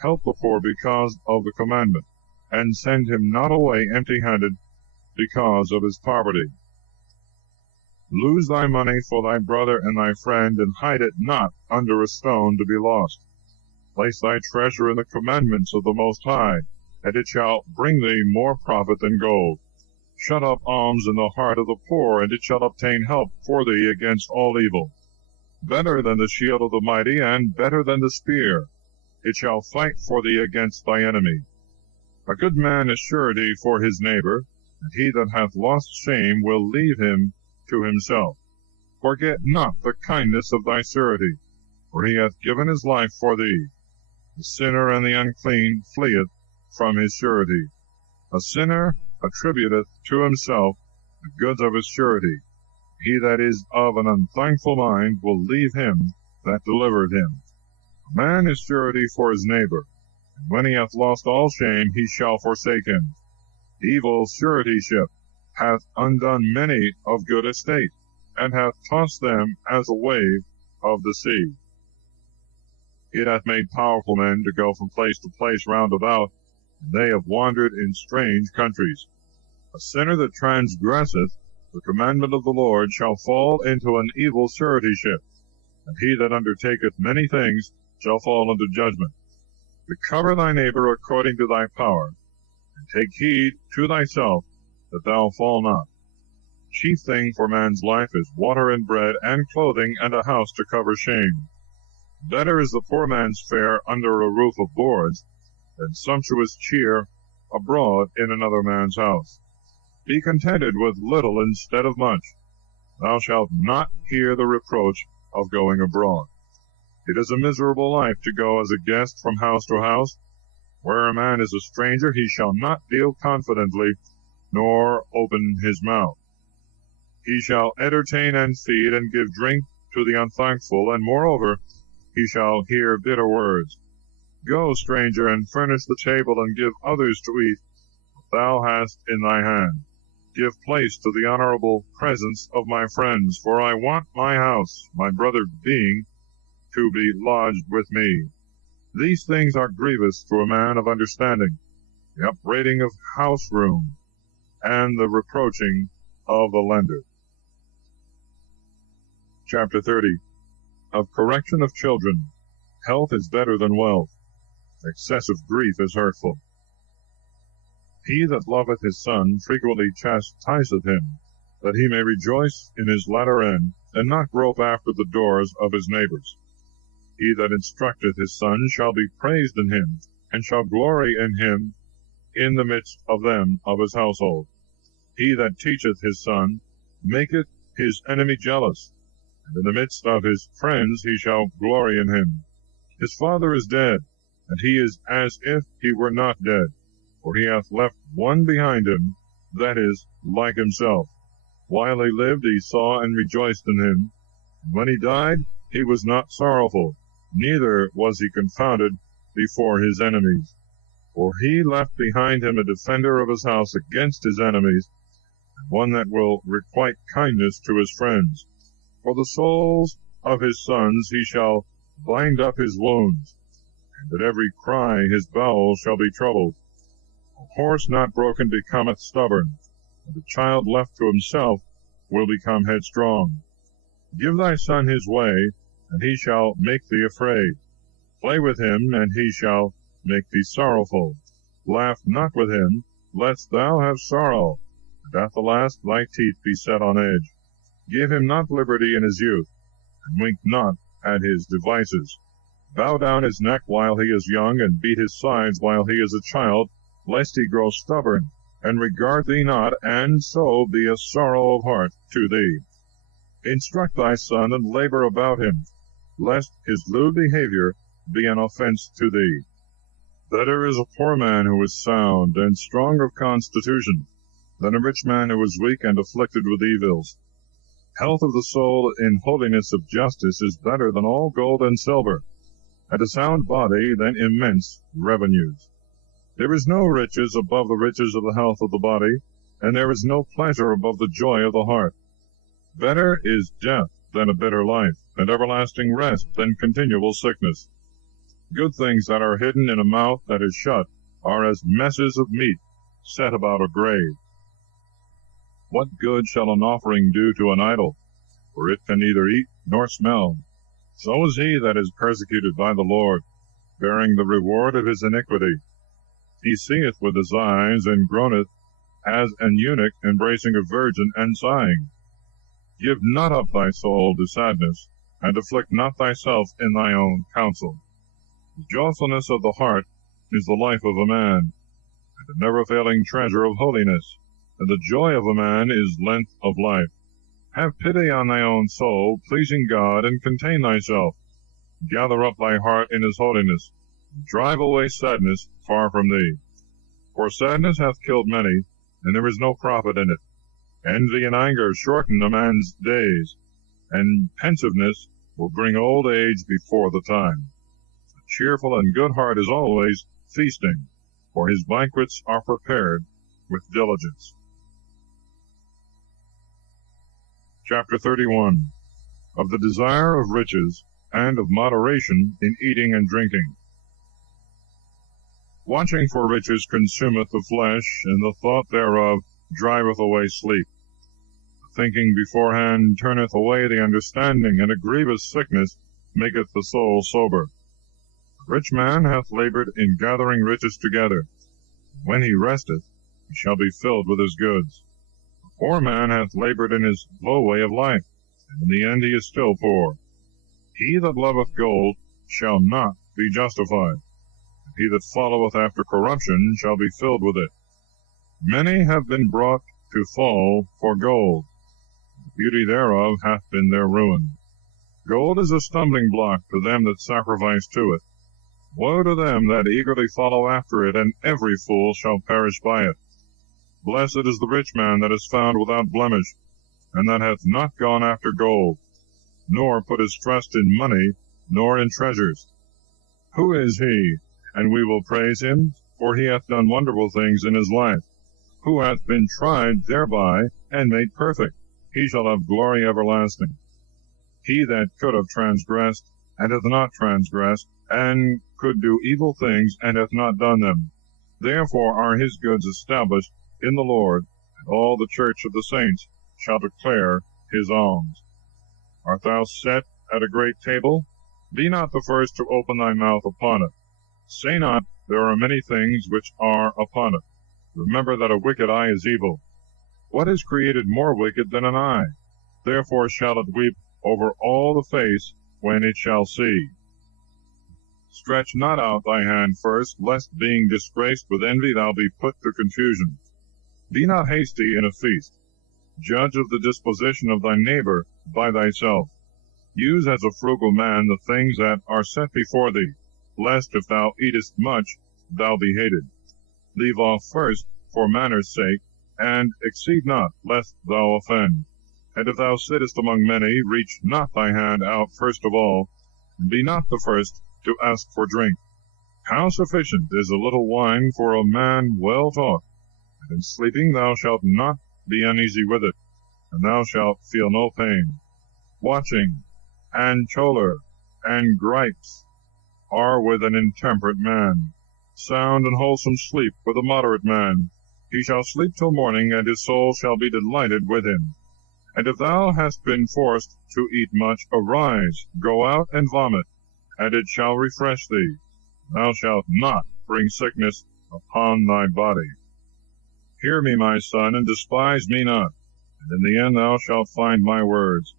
Help the poor because of the commandment, and send him not away empty-handed because of his poverty. Lose thy money for thy brother and thy friend, and hide it not under a stone to be lost. Place thy treasure in the commandments of the Most High, and it shall bring thee more profit than gold. Shut up alms in the heart of the poor, and it shall obtain help for thee against all evil. Better than the shield of the mighty, and better than the spear, it shall fight for thee against thy enemy. A good man is surety for his neighbor, and he that hath lost shame will leave him to himself. Forget not the kindness of thy surety, for he hath given his life for thee. The sinner and the unclean fleeth from his surety. A sinner attributeth to himself the goods of his surety. He that is of an unthankful mind will leave him that delivered him. A man is surety for his neighbor, and when he hath lost all shame, he shall forsake him. Evil suretyship hath undone many of good estate, and hath tossed them as a wave of the sea. It hath made powerful men to go from place to place round about, and they have wandered in strange countries. A sinner that transgresseth the commandment of the Lord shall fall into an evil suretyship, and he that undertaketh many things shall fall into judgment. Recover thy neighbor according to thy power, and take heed to thyself that thou fall not. Chief thing for man's life is water and bread, and clothing, and a house to cover shame. Better is the poor man's fare under a roof of boards, than sumptuous cheer abroad in another man's house. Be contented with little instead of much. Thou shalt not hear the reproach of going abroad. It is a miserable life to go as a guest from house to house. Where a man is a stranger, he shall not deal confidently, nor open his mouth. He shall entertain and feed, and give drink to the unthankful, and moreover he shall hear bitter words. Go, stranger, and furnish the table, and give others to eat what thou hast in thy hand. Give place to the honorable presence of my friends, for I want my house, my brother being, to be lodged with me. These things are grievous to a man of understanding, the upbraiding of house room, and the reproaching of the lender. Chapter 30. Of correction of children. Health is better than wealth. Excessive grief is hurtful. He that loveth his son frequently chastiseth him, that he may rejoice in his latter end, and not grope after the doors of his neighbors. He that instructeth his son shall be praised in him, and shall glory in him in the midst of them of his household. He that teacheth his son maketh his enemy jealous, and in the midst of his friends he shall glory in him. His father is dead, and he is as if he were not dead, for he hath left one behind him, that is, like himself. While he lived, he saw and rejoiced in him, and when he died, he was not sorrowful, neither was he confounded before his enemies. For he left behind him a defender of his house against his enemies, and one that will requite kindness to his friends. For the souls of his sons he shall bind up his wounds, and at every cry his bowels shall be troubled. A horse not broken becometh stubborn, and a child left to himself will become headstrong. Give thy son his way, and he shall make thee afraid. Play with him, and he shall make thee sorrowful. Laugh not with him, lest thou have sorrow, and at the last thy teeth be set on edge. Give him not liberty in his youth, and wink not at his devices. Bow down his neck while he is young, and beat his sides while he is a child, lest he grow stubborn, and regard thee not, and so be a sorrow of heart to thee. Instruct thy son, and labor about him, lest his lewd behavior be an offense to thee. Better is a poor man who is sound and strong of constitution, than a rich man who is weak and afflicted with evils. Health of the soul in holiness of justice is better than all gold and silver, and a sound body than immense revenues. There is no riches above the riches of the health of the body, and there is no pleasure above the joy of the heart. Better is death than a bitter life, and everlasting rest than continual sickness. Good things that are hidden in a mouth that is shut are as messes of meat set about a grave. What good shall an offering do to an idol? For it can neither eat nor smell. So is he that is persecuted by the Lord, bearing the reward of his iniquity. He seeth with his eyes, and groaneth as an eunuch embracing a virgin and sighing. Give not up thy soul to sadness, and afflict not thyself in thy own counsel. The joyfulness of the heart is the life of a man, and a never-failing treasure of holiness, and the joy of a man is length of life. Have pity on thy own soul, pleasing God, and contain thyself. Gather up thy heart in his holiness, and drive away sadness far from thee. For sadness hath killed many, and there is no profit in it. Envy and anger shorten a man's days, and pensiveness will bring old age before the time. A cheerful and good heart is always feasting, for his banquets are prepared with diligence. Chapter 31. Of the desire of riches, and of moderation in eating and drinking. Watching for riches consumeth the flesh, and the thought thereof driveth away sleep. Thinking beforehand turneth away the understanding, and a grievous sickness maketh the soul sober. A rich man hath labored in gathering riches together. When he resteth, he shall be filled with his goods. A poor man hath labored in his low way of life, and in the end he is still poor. He that loveth gold shall not be justified, and he that followeth after corruption shall be filled with it. Many have been brought to fall for gold, and the beauty thereof hath been their ruin. Gold is a stumbling block to them that sacrifice to it. Woe to them that eagerly follow after it, and every fool shall perish by it. Blessed is the rich man that is found without blemish, and that hath not gone after gold, nor put his trust in money, nor in treasures. Who is he? And we will praise him, for he hath done wonderful things in his life. Who hath been tried thereby, and made perfect? He shall have glory everlasting. He that could have transgressed, and hath not transgressed, and could do evil things, and hath not done them. Therefore are his goods established in the Lord, and all the church of the saints shall declare his alms. Art thou set at a great table? Be not the first to open thy mouth upon it. Say not, there are many things which are upon it. Remember that a wicked eye is evil. What is created more wicked than an eye? Therefore shall it weep over all the face when it shall see. Stretch not out thy hand first, lest being disgraced with envy thou be put to confusion. Be not hasty in a feast. Judge of the disposition of thy neighbor by thyself. Use as a frugal man the things that are set before thee, lest if thou eatest much, thou be hated. Leave off first for manners' sake, and exceed not, lest thou offend. And if thou sittest among many, reach not thy hand out first of all, and be not the first to ask for drink. How sufficient is a little wine for a man well taught, and in sleeping thou shalt not be uneasy with it, and thou shalt feel no pain. Watching, and choler, and gripes are with an intemperate man. Sound and wholesome sleep with a moderate man. He shall sleep till morning, and his soul shall be delighted with him. And if thou hast been forced to eat much, arise, go out and vomit, and it shall refresh thee. Thou shalt not bring sickness upon thy body. Hear me, my son, and despise me not, and in the end thou shalt find my words.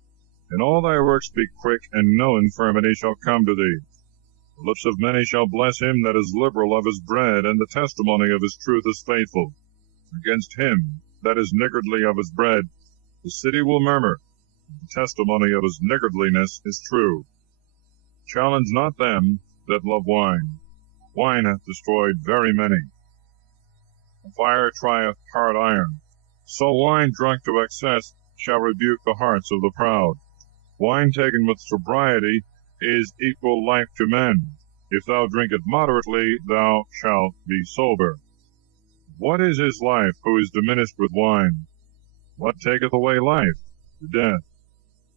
In all thy works be quick, and no infirmity shall come to thee. The lips of many shall bless him that is liberal of his bread, and the testimony of his truth is faithful. against him that is niggardly of his bread. The city will murmur. The testimony of his niggardliness is true. Challenge not them that love wine. Wine hath destroyed very many. Fire trieth hard iron. So wine drunk to excess shall rebuke the hearts of the proud. Wine taken with sobriety is equal life to men. If thou drink it moderately, thou shalt be sober. What is his life who is diminished with wine? What taketh away life? Death.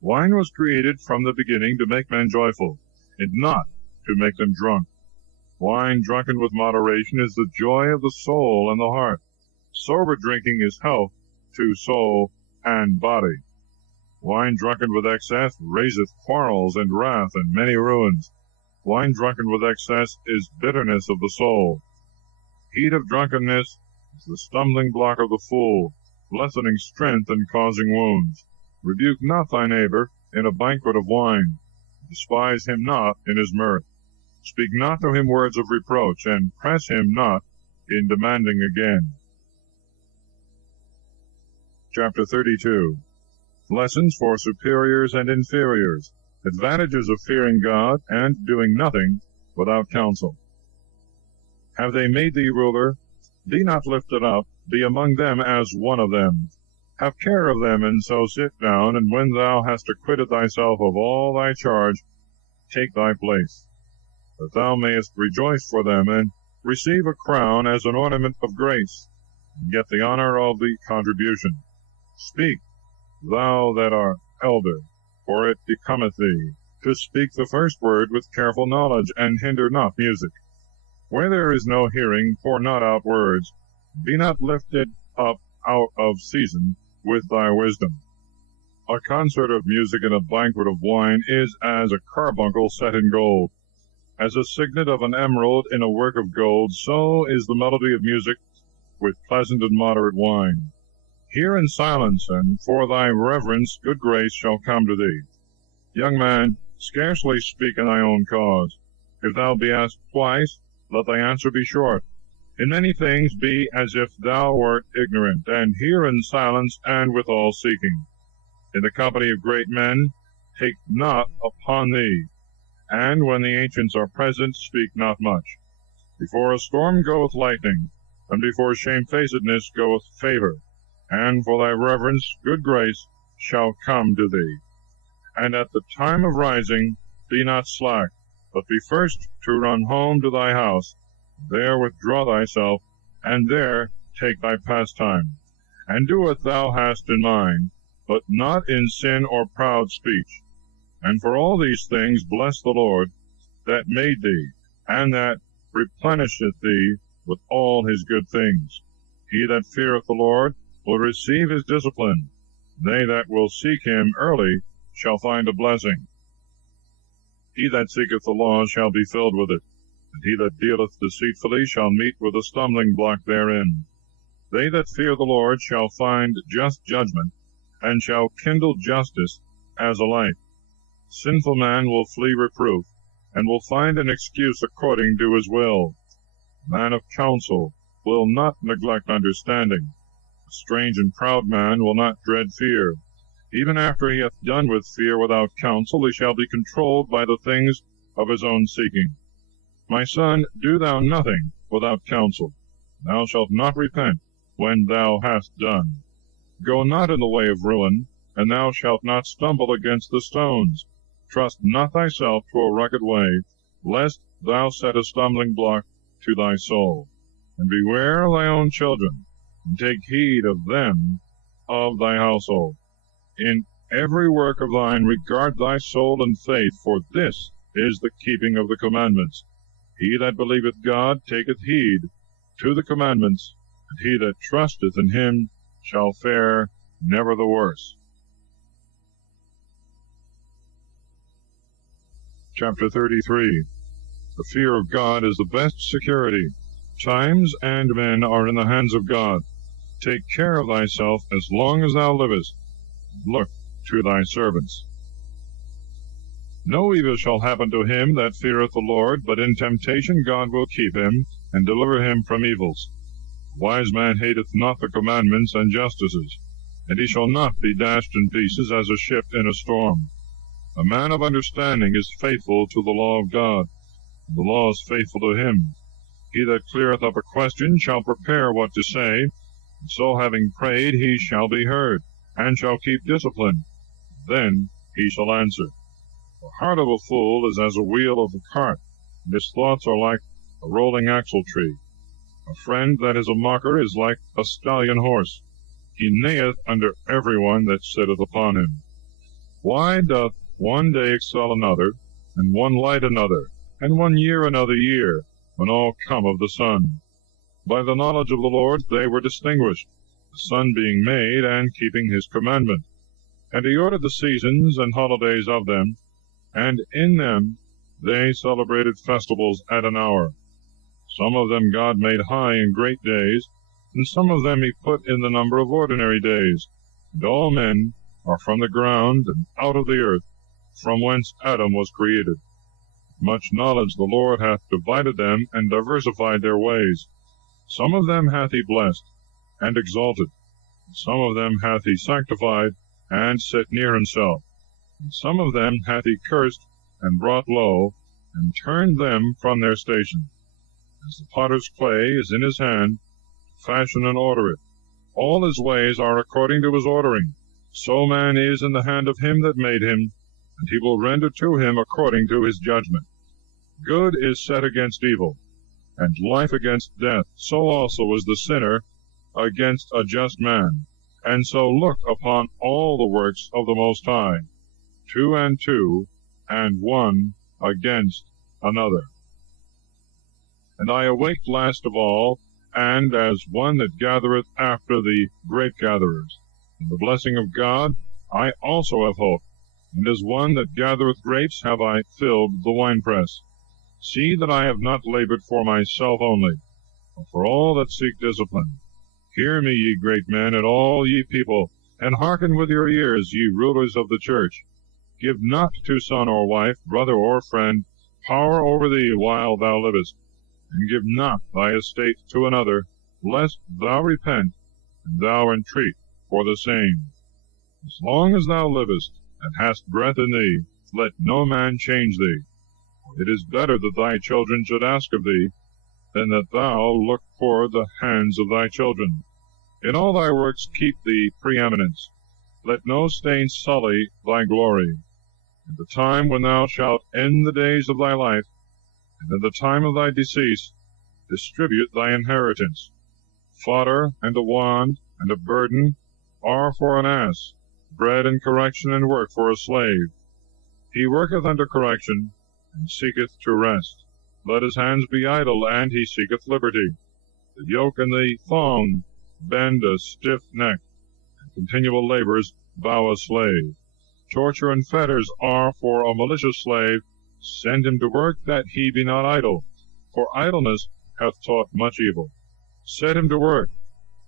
Wine was created from the beginning to make men joyful, and not to make them drunk. Wine drunken with moderation is the joy of the soul and the heart. Sober drinking is health to soul and body. Wine drunken with excess raiseth quarrels and wrath and many ruins. Wine drunken with excess is bitterness of the soul. Heat of drunkenness is the stumbling block of the fool, lessening strength and causing wounds. Rebuke not thy neighbor in a banquet of wine. Despise him not in his mirth. Speak not to him words of reproach, and press him not in demanding again. Chapter 32. Lessons for superiors and inferiors. Advantages of fearing God and doing nothing without counsel. Have they made thee ruler? Be not lifted up, be among them as one of them. Have care of them, and so sit down, and when thou hast acquitted thyself of all thy charge, take thy place, that thou mayest rejoice for them, and receive a crown as an ornament of grace, and get the honor of the contribution. Speak, thou that art elder, for it becometh thee to speak the first word with careful knowledge, and hinder not music. Where there is no hearing, pour not out words. Be not lifted up out of season with thy wisdom. A concert of music and a banquet of wine is as a carbuncle set in gold. As a signet of an emerald in a work of gold, so is the melody of music with pleasant and moderate wine. Hear in silence, and for thy reverence good grace shall come to thee. Young man, scarcely speak in thy own cause. If thou be asked twice, let thy answer be short. In many things be as if thou wert ignorant, and hear in silence and with all seeking. In the company of great men take not upon thee, and when the ancients are present, speak not much. Before a storm goeth lightning, and before shamefacedness goeth favor, and for thy reverence good grace shall come to thee. And at the time of rising be not slack, but be first to run home to thy house. There withdraw thyself, and there take thy pastime. And do what thou hast in mind, but not in sin or proud speech. And for all these things bless the Lord, that made thee, and that replenisheth thee with all his good things. He that feareth the Lord will receive his discipline. They that will seek him early shall find a blessing. He that seeketh the law shall be filled with it, and he that dealeth deceitfully shall meet with a stumbling block therein. They that fear the Lord shall find just judgment, and shall kindle justice as a light. Sinful man will flee reproof, and will find an excuse according to his will. Man of counsel will not neglect understanding. A strange and proud man will not dread fear. Even after he hath done with fear without counsel, he shall be controlled by the things of his own seeking. My son, do thou nothing without counsel. Thou shalt not repent when thou hast done. Go not in the way of ruin, and thou shalt not stumble against the stones. Trust not thyself to a rugged way, lest thou set a stumbling block to thy soul. And beware of thy own children, and take heed of them of thy household. In every work of thine regard thy soul and faith, for this is the keeping of the commandments. He that believeth God taketh heed to the commandments, and he that trusteth in him shall fare never the worse. Chapter 33. The fear of God is the best security. Times and men are in the hands of God. Take care of thyself as long as thou livest. Look to thy servants. No evil shall happen to him that feareth the Lord, but in temptation God will keep him, and deliver him from evils. A wise man hateth not the commandments and justices, and he shall not be dashed in pieces as a ship in a storm. A man of understanding is faithful to the law of God, and the law is faithful to him. He that cleareth up a question shall prepare what to say, and so having prayed he shall be heard, and shall keep discipline. Then he shall answer. The heart of a fool is as a wheel of a cart, and his thoughts are like a rolling axle tree. A friend that is a mocker is like a stallion horse. He neigheth under every one that sitteth upon him. Why doth one day excel another, and one light another, and 1 year another year, when all come of the sun? By the knowledge of the Lord they were distinguished, the sun being made, and keeping his commandment. And he ordered the seasons and holidays of them, and in them they celebrated festivals at an hour. Some of them God made high in great days, and some of them he put in the number of ordinary days. And all men are from the ground, and out of the earth, from whence Adam was created. Much knowledge the Lord hath divided them, and diversified their ways. Some of them hath he blessed, and exalted. And some of them hath he sanctified, and set near himself. And some of them hath he cursed, and brought low, and turned them from their station. As the potter's clay is in his hand, to fashion and order it. All his ways are according to his ordering. So man is in the hand of him that made him, and he will render to him according to his judgment. Good is set against evil, and life against death. So also is the sinner against a just man. And so look upon all the works of the Most High, 2 and 2, and one against another. And I awaked last of all, and as one that gathereth after the grape gatherers. In the blessing of God I also have hope, and as one that gathereth grapes have I filled the winepress. See that I have not labored for myself only, but for all that seek discipline. Hear me, ye great men, and all ye people, and hearken with your ears, ye rulers of the church. Give not to son or wife, brother or friend, power over thee while thou livest, and give not thy estate to another, lest thou repent, and thou entreat for the same. As long as thou livest, and hast breath in thee, let no man change thee. For it is better that thy children should ask of thee, than that thou look for the hands of thy children. In all thy works keep thee preeminence. Let no stain sully thy glory. In the time when thou shalt end the days of thy life, and in the time of thy decease, distribute thy inheritance. Fodder and a wand and a burden are for an ass, bread and correction and work for a slave. He worketh unto correction, and seeketh to rest. Let his hands be idle, and he seeketh liberty. The yoke and the thong bend a stiff neck, and continual labors bow a slave. Torture and fetters are for a malicious slave. Send him to work, that he be not idle, for idleness hath taught much evil. Set him to work,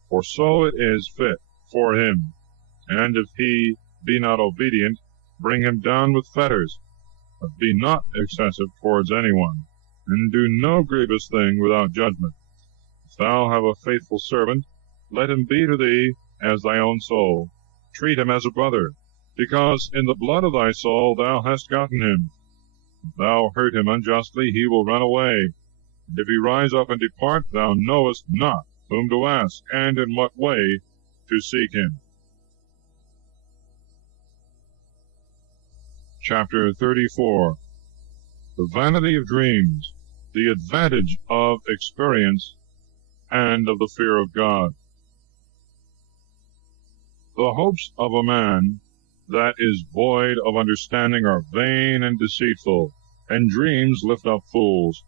for so it is fit for him. And if he be not obedient, bring him down with fetters. But be not excessive towards any one, and do no grievous thing without judgment. If thou have a faithful servant, let him be to thee as thy own soul. Treat him as a brother, because in the blood of thy soul thou hast gotten him. If thou hurt him unjustly, he will run away. And if he rise up and depart, thou knowest not whom to ask, and in what way to seek him. Chapter 34. The vanity of dreams, the advantage of experience, and of the fear of God. The hopes of a man that is void of understanding are vain and deceitful, and dreams lift up fools.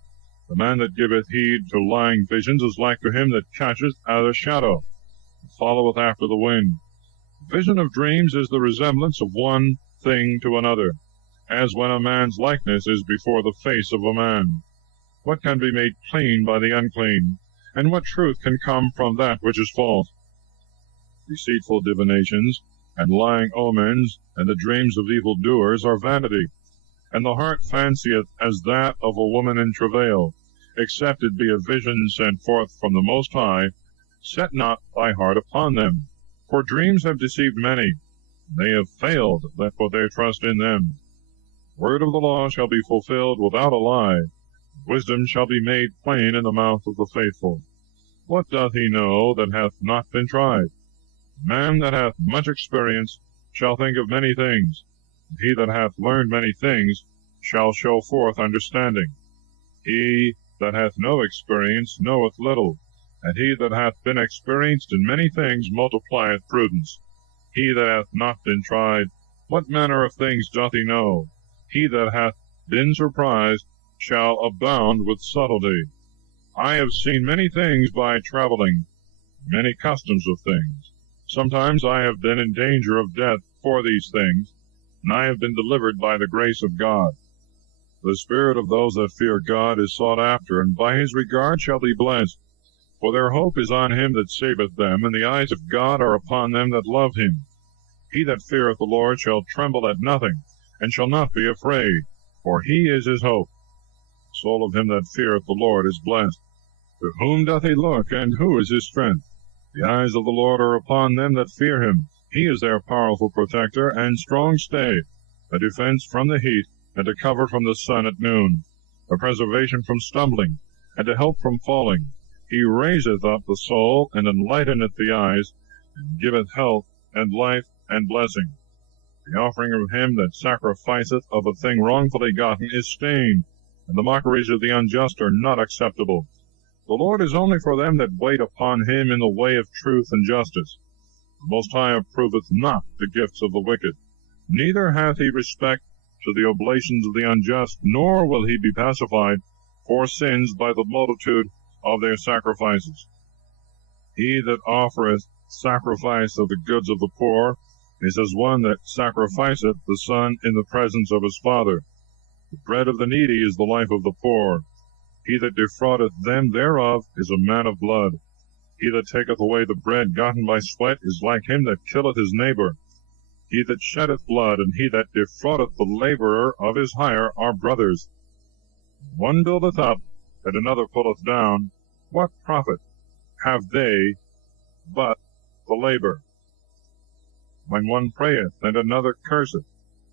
The man that giveth heed to lying visions is like to him that catcheth at a shadow, and followeth after the wind. The vision of dreams is the resemblance of one thing to another, as when a man's likeness is before the face of a man. What can be made clean by the unclean, and what truth can come from that which is false? Deceitful divinations, and lying omens, and the dreams of evildoers are vanity. And the heart fancieth as that of a woman in travail, except it be a vision sent forth from the Most High, Set not thy heart upon them, for dreams have deceived many. They have failed that put their trust in them. Word of the law shall be fulfilled without a lie. Wisdom shall be made plain in the mouth of the faithful. What doth he know that hath not been tried? Man that hath much experience shall think of many things. He that hath learned many things shall show forth understanding. He that hath no experience knoweth little, and he that hath been experienced in many things multiplieth prudence. He that hath not been tried, what manner of things doth he know? He that hath been surprised shall abound with subtlety. I have seen many things by traveling, many customs of things. Sometimes I have been in danger of death for these things, and I have been delivered by the grace of God. The spirit of those that fear God is sought after, and by his regard shall be blessed. For their hope is on him that saveth them, and the eyes of God are upon them that love him. He that feareth the Lord shall tremble at nothing, and shall not be afraid, for he is his hope. The soul of him that feareth the Lord is blessed. To whom doth he look, and who is his strength? The eyes of the Lord are upon them that fear him. He is their powerful protector and strong stay, a defense from the heat, and a cover from the sun at noon, a preservation from stumbling, and a help from falling. He raiseth up the soul, and enlighteneth the eyes, and giveth health, and life, and blessing. The offering of him that sacrificeth of a thing wrongfully gotten is stained, and the mockeries of the unjust are not acceptable. The Lord is only for them that wait upon him in the way of truth and justice. The Most High approveth not the gifts of the wicked, neither hath he respect to the oblations of the unjust, nor will he be pacified for sins by the multitude of their sacrifices. He that offereth sacrifice of the goods of the poor is as one that sacrificeth the son in the presence of his father. The bread of the needy is the life of the poor. He that defraudeth them thereof is a man of blood. He that taketh away the bread gotten by sweat is like him that killeth his neighbor. He that sheddeth blood, and he that defraudeth the laborer of his hire are brothers. One buildeth up, and another pulleth down. What profit have they but the labor? When one prayeth, and another curseth,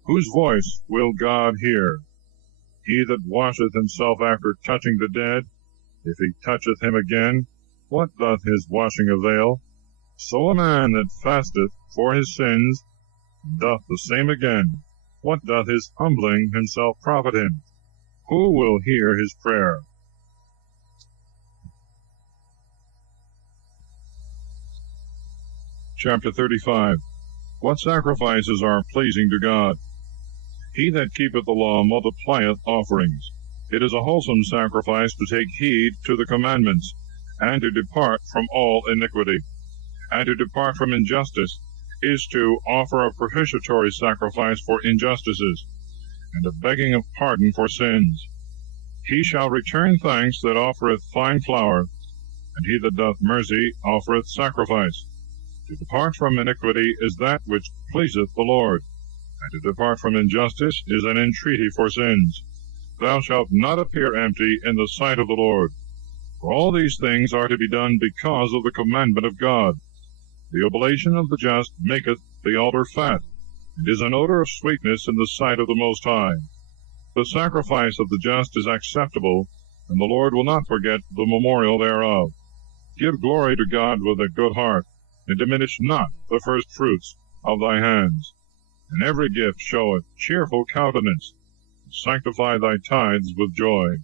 whose voice will God hear? He that washeth himself after touching the dead, if he toucheth him again, what doth his washing avail? So a man that fasteth for his sins doth the same again. What doth his humbling himself profit him? Who will hear his prayer? Chapter 35. What sacrifices are pleasing to God? He that keepeth the law multiplieth offerings. It is a wholesome sacrifice to take heed to the commandments, and to depart from all iniquity. And to depart from injustice is to offer a propitiatory sacrifice for injustices, and a begging of pardon for sins. He shall return thanks that offereth fine flour, and he that doth mercy offereth sacrifice. To depart from iniquity is that which pleaseth the Lord, and to depart from injustice is an entreaty for sins. Thou shalt not appear empty in the sight of the Lord. For all these things are to be done because of the commandment of God. The oblation of the just maketh the altar fat, and is an odor of sweetness in the sight of the Most High. The sacrifice of the just is acceptable, and the Lord will not forget the memorial thereof. Give glory to God with a good heart, and diminish not the first fruits of thy hands. In every gift show a cheerful countenance, and sanctify thy tithes with joy.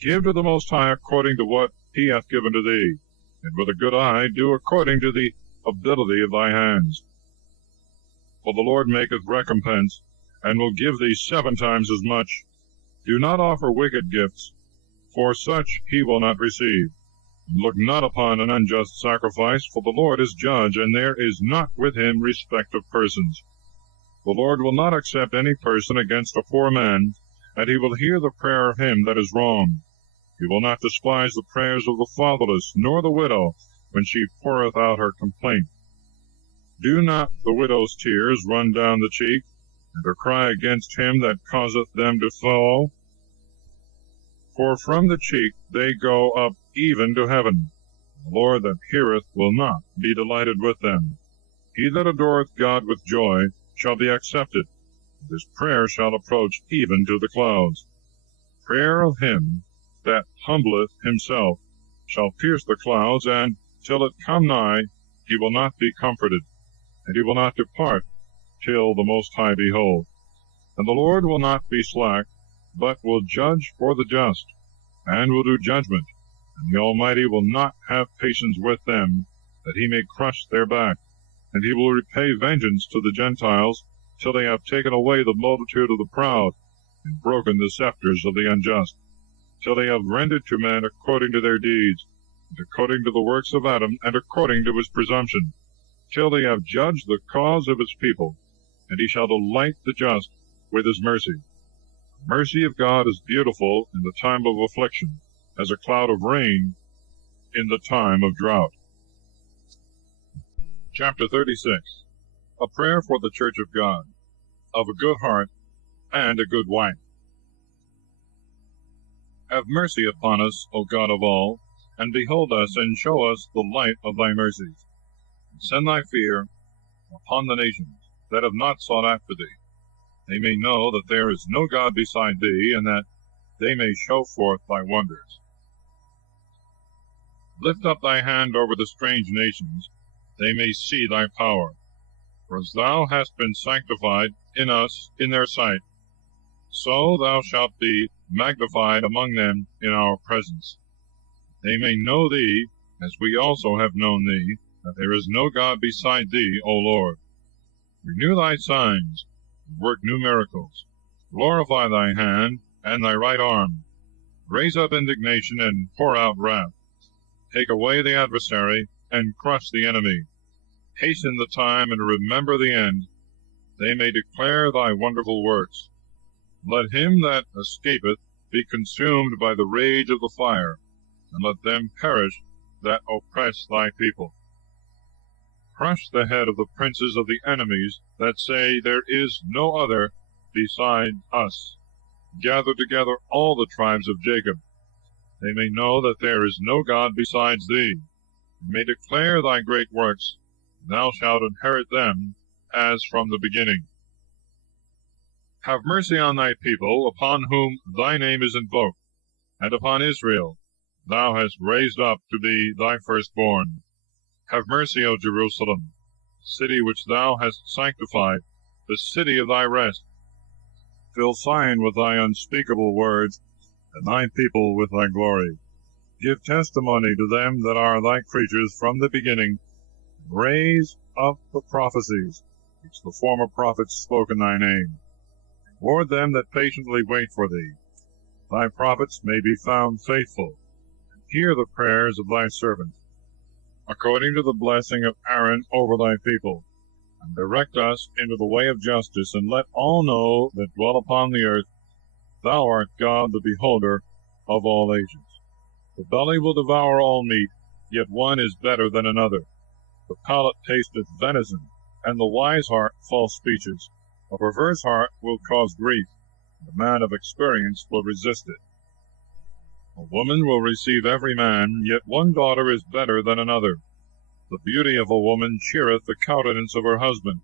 Give to the Most High according to what he hath given to thee, and with a good eye do according to the ability of thy hands. For the Lord maketh recompense, and will give thee 7 times as much. Do not offer wicked gifts, for such he will not receive. Look not upon an unjust sacrifice, for the Lord is judge, and there is not with him respect of persons. The Lord will not accept any person against a poor man, and he will hear the prayer of him that is wrong. He will not despise the prayers of the fatherless, nor the widow, when she poureth out her complaint. Do not the widow's tears run down the cheek, and her cry against him that causeth them to fall? For from the cheek they go up even to heaven, The Lord that heareth will not be delighted with them. He that adoreth God with joy shall be accepted. His prayer shall approach even to the clouds. Prayer of him that humbleth himself shall pierce the clouds, and till it come nigh, he will not be comforted, and he will not depart till the Most High behold. And the Lord will not be slack, but will judge for the just, and will do judgment. And the Almighty will not have patience with them, that he may crush their back. And he will repay vengeance to the Gentiles, till they have taken away the multitude of the proud, and broken the scepters of the unjust, till they have rendered to men according to their deeds, and according to the works of Adam, and according to his presumption, till they have judged the cause of his people, and he shall delight the just with his mercy. The mercy of God is beautiful in the time of affliction, as a cloud of rain in the time of drought. Chapter 36. A prayer for the Church of God, of a good heart and a good wife. Have mercy upon us, O God of all, and behold us, and show us the light of thy mercies. And send thy fear upon the nations that have not sought after thee. They may know that there is no God beside thee, and that they may show forth thy wonders. Lift up thy hand over the strange nations, they may see thy power. For as thou hast been sanctified in us in their sight, so thou shalt be magnified among them in our presence. They may know thee, as we also have known thee, that there is no God beside thee, O Lord. Renew thy signs, and work new miracles. Glorify thy hand and thy right arm. Raise up indignation and pour out wrath. Take away the adversary, and crush the enemy. Hasten the time, and remember the end. They may declare thy wonderful works. Let him that escapeth be consumed by the rage of the fire, and let them perish that oppress thy people. Crush the head of the princes of the enemies that say, there is no other beside us. Gather together all the tribes of Jacob. They may know that there is no God besides thee, and may declare thy great works. Thou shalt inherit them as from the beginning. Have mercy on thy people, upon whom thy name is invoked, and upon Israel thou hast raised up to be thy firstborn. Have mercy, O Jerusalem, city which thou hast sanctified, the city of thy rest. Fill Zion with thy unspeakable words, and thy people with thy glory. Give testimony to them that are thy creatures from the beginning. Raise up the prophecies which the former prophets spoke in thy name. Reward them that patiently wait for thee. Thy prophets may be found faithful, and hear the prayers of thy servants, according to the blessing of Aaron over thy people. And direct us into the way of justice, and let all know that dwell upon the earth, thou art God, the beholder of all ages. The belly will devour all meat, yet one is better than another. The palate tasteth venison, and the wise heart false speeches. A perverse heart will cause grief, and the man of experience will resist it. A woman will receive every man, yet one daughter is better than another. The beauty of a woman cheereth the countenance of her husband,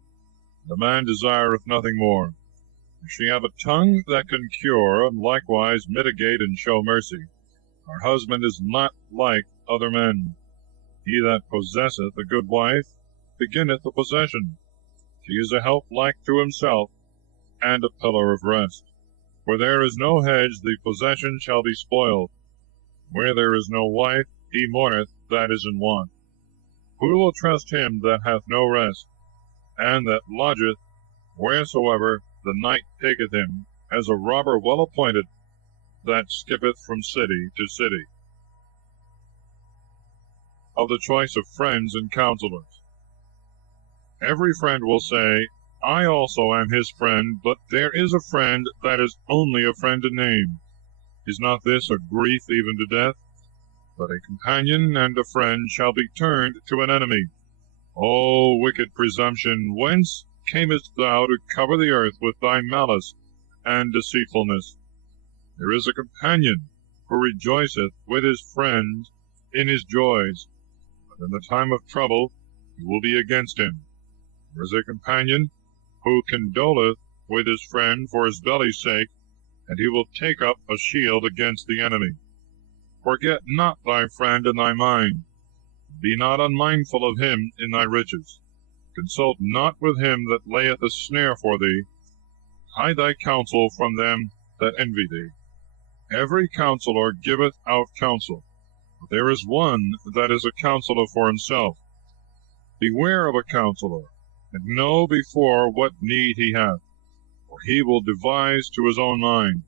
and a man desireth nothing more. If she have a tongue that can cure, and likewise mitigate and show mercy, her husband is not like other men. He that possesseth a good wife beginneth a possession. She is a help like to himself, and a pillar of rest. Where there is no hedge, the possession shall be spoiled. Where there is no wife, he mourneth that is in want. Who will trust him that hath no rest, and that lodgeth wheresoever the night taketh him, as a robber well appointed, that skippeth from city to city? Of the choice of friends and counselors. Every friend will say, I also am his friend, but there is a friend that is only a friend in name. Is not this a grief even to death? But a companion and a friend shall be turned to an enemy. O wicked presumption, whence camest thou to cover the earth with thy malice and deceitfulness? There is a companion who rejoiceth with his friend in his joys, but in the time of trouble he will be against him. There is a companion who condoleth with his friend for his belly's sake, and he will take up a shield against the enemy. Forget not thy friend in thy mind. Be not unmindful of him in thy riches. Consult not with him that layeth a snare for thee. Hide thy counsel from them that envy thee. Every counselor giveth out counsel, but there is one that is a counselor for himself. Beware of a counselor, and know before what need he hath, for he will devise to his own mind,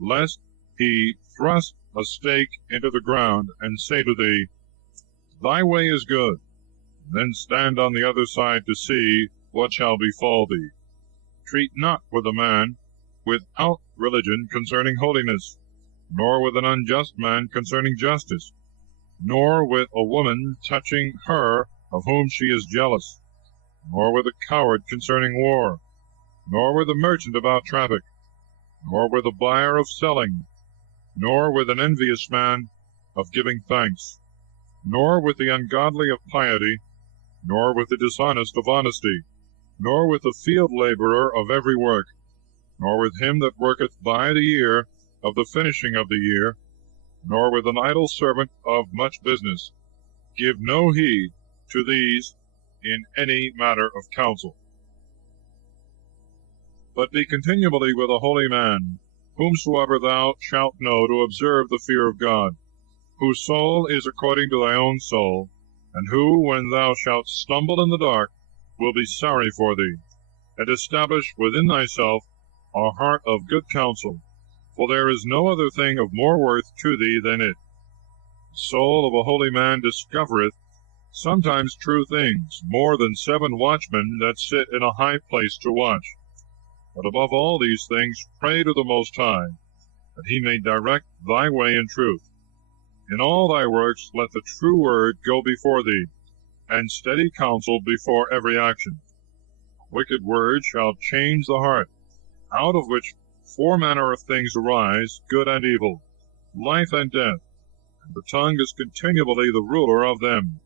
lest he thrust a stake into the ground, and say to thee, Thy way is good, and then stand on the other side to see what shall befall thee. Treat not with a man without religion concerning holiness, nor with an unjust man concerning justice, nor with a woman touching her of whom she is jealous, nor with a coward concerning war, nor with a merchant about traffic, nor with a buyer of selling, nor with an envious man of giving thanks, nor with the ungodly of piety, nor with the dishonest of honesty, nor with the field laborer of every work, nor with him that worketh by the year of the finishing of the year, nor with an idle servant of much business. Give no heed to these in any matter of counsel. But be continually with a holy man, whomsoever thou shalt know to observe the fear of God, whose soul is according to thy own soul, and who, when thou shalt stumble in the dark, will be sorry for thee, and establish within thyself a heart of good counsel, for there is no other thing of more worth to thee than it. The soul of a holy man discovereth sometimes true things, more than 7 watchmen that sit in a high place to watch. But above all these things pray to the Most High, that he may direct thy way in truth. In all thy works let the true word go before thee, and steady counsel before every action. A wicked word shall change the heart, out of which 4 manner of things arise, good and evil, life and death, and the tongue is continually the ruler of them.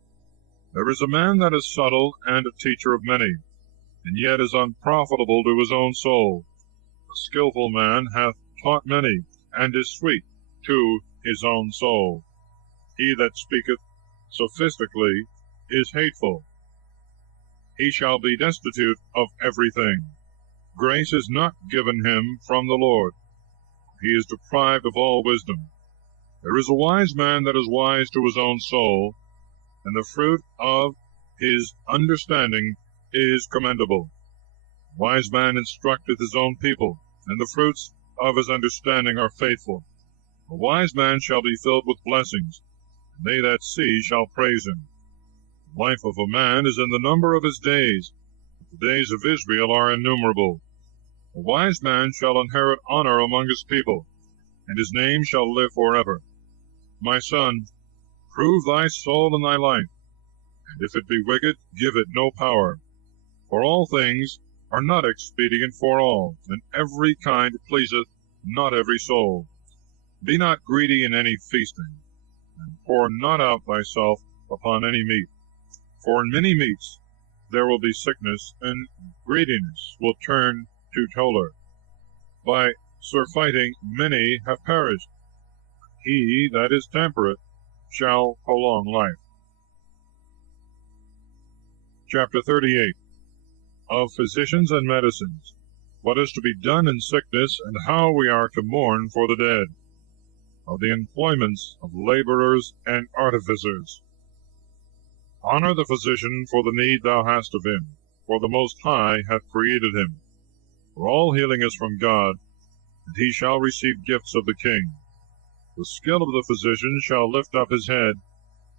There is a man that is subtle and a teacher of many, and yet is unprofitable to his own soul. A skilful man hath taught many, and is sweet to his own soul. He that speaketh sophistically is hateful. He shall be destitute of everything. Grace is not given him from the Lord. He is deprived of all wisdom. There is a wise man that is wise to his own soul, and the fruit of his understanding is commendable. A wise man instructeth his own people, and the fruits of his understanding are faithful. A wise man shall be filled with blessings, and they that see shall praise him. The life of a man is in the number of his days, but the days of Israel are innumerable. A wise man shall inherit honor among his people, and his name shall live forever. My son, prove thy soul in thy life, and if it be wicked, give it no power. For all things are not expedient for all, and every kind pleaseth not every soul. Be not greedy in any feasting, and pour not out thyself upon any meat. For in many meats there will be sickness, and greediness will turn to choler. By surfeiting many have perished. He that is temperate shall prolong life. Chapter 38. Of physicians and medicines, what is to be done in sickness, and how we are to mourn for the dead. Of the employments of laborers and artificers. Honor the physician for the need thou hast of him, for the Most High hath created him. For all healing is from God, and he shall receive gifts of the King. The skill of the physician shall lift up his head,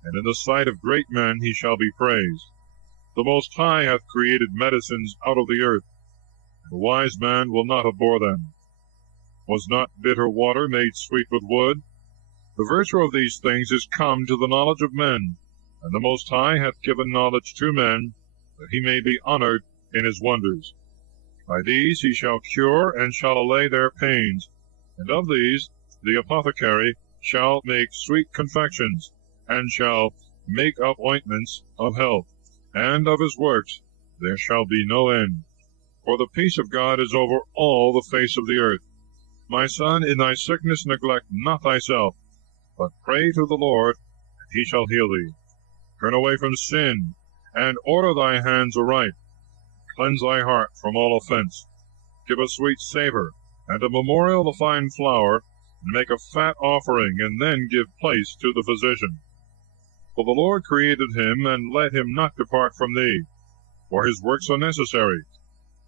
and in the sight of great men he shall be praised. The Most High hath created medicines out of the earth, and the wise man will not abhor them. Was not bitter water made sweet with wood? The virtue of these things is come to the knowledge of men, and the Most High hath given knowledge to men, that he may be honored in his wonders. By these he shall cure and shall allay their pains, and of these the apothecary shall make sweet confections, and shall make up ointments of health, and of his works there shall be no end. For the peace of God is over all the face of the earth. My son, in thy sickness neglect not thyself, but pray to the Lord, and he shall heal thee. Turn away from sin, and order thy hands aright. Cleanse thy heart from all offense. Give a sweet savor, and a memorial of fine flour, and make a fat offering, and then give place to the physician. For the Lord created him, and let him not depart from thee. For his works are necessary.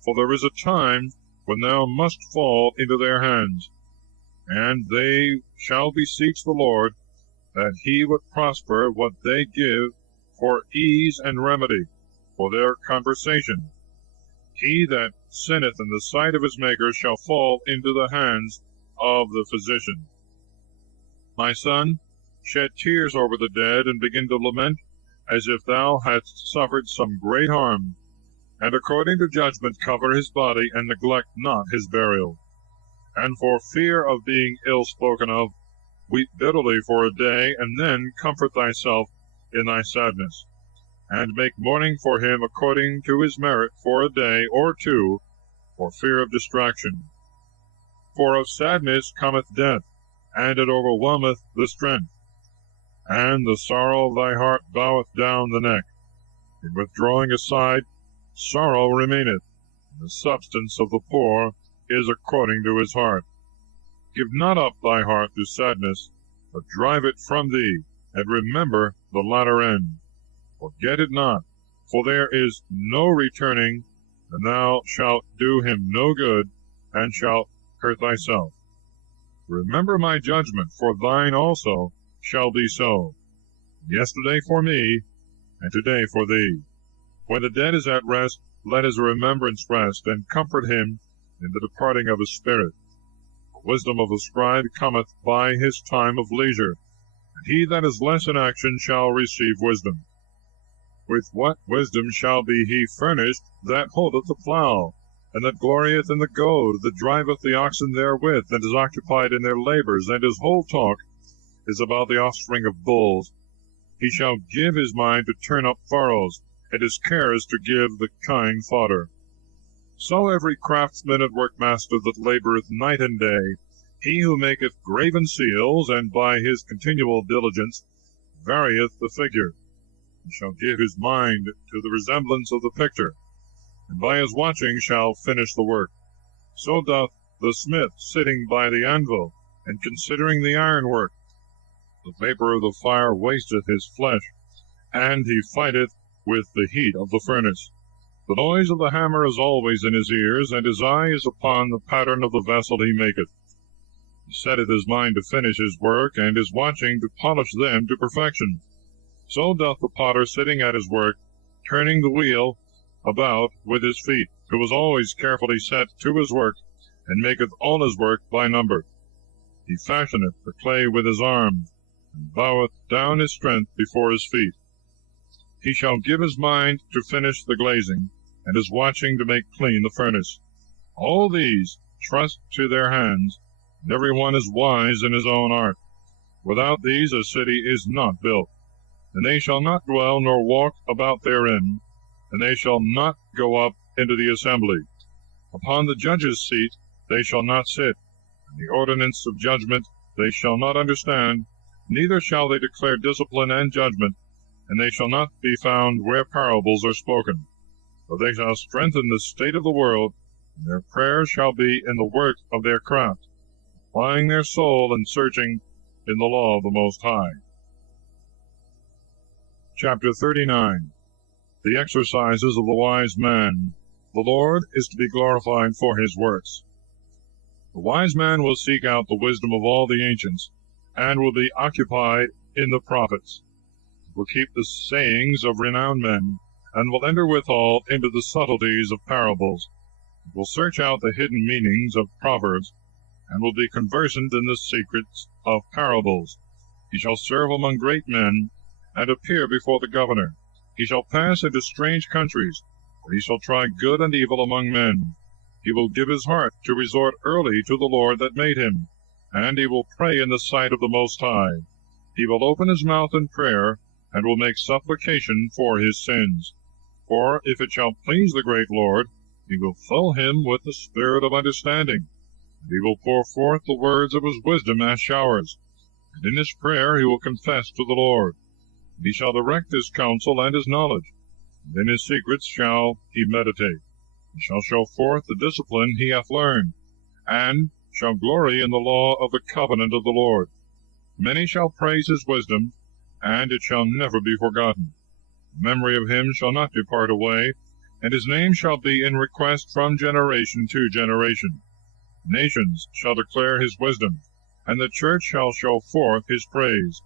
For there is a time when thou must fall into their hands. And they shall beseech the Lord, that he would prosper what they give for ease and remedy, for their conversation. He that sinneth in the sight of his Maker shall fall into the hands of the physician. My son, shed tears over the dead, and begin to lament, as if thou hadst suffered some great harm. And according to judgment cover his body, and neglect not his burial. And for fear of being ill spoken of, weep bitterly for a day, and then comfort thyself in thy sadness, and make mourning for him according to his merit for a day or two, for fear of distraction. For of sadness cometh death, and it overwhelmeth the strength. And the sorrow of thy heart boweth down the neck. In withdrawing aside, sorrow remaineth, and the substance of the poor is according to his heart. Give not up thy heart to sadness, but drive it from thee, and remember the latter end. Forget it not, for there is no returning, and thou shalt do him no good, and shalt hurt thyself. Remember my judgment, for thine also shall be so. Yesterday for me, and today for thee. When the dead is at rest, let his remembrance rest, and comfort him in the departing of his spirit. The wisdom of the scribe cometh by his time of leisure, and he that is less in action shall receive wisdom. With what wisdom shall be he furnished that holdeth the plough, and that glorieth in the goad, that driveth the oxen therewith, and is occupied in their labors, and his whole talk is about the offspring of bulls? He shall give his mind to turn up furrows, and his care is to give the kine fodder. So every craftsman and workmaster that laboureth night and day, he who maketh graven seals, and by his continual diligence varieth the figure, he shall give his mind to the resemblance of the picture, and by his watching shall finish the work. So doth the smith sitting by the anvil, and considering the ironwork. The vapour of the fire wasteth his flesh, and he fighteth with the heat of the furnace. The noise of the hammer is always in his ears, and his eye is upon the pattern of the vessel he maketh. He setteth his mind to finish his work, and is watching to polish them to perfection. So doth the potter sitting at his work, turning the wheel about with his feet, who is always carefully set to his work, and maketh all his work by number. He fashioneth the clay with his arm, and boweth down his strength before his feet. He shall give his mind to finish the glazing, and is watching to make clean the furnace. All these trust to their hands, and every one is wise in his own art. Without these a city is not built. And they shall not dwell nor walk about therein, and they shall not go up into the assembly. Upon the judge's seat they shall not sit, and the ordinance of judgment they shall not understand, neither shall they declare discipline and judgment, and they shall not be found where parables are spoken. For they shall strengthen the state of the world, and their prayers shall be in the work of their craft, applying their soul and searching in the law of the Most High. Chapter 39. The exercises of the wise man. The Lord is to be glorified for his works. The wise man will seek out the wisdom of all the ancients, and will be occupied in the prophets. He will keep the sayings of renowned men, and will enter withal into the subtleties of parables. He will search out the hidden meanings of proverbs, and will be conversant in the secrets of parables. He shall serve among great men, and appear before the governor. He shall pass into strange countries, where he shall try good and evil among men. He will give his heart to resort early to the Lord that made him, and he will pray in the sight of the Most High. He will open his mouth in prayer, and will make supplication for his sins. For if it shall please the great Lord, he will fill him with the spirit of understanding, and he will pour forth the words of his wisdom as showers, and in his prayer he will confess to the Lord. And he shall direct his counsel and his knowledge, and in his secrets shall he meditate. He shall show forth the discipline he hath learned, and shall glory in the law of the covenant of the Lord. Many shall praise his wisdom, and it shall never be forgotten. The memory of him shall not depart away, and his name shall be in request from generation to generation. Nations shall declare his wisdom, and the church shall show forth his praise.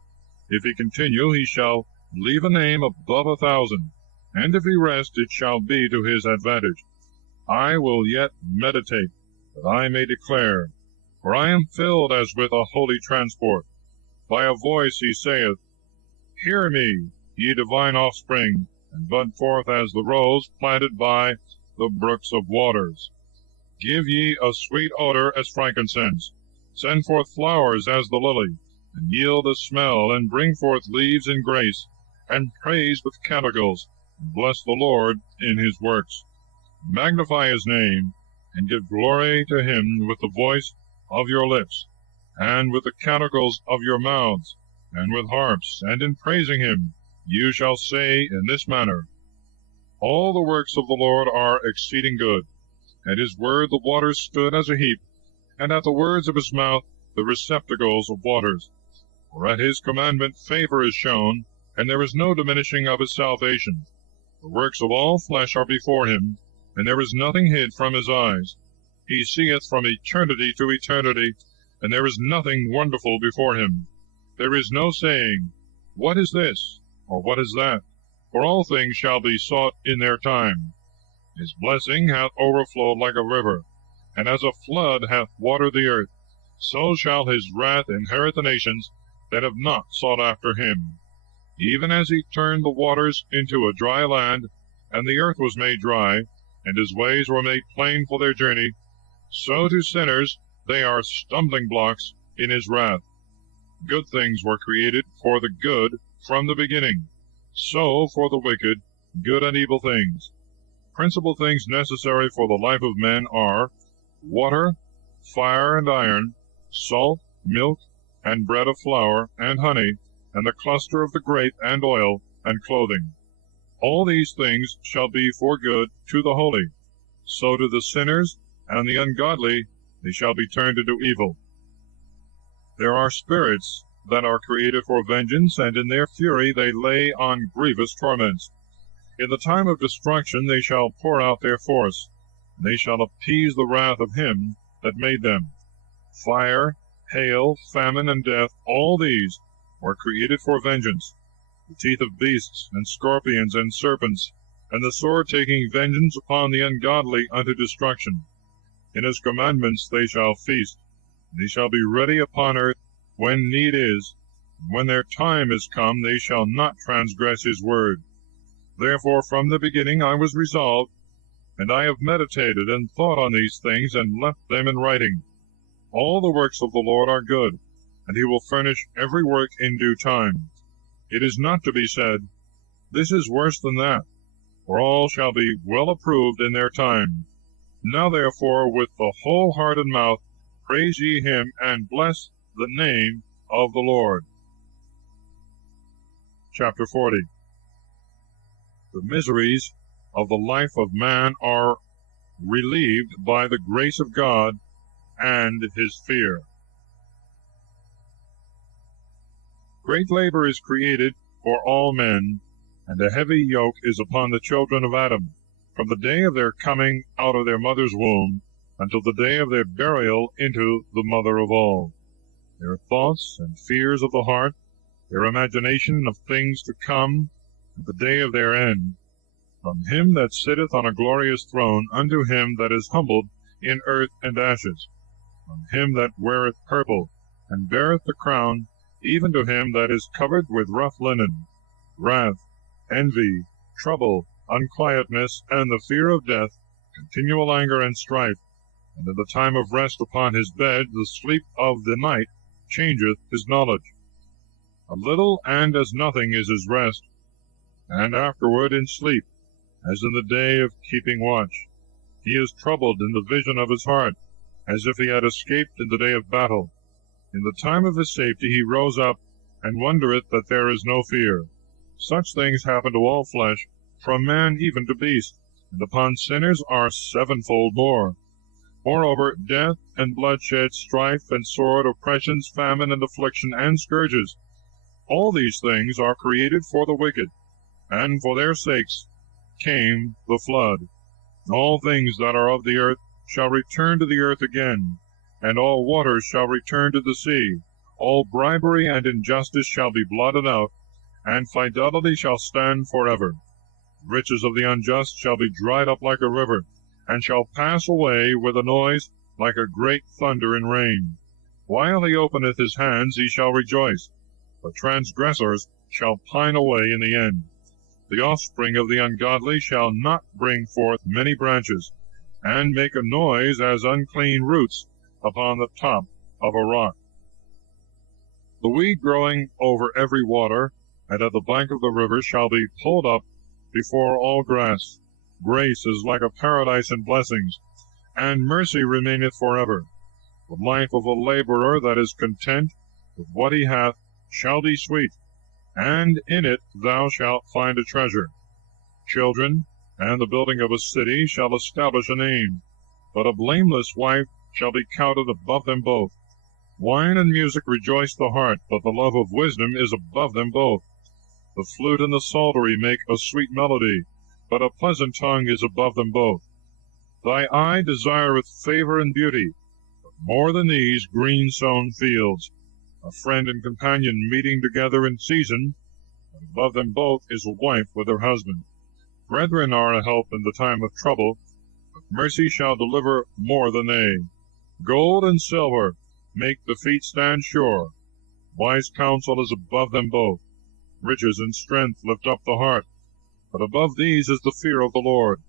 If he continue, he shall leave a name above 1,000, and if he rest, it shall be to his advantage. I will yet meditate, that I may declare, for I am filled as with a holy transport. By a voice he saith, Hear me, ye divine offspring, and bud forth as the rose planted by the brooks of waters. Give ye a sweet odor as frankincense, send forth flowers as the lily, and yield a smell, and bring forth leaves in grace, and praise with canticles, and bless the Lord in his works. Magnify his name, and give glory to him with the voice of your lips, and with the canticles of your mouths, and with harps, and in praising him you shall say in this manner, All the works of the Lord are exceeding good. At his word the waters stood as a heap, and at the words of his mouth the receptacles of waters. For at his commandment favor is shown, and there is no diminishing of his salvation. The works of all flesh are before him, and there is nothing hid from his eyes. He seeth from eternity to eternity, and there is nothing wonderful before him. There is no saying, What is this? Or what is that? For all things shall be sought in their time. His blessing hath overflowed like a river, and as a flood hath watered the earth. So shall his wrath inherit the nations that have not sought after him. Even as he turned the waters into a dry land, and the earth was made dry, and his ways were made plain for their journey, so to sinners they are stumbling blocks in his wrath. Good things were created for the good from the beginning, so for the wicked good and evil things. Principal things necessary for the life of men are water, fire and iron, salt, milk, and bread of flour, and honey, and the cluster of the grape, and oil, and clothing. All these things shall be for good to the holy. So to the sinners and the ungodly they shall be turned into evil. There are spirits that are created for vengeance, and in their fury they lay on grievous torments. In the time of destruction they shall pour out their force, and they shall appease the wrath of him that made them. Fire, hail, famine, and death, all these were created for vengeance. The teeth of beasts, and scorpions, and serpents, and the sword taking vengeance upon the ungodly unto destruction. In his commandments they shall feast, and they shall be ready upon earth when need is, and when their time is come they shall not transgress his word. Therefore from the beginning I was resolved, and I have meditated and thought on these things, and left them in writing. All the works of the Lord are good, and he will furnish every work in due time. It is not to be said, This is worse than that, for all shall be well approved in their time. Now therefore with the whole heart and mouth praise ye him, and bless the name of the Lord. Chapter 40. The miseries of the life of man are relieved by the grace of God and his fear. Great labor is created for all men, and a heavy yoke is upon the children of Adam, from the day of their coming out of their mother's womb, until the day of their burial into the mother of all. Their thoughts and fears of the heart, their imagination of things to come, at the day of their end, from him that sitteth on a glorious throne unto him that is humbled in earth and ashes, from him that weareth purple, and beareth the crown, even to him that is covered with rough linen, wrath, envy, trouble, unquietness, and the fear of death, continual anger and strife, and in the time of rest upon his bed the sleep of the night changeth his knowledge. A little and as nothing is his rest, and afterward in sleep, as in the day of keeping watch. He is troubled in the vision of his heart, as if he had escaped in the day of battle. In the time of his safety he rose up, and wondereth that there is no fear. Such things happen to all flesh, from man even to beast, and upon sinners are sevenfold more. Moreover, death and bloodshed, strife and sword, oppressions, famine and affliction, and scourges, all these things are created for the wicked, and for their sakes came the flood. All things that are of the earth shall return to the earth again, and all waters shall return to the sea. All bribery and injustice shall be blotted out, and fidelity shall stand forever. Riches of the unjust shall be dried up like a river, and shall pass away with a noise like a great thunder and rain. While he openeth his hands he shall rejoice, but transgressors shall pine away in the end. The offspring of the ungodly shall not bring forth many branches, and make a noise as unclean roots upon the top of a rock. The weed growing over every water, and at the bank of the river, shall be pulled up before all grass. Grace is like a paradise in blessings, and mercy remaineth forever. The life of a laborer that is content with what he hath shall be sweet, and in it thou shalt find a treasure. Children and the building of a city shall establish a name, but a blameless wife shall be counted above them both. Wine and music rejoice the heart, but the love of wisdom is above them both. The flute and the psaltery make a sweet melody, but a pleasant tongue is above them both. Thy eye desireth favor and beauty, but more than these green-sown fields. A friend and companion meeting together in season, and above them both is a wife with her husband. Brethren are a help in the time of trouble, but mercy shall deliver more than they. Gold and silver make the feet stand sure. Wise counsel is above them both. Riches and strength lift up the heart, but above these is the fear of the Lord.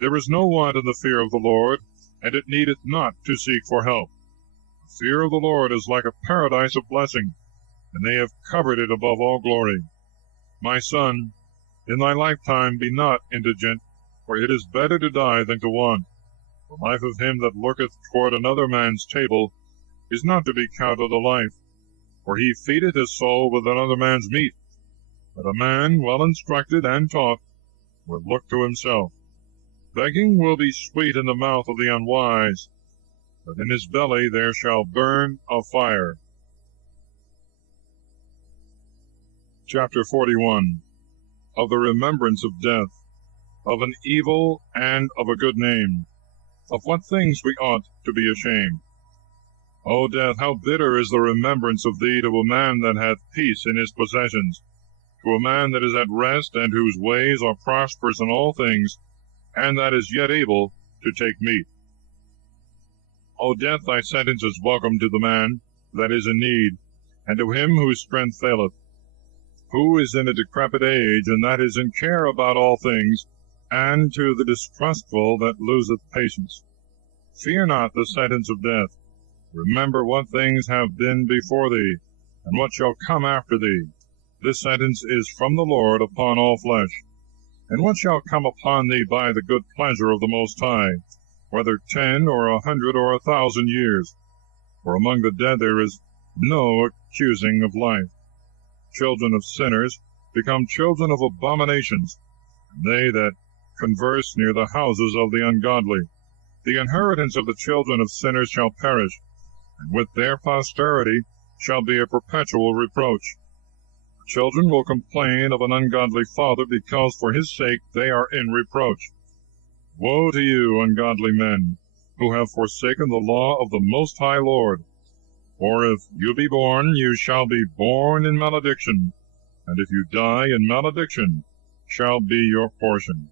There is no want in the fear of the Lord, and it needeth not to seek for help. The fear of the Lord is like a paradise of blessing, and they have covered it above all glory. My son, in thy lifetime be not indigent, for it is better to die than to want. The life of him that looketh toward another man's table is not to be counted a life, for he feedeth his soul with another man's meat. But a man well instructed and taught will look to himself. Begging will be sweet in the mouth of the unwise, but in his belly there shall burn a fire. Chapter 41. Of the remembrance of death, of an evil and of a good name, of what things we ought to be ashamed. O death, how bitter is the remembrance of thee to a man that hath peace in his possessions, to a man that is at rest, and whose ways are prosperous in all things, and that is yet able to take meat. O death, thy sentence is welcome to the man that is in need, and to him whose strength faileth, who is in a decrepit age, and that is in care about all things, and to the distrustful that loseth patience. Fear not the sentence of death. Remember what things have been before thee, and what shall come after thee. This sentence is from the Lord upon all flesh. And what shall come upon thee by the good pleasure of the Most High, whether 10 or 100 or 1,000 years? For among the dead there is no accusing of life. Children of sinners become children of abominations, and they that converse near the houses of the ungodly. The inheritance of the children of sinners shall perish, and with their posterity shall be a perpetual reproach. Children will complain of an ungodly father, because for his sake they are in reproach. Woe to you, ungodly men, who have forsaken the law of the Most High Lord! For if you be born, you shall be born in malediction, and if you die in malediction shall be your portion.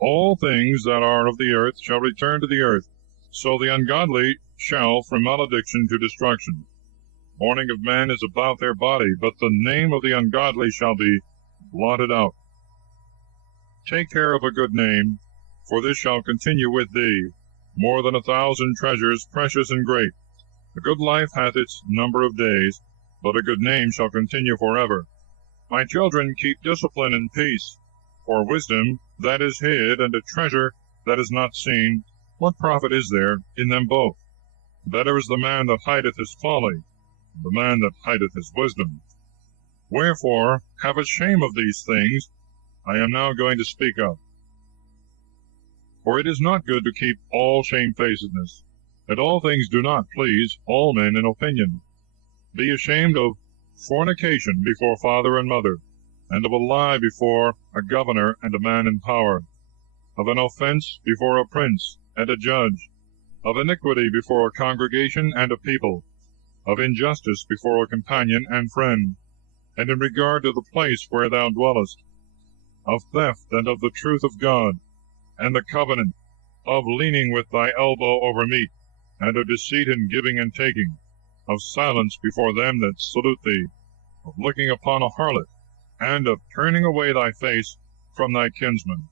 All things that are of the earth shall return to the earth, so the ungodly shall from malediction to destruction. Mourning of men is about their body, but the name of the ungodly shall be blotted out. Take care of a good name, for this shall continue with thee, more than 1,000 treasures, precious and great. A good life hath its number of days, but a good name shall continue forever. My children, keep discipline and peace. For wisdom that is hid, and a treasure that is not seen, what profit is there in them both? Better is the man that hideth his folly, the man that hideth his wisdom. Wherefore, have a shame of these things I am now going to speak of. For it is not good to keep all shamefacedness, that all things do not please all men in opinion. Be ashamed of fornication before father and mother, and of a lie before a governor and a man in power, of an offense before a prince and a judge, of iniquity before a congregation and a people, of injustice before a companion and friend, and in regard to the place where thou dwellest, of theft and of the truth of God, and the covenant, of leaning with thy elbow over meat, and of deceit in giving and taking, of silence before them that salute thee, of looking upon a harlot, and of turning away thy face from thy kinsman.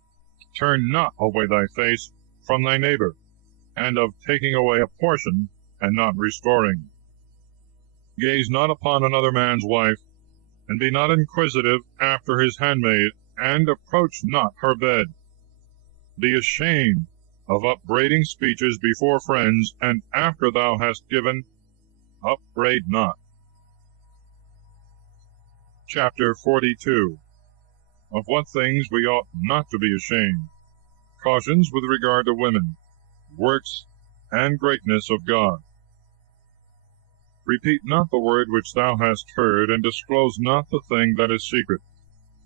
Turn not away thy face from thy neighbor, and of taking away a portion, and not restoring. Gaze not upon another man's wife, and be not inquisitive after his handmaid, and approach not her bed. Be ashamed of upbraiding speeches before friends, and after thou hast given, upbraid not. Chapter 42. Of what things we ought not to be ashamed. Cautions with regard to women, works, and greatness of God. Repeat not the word which thou hast heard, and disclose not the thing that is secret.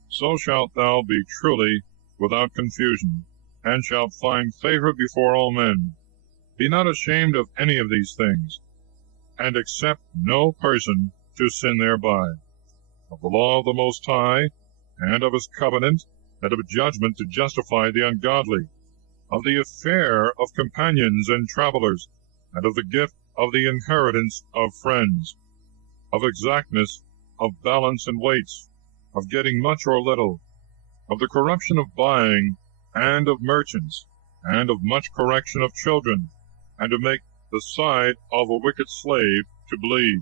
So shalt thou be truly without confusion, and shalt find favor before all men. Be not ashamed of any of these things, and accept no person to sin thereby. Of the law of the Most High, and of his covenant, and of judgment to justify the ungodly, of the affair of companions and travelers, and of the gift of the inheritance of friends, of exactness, of balance and weights, of getting much or little, of the corruption of buying, and of merchants, and of much correction of children, and to make the side of a wicked slave to bleed.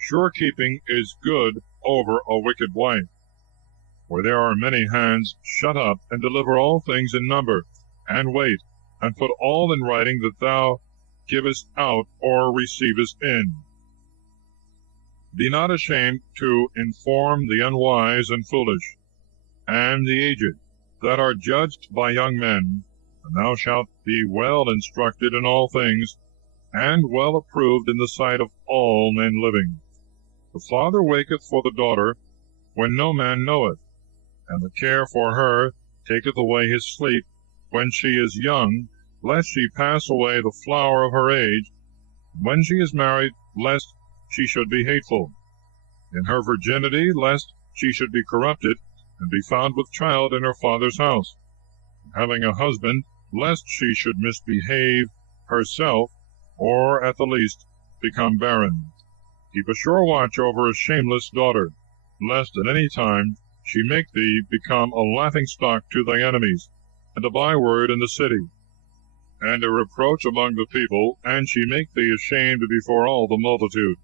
Sure keeping is good over a wicked wife, for there are many hands shut up, and deliver all things in number, and wait, and put all in writing that thou givest out or receivest in. Be not ashamed to inform the unwise and foolish, and the aged, that are judged by young men, and thou shalt be well instructed in all things, and well approved in the sight of all men living. The father waketh for the daughter, when no man knoweth, and the care for her taketh away his sleep, when she is young, lest she pass away the flower of her age, and when she is married, lest she should be hateful. In her virginity, lest she should be corrupted, and be found with child in her father's house. Having a husband, lest she should misbehave herself, or at the least become barren. Keep a sure watch over a shameless daughter, lest at any time she make thee become a laughingstock to thy enemies, and a byword in the city, and a reproach among the people, and she make thee ashamed before all the multitude.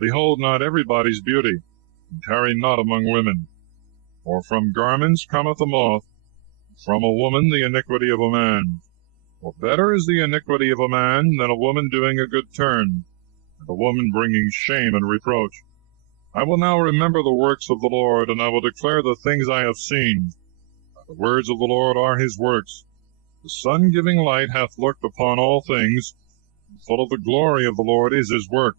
Behold not everybody's beauty, and tarry not among women. For from garments cometh a moth, from a woman the iniquity of a man. For better is the iniquity of a man than a woman doing a good turn, and a woman bringing shame and reproach. I will now remember the works of the Lord, and I will declare the things I have seen. The words of the Lord are his works. The sun giving light hath looked upon all things, and full of the glory of the Lord is his work.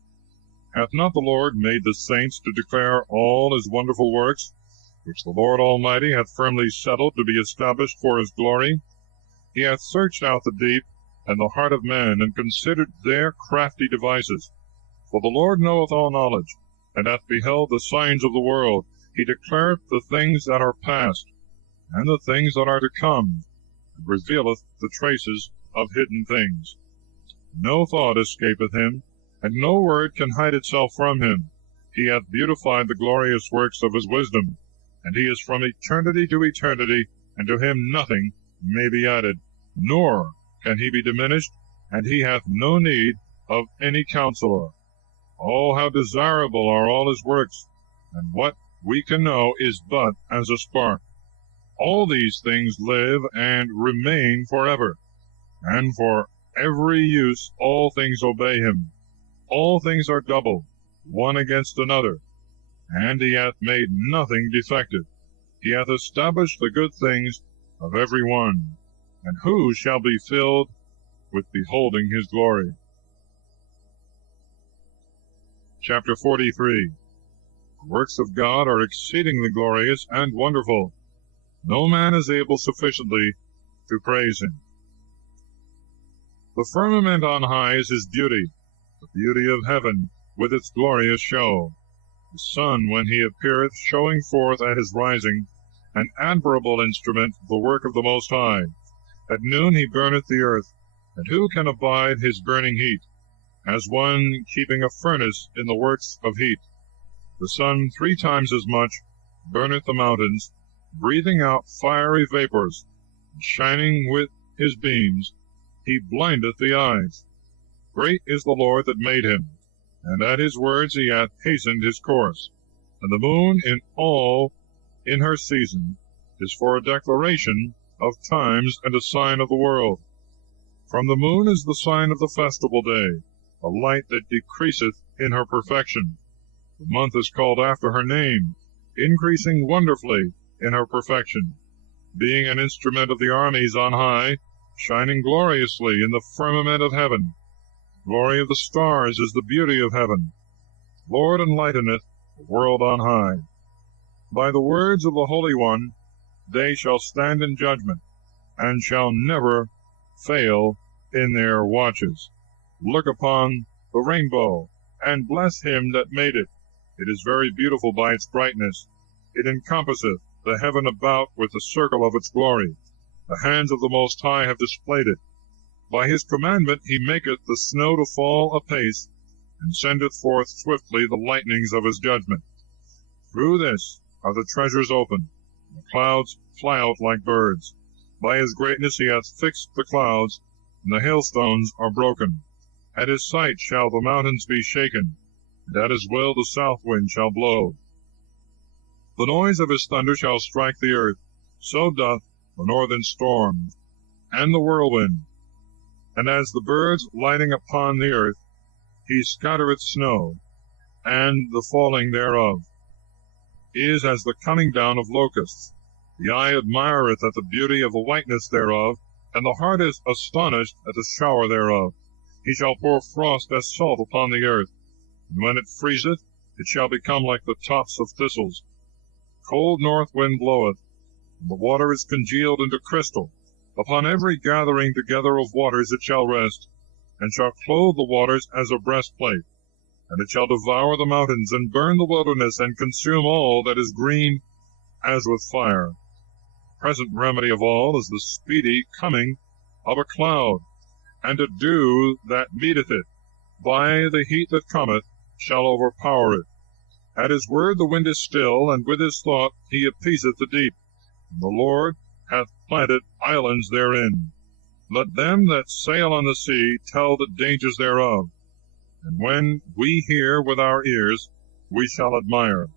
Hath not the Lord made the saints to declare all his wonderful works, which the Lord Almighty hath firmly settled to be established for his glory? He hath searched out the deep and the heart of men, and considered their crafty devices. For the Lord knoweth all knowledge, and hath beheld the signs of the world. He declareth the things that are past, and the things that are to come, and revealeth the traces of hidden things. No thought escapeth him, and no word can hide itself from him. He hath beautified the glorious works of his wisdom, and he is from eternity to eternity, and to him nothing may be added, nor can he be diminished, and he hath no need of any counselor. Oh, how desirable are all his works, and what we can know is but as a spark. All these things live and remain forever, and for every use all things obey him. All things are double, one against another, and he hath made nothing defective. He hath established the good things of every one, and who shall be filled with beholding his glory? Chapter 43. The works of God are exceedingly glorious and wonderful. No man is able sufficiently to praise him. The firmament on high is his beauty, the beauty of heaven with its glorious show. The sun, when he appeareth, showing forth at his rising, an admirable instrument, the work of the Most High. At noon he burneth the earth, and who can abide his burning heat? As one keeping a furnace in the works of heat. The sun 3 times as much burneth the mountains, breathing out fiery vapors, and shining with his beams, he blindeth the eyes. Great is the Lord that made him, and at his words he hath hastened his course. And the moon in her season is for a declaration of times and a sign of the world. From the moon is the sign of the festival day, a light that decreaseth in her perfection. The month is called after her name, increasing wonderfully in her perfection, being an instrument of the armies on high, shining gloriously in the firmament of heaven. The glory of the stars is the beauty of heaven. The Lord enlighteneth the world on high. By the words of the Holy One they shall stand in judgment, and shall never fail in their watches. Look upon the rainbow, and bless him that made it. It is very beautiful by its brightness. It encompasseth the heaven about with the circle of its glory. The hands of the Most High have displayed it. By his commandment he maketh the snow to fall apace, and sendeth forth swiftly the lightnings of his judgment. Through this are the treasures opened. The clouds fly out like birds. By his greatness he hath fixed the clouds, and the hailstones are broken. At his sight shall the mountains be shaken, and at his will the south wind shall blow. The noise of his thunder shall strike the earth, so doth the northern storm, and the whirlwind. And as the birds lighting upon the earth, he scattereth snow, and the falling thereof is as the coming down of locusts. The eye admireth at the beauty of the whiteness thereof, and the heart is astonished at the shower thereof. He shall pour frost as salt upon the earth, and when it freezeth, it shall become like the tops of thistles. Cold north wind bloweth, and the water is congealed into crystal. Upon every gathering together of waters it shall rest, and shall clothe the waters as a breastplate. And it shall devour the mountains, and burn the wilderness, and consume all that is green as with fire. Present remedy of all is the speedy coming of a cloud, and a dew that meeteth it, by the heat that cometh, shall overpower it. At his word the wind is still, and with his thought he appeaseth the deep. And the Lord hath planted islands therein. Let them that sail on the sea tell the dangers thereof. And when we hear with our ears, we shall admire.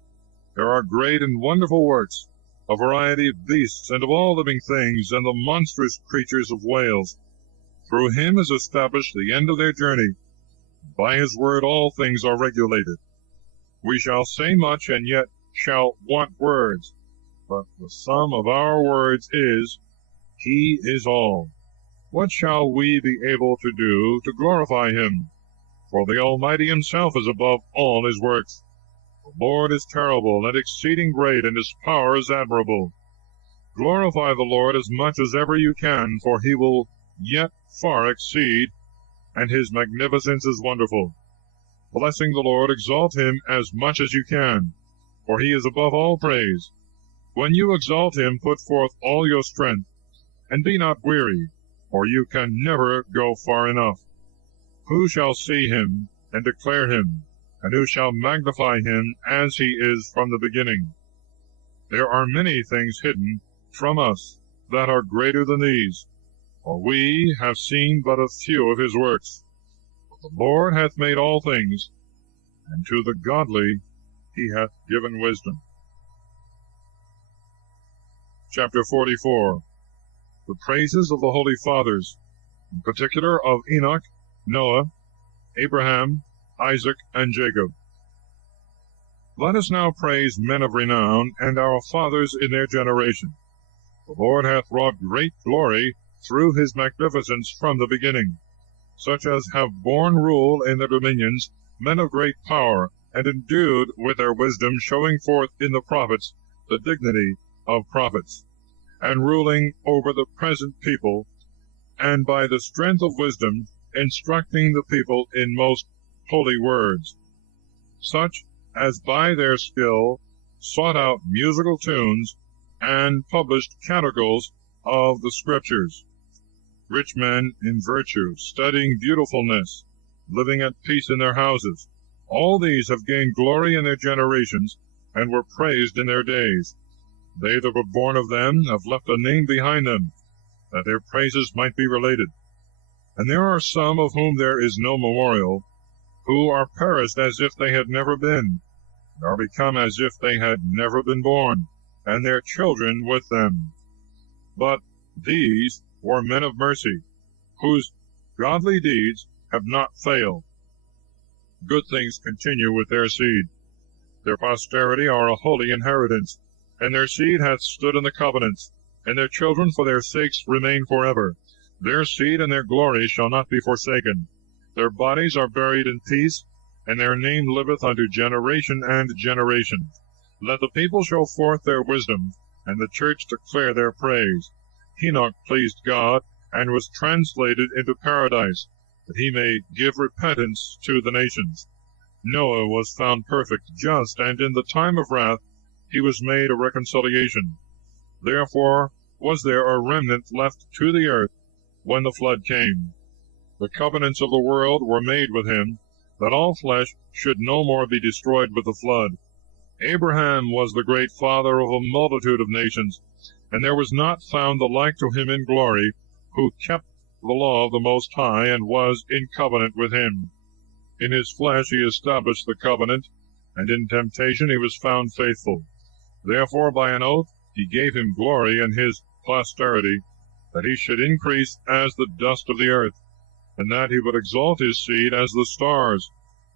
There are great and wonderful works, a variety of beasts, and of all living things, and the monstrous creatures of whales. Through him is established the end of their journey. By his word all things are regulated. We shall say much, and yet shall want words. But the sum of our words is, he is all. What shall we be able to do to glorify him? For the Almighty himself is above all his works. The Lord is terrible and exceeding great, and his power is admirable. Glorify the Lord as much as ever you can, for he will yet far exceed, and his magnificence is wonderful. Blessing the Lord, exalt him as much as you can, for he is above all praise. When you exalt him, put forth all your strength, and be not weary, for you can never go far enough. Who shall see him and declare him, and who shall magnify him as he is from the beginning? There are many things hidden from us that are greater than these, for we have seen but a few of his works. But the Lord hath made all things, and to the godly he hath given wisdom. Chapter 44. The praises of the Holy Fathers, in particular of Enoch, Noah, Abraham, Isaac, and Jacob. Let us now praise men of renown, and our fathers in their generation. The Lord hath wrought great glory through his magnificence from the beginning, such as have borne rule in their dominions, men of great power, and endued with their wisdom, showing forth in the prophets the dignity of prophets, and ruling over the present people, and by the strength of wisdom instructing the people in most holy words, such as by their skill sought out musical tunes, and published canticles of the Scriptures. Rich men in virtue, studying beautifulness, living at peace in their houses. All these have gained glory in their generations, and were praised in their days. They that were born of them have left a name behind them, that their praises might be related. And there are some of whom there is no memorial, who are perished as if they had never been, and are become as if they had never been born, and their children with them. But these were men of mercy, whose godly deeds have not failed. Good things continue with their seed. Their posterity are a holy inheritance, and their seed hath stood in the covenants, and their children for their sakes remain forever. Their seed and their glory shall not be forsaken. Their bodies are buried in peace, and their name liveth unto generation and generation. Let the people show forth their wisdom, and the church declare their praise. Enoch pleased God, and was translated into paradise, that he may give repentance to the nations. Noah was found perfect, just, and in the time of wrath he was made a reconciliation. Therefore was there a remnant left to the earth when the flood came. The covenants of the world were made with him, that all flesh should no more be destroyed with the flood. Abraham was the great father of a multitude of nations, and there was not found the like to him in glory, who kept the law of the Most High, and was in covenant with him. In his flesh he established the covenant, and in temptation he was found faithful. Therefore by an oath he gave him glory in his posterity, that he should increase as the dust of the earth, and that he would exalt his seed as the stars,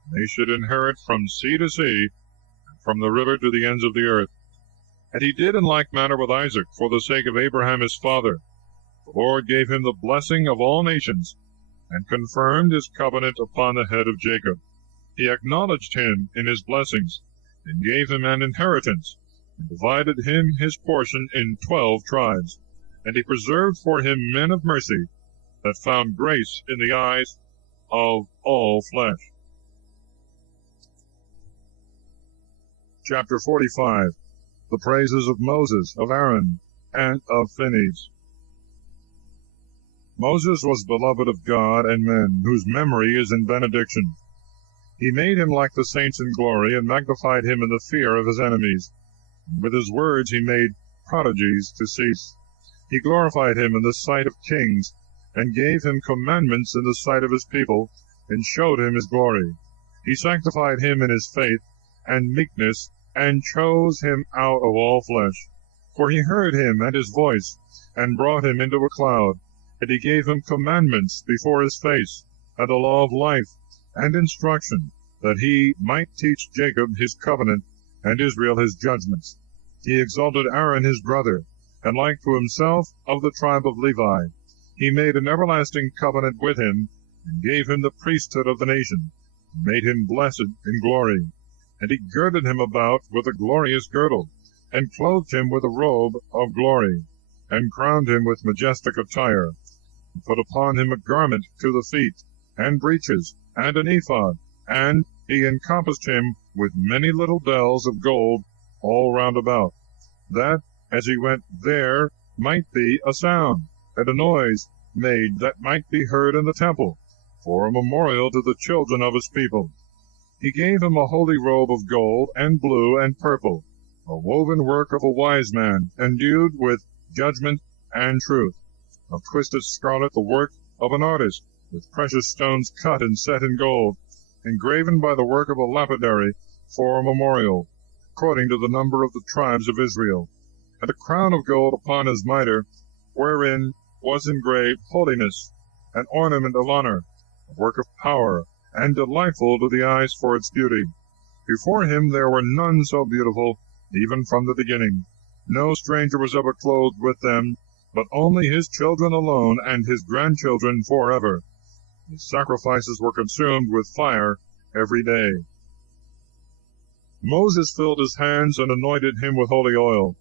and they should inherit from sea to sea, and from the river to the ends of the earth. And he did in like manner with Isaac, for the sake of Abraham his father. The Lord gave him the blessing of all nations, and confirmed his covenant upon the head of Jacob. He acknowledged him in his blessings, and gave him an inheritance, and divided him his portion in 12 tribes. And he preserved for him men of mercy, that found grace in the eyes of all flesh. Chapter 45. The praises of Moses, of Aaron, and of Phinehas. Moses was beloved of God and men, whose memory is in benediction. He made him like the saints in glory, and magnified him in the fear of his enemies. And with his words he made prodigies to cease. He glorified him in the sight of kings, and gave him commandments in the sight of his people, and showed him his glory. He sanctified him in his faith and meekness, and chose him out of all flesh. For he heard him and his voice, and brought him into a cloud. And he gave him commandments before his face, and a law of life, and instruction, that he might teach Jacob his covenant, and Israel his judgments. He exalted Aaron his brother, and like to himself of the tribe of Levi. He made an everlasting covenant with him, and gave him the priesthood of the nation, and made him blessed in glory. And he girded him about with a glorious girdle, and clothed him with a robe of glory, and crowned him with majestic attire, and put upon him a garment to the feet, and breeches, and an ephod, and he encompassed him with many little bells of gold all round about, that as he went there might be a sound, and a noise made that might be heard in the temple, for a memorial to the children of his people. He gave him a holy robe of gold, and blue, and purple, a woven work of a wise man, endued with judgment and truth, of twisted scarlet the work of an artist, with precious stones cut and set in gold, engraven by the work of a lapidary for a memorial, according to the number of the tribes of Israel, and a crown of gold upon his mitre, wherein was engraved holiness, an ornament of honor, a work of power, and delightful to the eyes for its beauty. Before him there were none so beautiful, even from the beginning. No stranger was ever clothed with them, but only his children alone and his grandchildren forever. His sacrifices were consumed with fire every day. Moses filled his hands and anointed him with holy oil.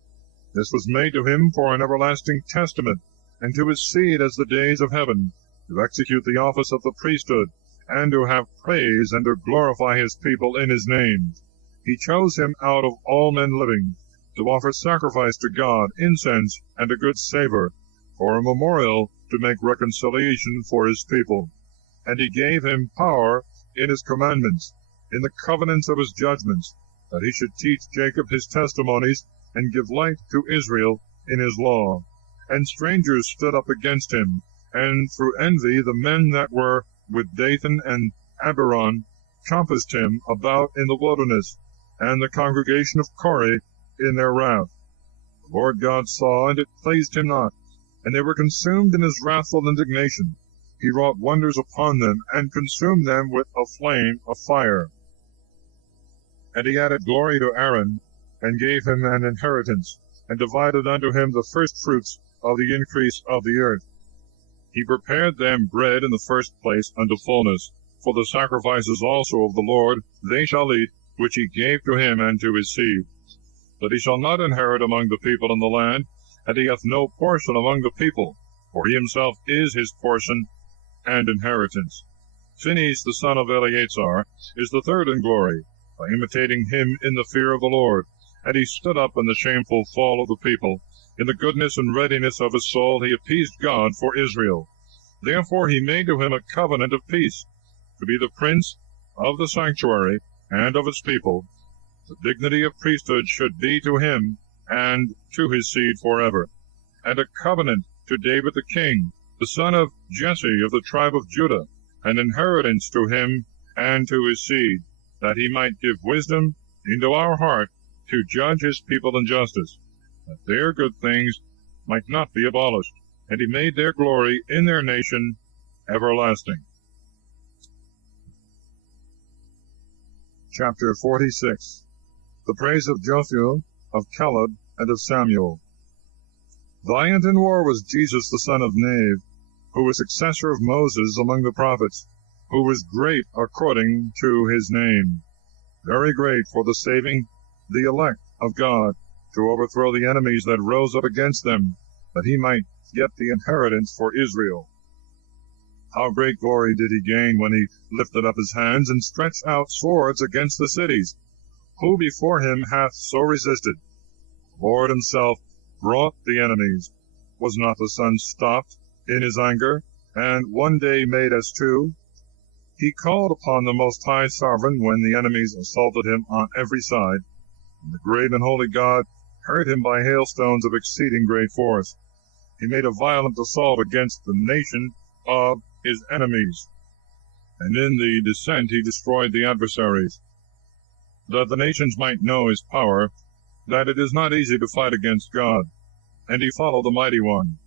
This was made to him for an everlasting testament, and to his seed as the days of heaven, to execute the office of the priesthood, and to have praise and to glorify his people in his name. He chose him out of all men living, to offer sacrifice to God, incense, and a good savor, for a memorial to make reconciliation for his people. And he gave him power in his commandments, in the covenants of his judgments, that he should teach Jacob his testimonies, and give light to Israel in his law. And strangers stood up against him, and through envy the men that were with Dathan and Abiram compassed him about in the wilderness, and the congregation of Korah in their wrath. The Lord God saw, and it pleased him not, and they were consumed in his wrathful indignation. He wrought wonders upon them, and consumed them with a flame of fire. And he added glory to Aaron, and gave him an inheritance, and divided unto him the firstfruits of the increase of the earth. He prepared them bread in the first place unto fullness, for the sacrifices also of the Lord they shall eat, which he gave to him and to his seed. But he shall not inherit among the people in the land, and he hath no portion among the people, for he himself is his portion and inheritance. Phinehas the son of Eleazar is the third in glory, by imitating him in the fear of the Lord. And he stood up in the shameful fall of the people. In the goodness and readiness of his soul he appeased God for Israel. Therefore he made to him a covenant of peace, to be the prince of the sanctuary and of his people. The dignity of priesthood should be to him and to his seed forever. And a covenant to David the king, the son of Jesse of the tribe of Judah, an inheritance to him and to his seed, that he might give wisdom into our heart to judge his people in justice, that their good things might not be abolished, and he made their glory in their nation everlasting. Chapter 46. The praise of Jothu, of Caleb, and of Samuel. Valiant in war was Jesus the son of Nave, who was successor of Moses among the prophets, who was great according to his name, very great for the saving the elect of God, to overthrow the enemies that rose up against them, that he might get the inheritance for Israel. How great glory did he gain when he lifted up his hands and stretched out swords against the cities! Who before him hath so resisted? The Lord himself brought the enemies. Was not the sun stopped in his anger, and one day made as two? He called upon the Most High Sovereign when the enemies assaulted him on every side. And the great and holy God hurt him by hailstones of exceeding great force. He made a violent assault against the nation of his enemies, and in the descent he destroyed the adversaries, that the nations might know his power, that it is not easy to fight against God. And he followed the mighty one.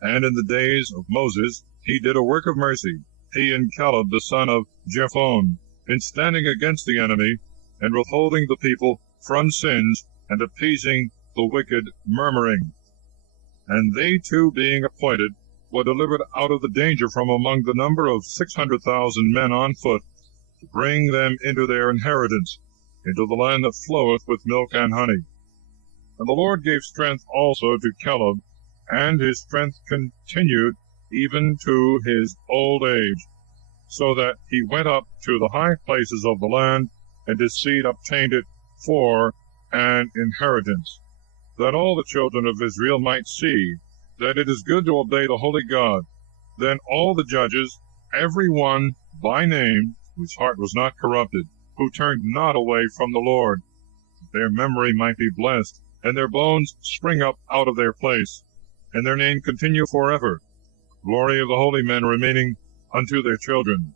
And in the days of Moses he did a work of mercy, he and Caleb the son of Jephunneh, in standing against the enemy, and withholding the people from sins, and appeasing the wicked murmuring. And they two being appointed, were delivered out of the danger from among the number of 600,000 men on foot, to bring them into their inheritance, into the land that floweth with milk and honey. And the Lord gave strength also to Caleb, and his strength continued even to his old age, so that he went up to the high places of the land, and his seed obtained it for an inheritance, that all the children of Israel might see that it is good to obey the holy God. Then all the judges, every one by name, whose heart was not corrupted, who turned not away from the Lord, that their memory might be blessed, and their bones spring up out of their place, and their name continue forever, glory of the holy men remaining unto their children.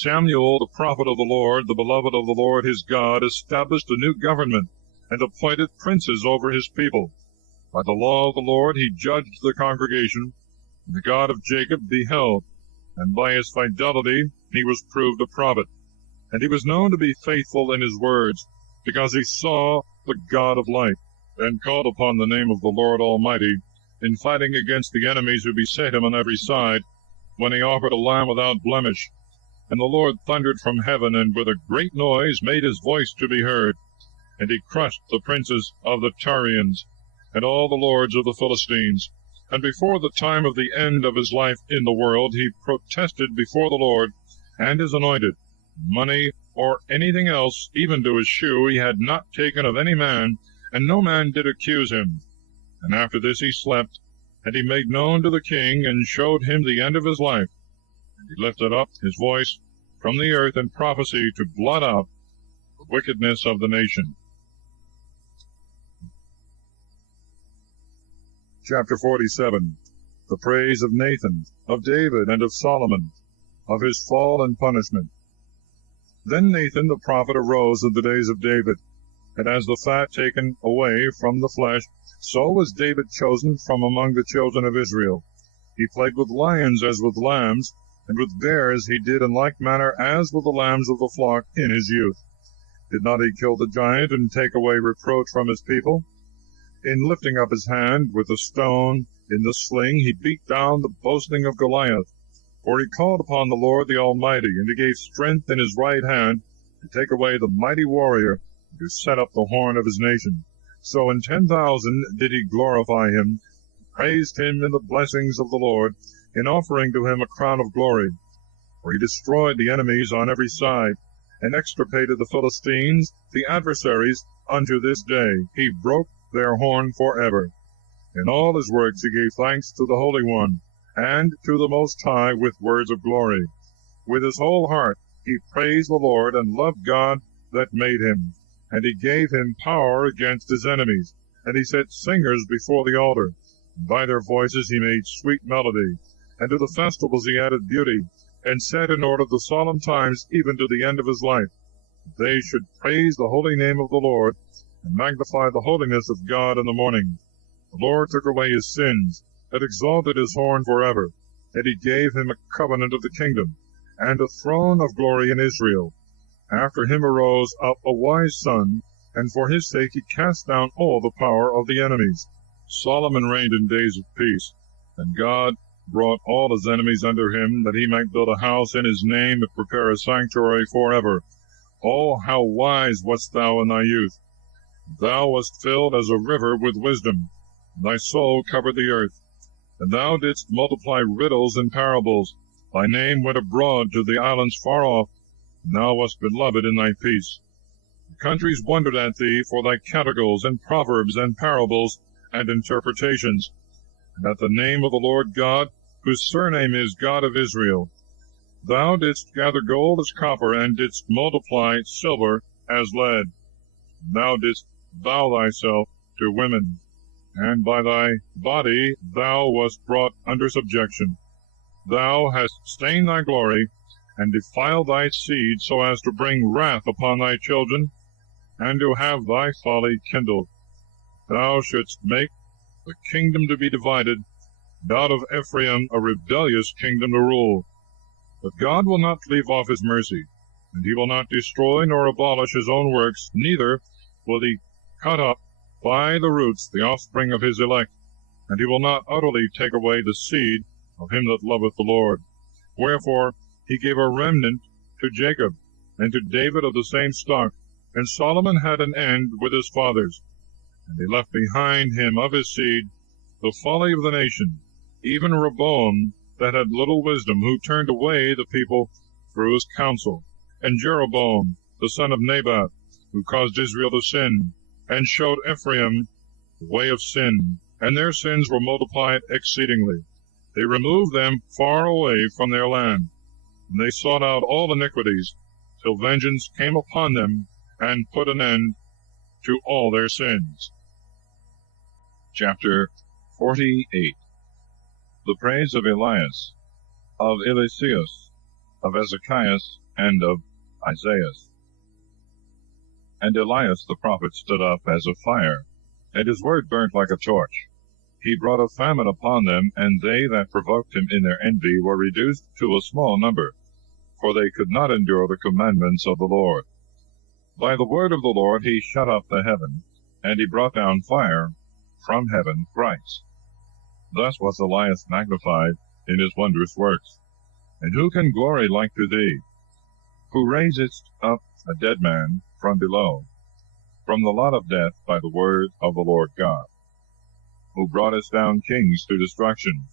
Samuel, the prophet of the Lord, the beloved of the Lord his God, established a new government, and appointed princes over his people. By the law of the Lord he judged the congregation, and the God of Jacob beheld, and by his fidelity he was proved a prophet. And he was known to be faithful in his words, because he saw the God of light, and called upon the name of the Lord Almighty, in fighting against the enemies who beset him on every side, when he offered a lamb without blemish. And the Lord thundered from heaven, and with a great noise made his voice to be heard. And he crushed the princes of the Tyrians, and all the lords of the Philistines. And before the time of the end of his life in the world, he protested before the Lord and his anointed. Money or anything else, even to his shoe, he had not taken of any man, and no man did accuse him. And after this he slept, and he made known to the king, and showed him the end of his life. And he lifted up his voice from the earth in prophecy to blot out the wickedness of the nation. Chapter 47. The praise of Nathan, of David, and of Solomon, of his fall and punishment. Then Nathan the prophet arose in the days of David, and as the fat taken away from the flesh, so was David chosen from among the children of Israel. He played with lions as with lambs, and with bears he did in like manner as with the lambs of the flock in his youth. Did not he kill the giant, and take away reproach from his people? In lifting up his hand with a stone in the sling, he beat down the boasting of Goliath. For he called upon the Lord the Almighty, and he gave strength in his right hand to take away the mighty warrior, and to set up the horn of his nation. So in 10,000 did he glorify him, praised him in the blessings of the Lord, in offering to him a crown of glory. For he destroyed the enemies on every side, and extirpated the Philistines, the adversaries, unto this day. He broke their horn forever. In all his works he gave thanks to the Holy One, and to the Most High with words of glory. With his whole heart he praised the Lord, and loved God that made him. And he gave him power against his enemies. And he set singers before the altar. And by their voices he made sweet melody. And to the festivals he added beauty, and set in order the solemn times even to the end of his life. They should praise the holy name of the Lord, and magnify the holiness of God in the morning. The Lord took away his sins, and exalted his horn forever. And he gave him a covenant of the kingdom, and a throne of glory in Israel. After him arose up a wise son, and for his sake he cast down all the power of the enemies. Solomon reigned in days of peace, and God brought all his enemies under him, that he might build a house in his name, and prepare a sanctuary forever. Oh, how wise wast thou in thy youth! Thou wast filled as a river with wisdom, and thy soul covered the earth. And thou didst multiply riddles and parables. Thy name went abroad to the islands far off, and thou wast beloved in thy peace. The countries wondered at thee for thy canticles, and proverbs, and parables, and interpretations, and at the name of the Lord God, whose surname is God of Israel. Thou didst gather gold as copper, and didst multiply silver as lead. Thou didst bow thyself to women, and by thy body thou wast brought under subjection. Thou hast stained thy glory, and defiled thy seed, so as to bring wrath upon thy children, and to have thy folly kindled. Thou shouldst make the kingdom to be divided, and out of Ephraim a rebellious kingdom to rule. But God will not leave off his mercy, and he will not destroy nor abolish his own works, neither will he cut up by the roots the offspring of his elect, and he will not utterly take away the seed of him that loveth the Lord. Wherefore he gave a remnant to Jacob, and to David of the same stock, and Solomon had an end with his fathers. And he left behind him of his seed the folly of the nation, even Rehoboam that had little wisdom, who turned away the people through his counsel, and Jeroboam the son of Nebat, who caused Israel to sin, and showed Ephraim the way of sin, and their sins were multiplied exceedingly. They removed them far away from their land, and they sought out all iniquities, till vengeance came upon them, and put an end to all their sins. Chapter 48. The praise of Elias, of Eliseus, of Ezekias, and of Isaias. And Elias the prophet stood up as a fire, and his word burnt like a torch. He brought a famine upon them, and they that provoked him in their envy were reduced to a small number, for they could not endure the commandments of the Lord. By the word of the Lord he shut up the heaven, and he brought down fire from heaven thrice. Thus was Elias magnified in his wondrous works. And who can glory like to thee, who raisest up a dead man from below, from the lot of death by the word of the Lord God, who broughtest down kings to destruction,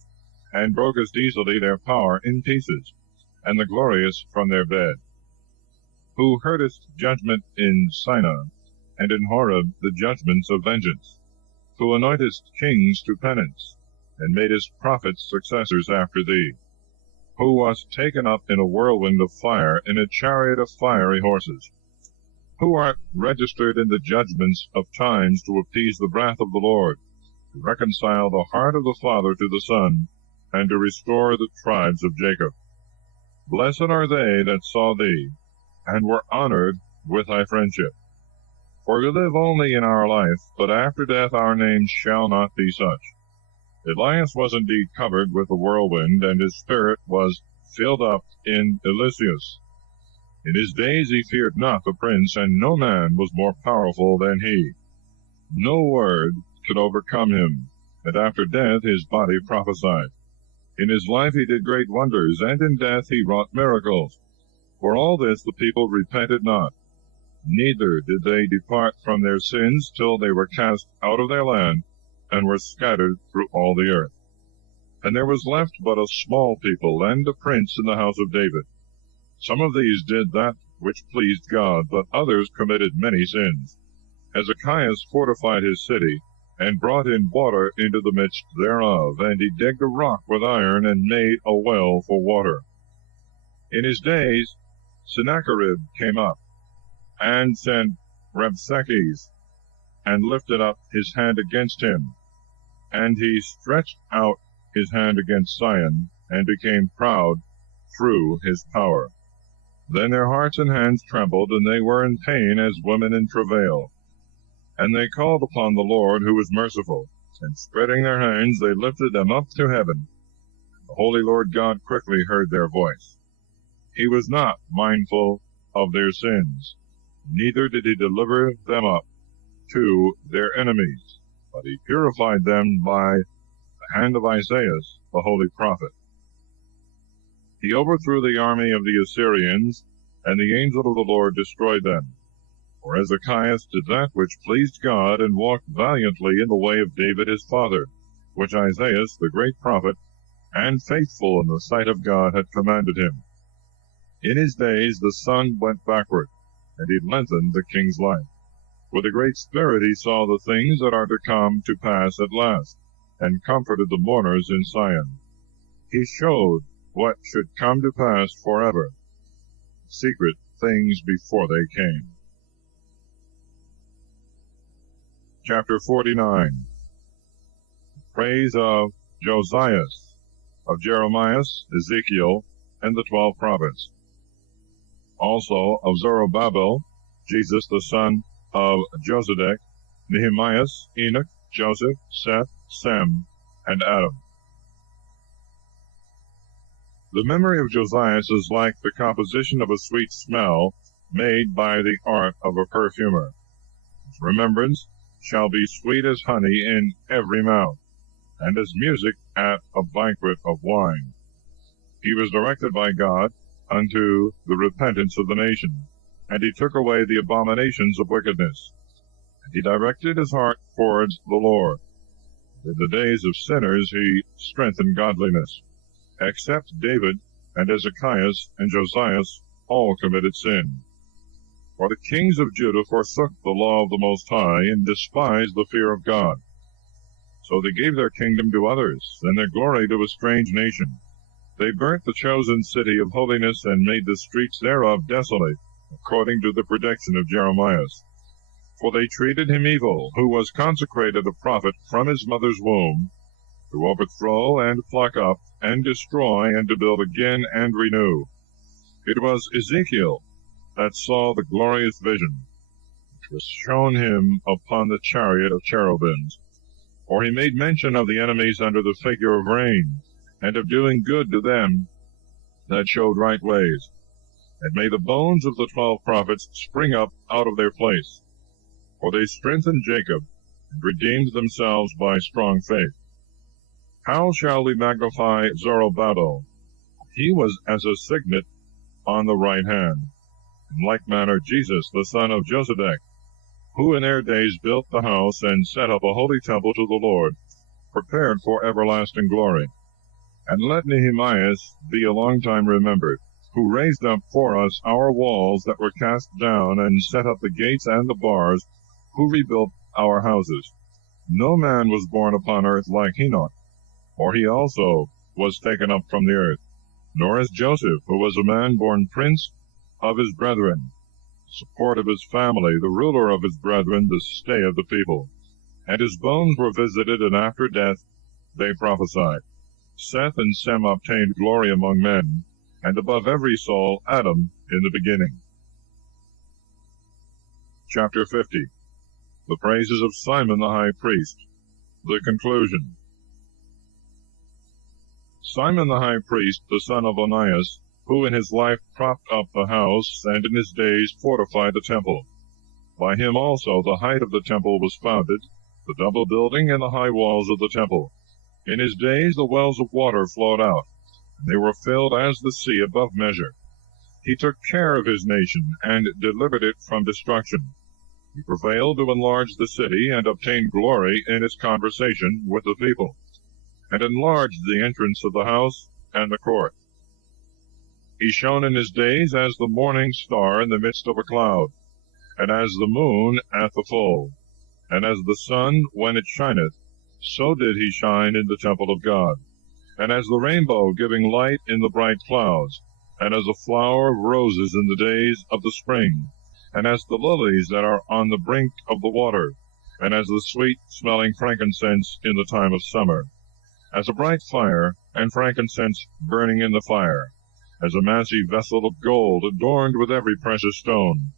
and brokest easily their power in pieces, and the glorious from their bed, who heardest judgment in Sinai, and in Horeb the judgments of vengeance, who anointest kings to penance, and madest prophets successors after thee, who wast taken up in a whirlwind of fire, in a chariot of fiery horses, who art registered in the judgments of times to appease the wrath of the Lord, to reconcile the heart of the Father to the Son, and to restore the tribes of Jacob. Blessed are they that saw thee, and were honored with thy friendship. For we live only in our life, but after death our names shall not be such. Elias was indeed covered with a whirlwind, and his spirit was filled up in Elysius. In his days he feared not the prince, and no man was more powerful than he. No word could overcome him, and after death his body prophesied. In his life he did great wonders, and in death he wrought miracles. For all this the people repented not, neither did they depart from their sins till they were cast out of their land, and were scattered through all the earth. And there was left but a small people, and a prince in the house of David. Some of these did that which pleased God, but others committed many sins. Hezekiah fortified his city, and brought in water into the midst thereof, and he digged a rock with iron, and made a well for water. In his days Sennacherib came up, and sent Rabshakeh, and lifted up his hand against him. And he stretched out his hand against Sion, and became proud through his power. Then their hearts and hands trembled, and they were in pain as women in travail. And they called upon the Lord, who is merciful, and spreading their hands they lifted them up to heaven. The holy Lord God quickly heard their voice. He was not mindful of their sins, neither did he deliver them up to their enemies, but he purified them by the hand of Isaiah the holy prophet. He overthrew the army of the Assyrians, and the angel of the Lord destroyed them. For Hezekiah did that which pleased God, and walked valiantly in the way of David his father, which Isaiah the great prophet, and faithful in the sight of God, had commanded him. In his days the sun went backward, and he lengthened the king's life. With a great spirit he saw the things that are to come to pass at last, and comforted the mourners in Sion. He showed what should come to pass forever, secret things before they came. Chapter 49. Praise of Josias, of Jeremiah, Ezekiel, and the 12 prophets. Also of Zerubbabel, Jesus the son of Josedek, Nehemiah, Enoch, Joseph, Seth, Sem, and Adam. The memory of Josias is like the composition of a sweet smell made by the art of a perfumer. His remembrance shall be sweet as honey in every mouth, and as music at a banquet of wine. He was directed by God unto the repentance of the nation, and he took away the abominations of wickedness. And he directed his heart towards the Lord. In the days of sinners he strengthened godliness. Except David and Hezekiah and Josias, all committed sin. For the kings of Judah forsook the law of the Most High, and despised the fear of God. So they gave their kingdom to others, and their glory to a strange nation. They burnt the chosen city of holiness, and made the streets thereof desolate, according to the prediction of Jeremiah. For they treated him evil, who was consecrated a prophet from his mother's womb, to overthrow and pluck up, and destroy, and to build again and renew. It was Ezekiel that saw the glorious vision, which was shown him upon the chariot of cherubims. For he made mention of the enemies under the figure of rain, and of doing good to them that showed right ways, and made the bones of the 12 prophets spring up out of their place. For they strengthened Jacob, and redeemed themselves by strong faith. How shall we magnify Zerubbabel? He was as a signet on the right hand. In like manner Jesus, the son of Josedech, who in their days built the house and set up a holy temple to the Lord, prepared for everlasting glory. And let Nehemias be a long time remembered, who raised up for us our walls that were cast down, and set up the gates and the bars, who rebuilt our houses. No man was born upon earth like Enoch, for he also was taken up from the earth, nor as Joseph, who was a man born prince of his brethren, support of his family, the ruler of his brethren, the stay of the people. And his bones were visited, and after death they prophesied. Seth and Sem obtained glory among men, and above every soul Adam in the beginning. Chapter 50. The praises of Simon the high priest. The conclusion. Simon the high priest, the son of Onias, who in his life propped up the house, and in his days fortified the temple. By him also the height of the temple was founded, the double building and the high walls of the temple. In his days the wells of water flowed out, and they were filled as the sea above measure. He took care of his nation, and delivered it from destruction. He prevailed to enlarge the city, and obtained glory in its conversation with the people, and enlarged the entrance of the house and the court. He shone in his days as the morning star in the midst of a cloud, and as the moon at the full, and as the sun when it shineth, so did he shine in the temple of God, and as the rainbow giving light in the bright clouds, and as a flower of roses in the days of the spring, and as the lilies that are on the brink of the water, and as the sweet-smelling frankincense in the time of summer, as a bright fire, and frankincense burning in the fire, as a massy vessel of gold adorned with every precious stone,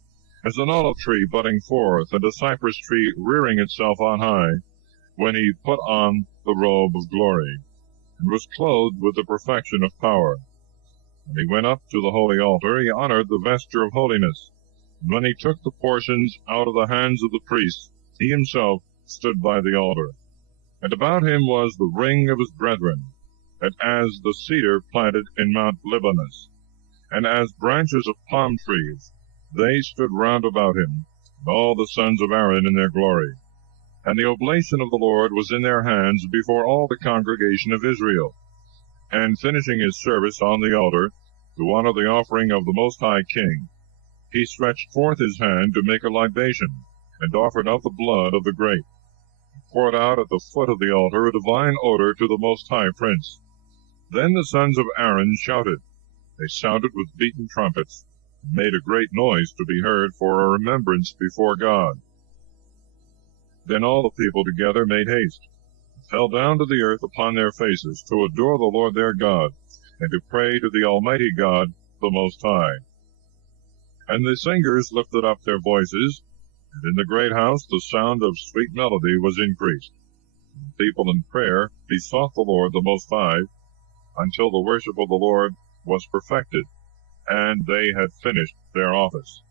as an olive tree budding forth, and a cypress tree rearing itself on high, when he put on the robe of glory, and was clothed with the perfection of power. When he went up to the holy altar, he honored the vesture of holiness. And when he took the portions out of the hands of the priests, he himself stood by the altar. And about him was the ring of his brethren, and as the cedar planted in Mount Libanus, and as branches of palm trees, they stood round about him, and all the sons of Aaron in their glory. And the oblation of the Lord was in their hands before all the congregation of Israel. And finishing his service on the altar, to honor the offering of the Most High King, he stretched forth his hand to make a libation, and offered up the blood of the grape, and poured out at the foot of the altar a divine odor to the Most High Prince. Then the sons of Aaron shouted. They sounded with beaten trumpets, and made a great noise to be heard for a remembrance before God. Then all the people together made haste, and fell down to the earth upon their faces, to adore the Lord their God, and to pray to the Almighty God, the Most High. And the singers lifted up their voices, and in the great house the sound of sweet melody was increased. And the people in prayer besought the Lord the Most High, until the worship of the Lord was perfected, and they had finished their office.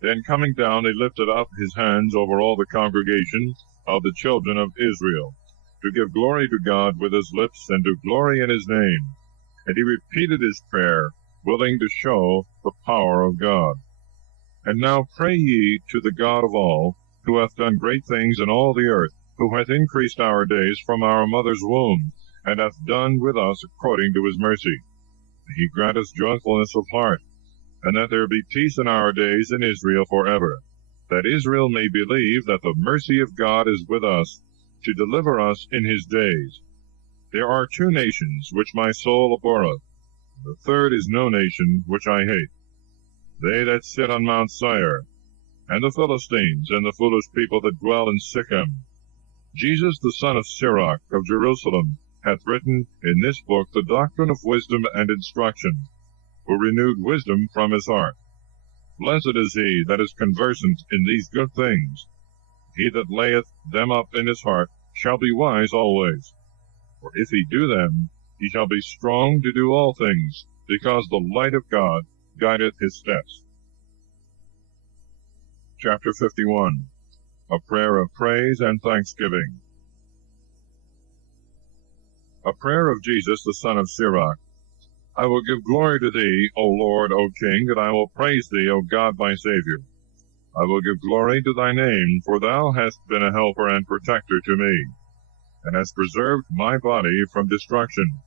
Then coming down, he lifted up his hands over all the congregation of the children of Israel, to give glory to God with his lips, and to glory in his name. And he repeated his prayer, willing to show the power of God. And now pray ye to the God of all, who hath done great things in all the earth, who hath increased our days from our mother's womb, and hath done with us according to his mercy. That he grant us joyfulness of heart, and that there be peace in our days in Israel forever, that Israel may believe that the mercy of God is with us, to deliver us in his days. There are 2 nations which my soul abhorreth, the third is no nation which I hate, they that sit on Mount Seir, and the Philistines, and the foolish people that dwell in Sichem. Jesus the son of Sirach of Jerusalem hath written in this book the doctrine of wisdom and instruction, who renewed wisdom from his heart. Blessed is he that is conversant in these good things. He that layeth them up in his heart shall be wise always. For if he do them, he shall be strong to do all things, because the light of God guideth his steps. Chapter 51. A Prayer of Praise and Thanksgiving. A prayer of Jesus, the son of Sirach. I will give glory to thee, O Lord, O King, and I will praise thee, O God my Saviour. I will give glory to thy name, for thou hast been a helper and protector to me, and hast preserved my body from destruction,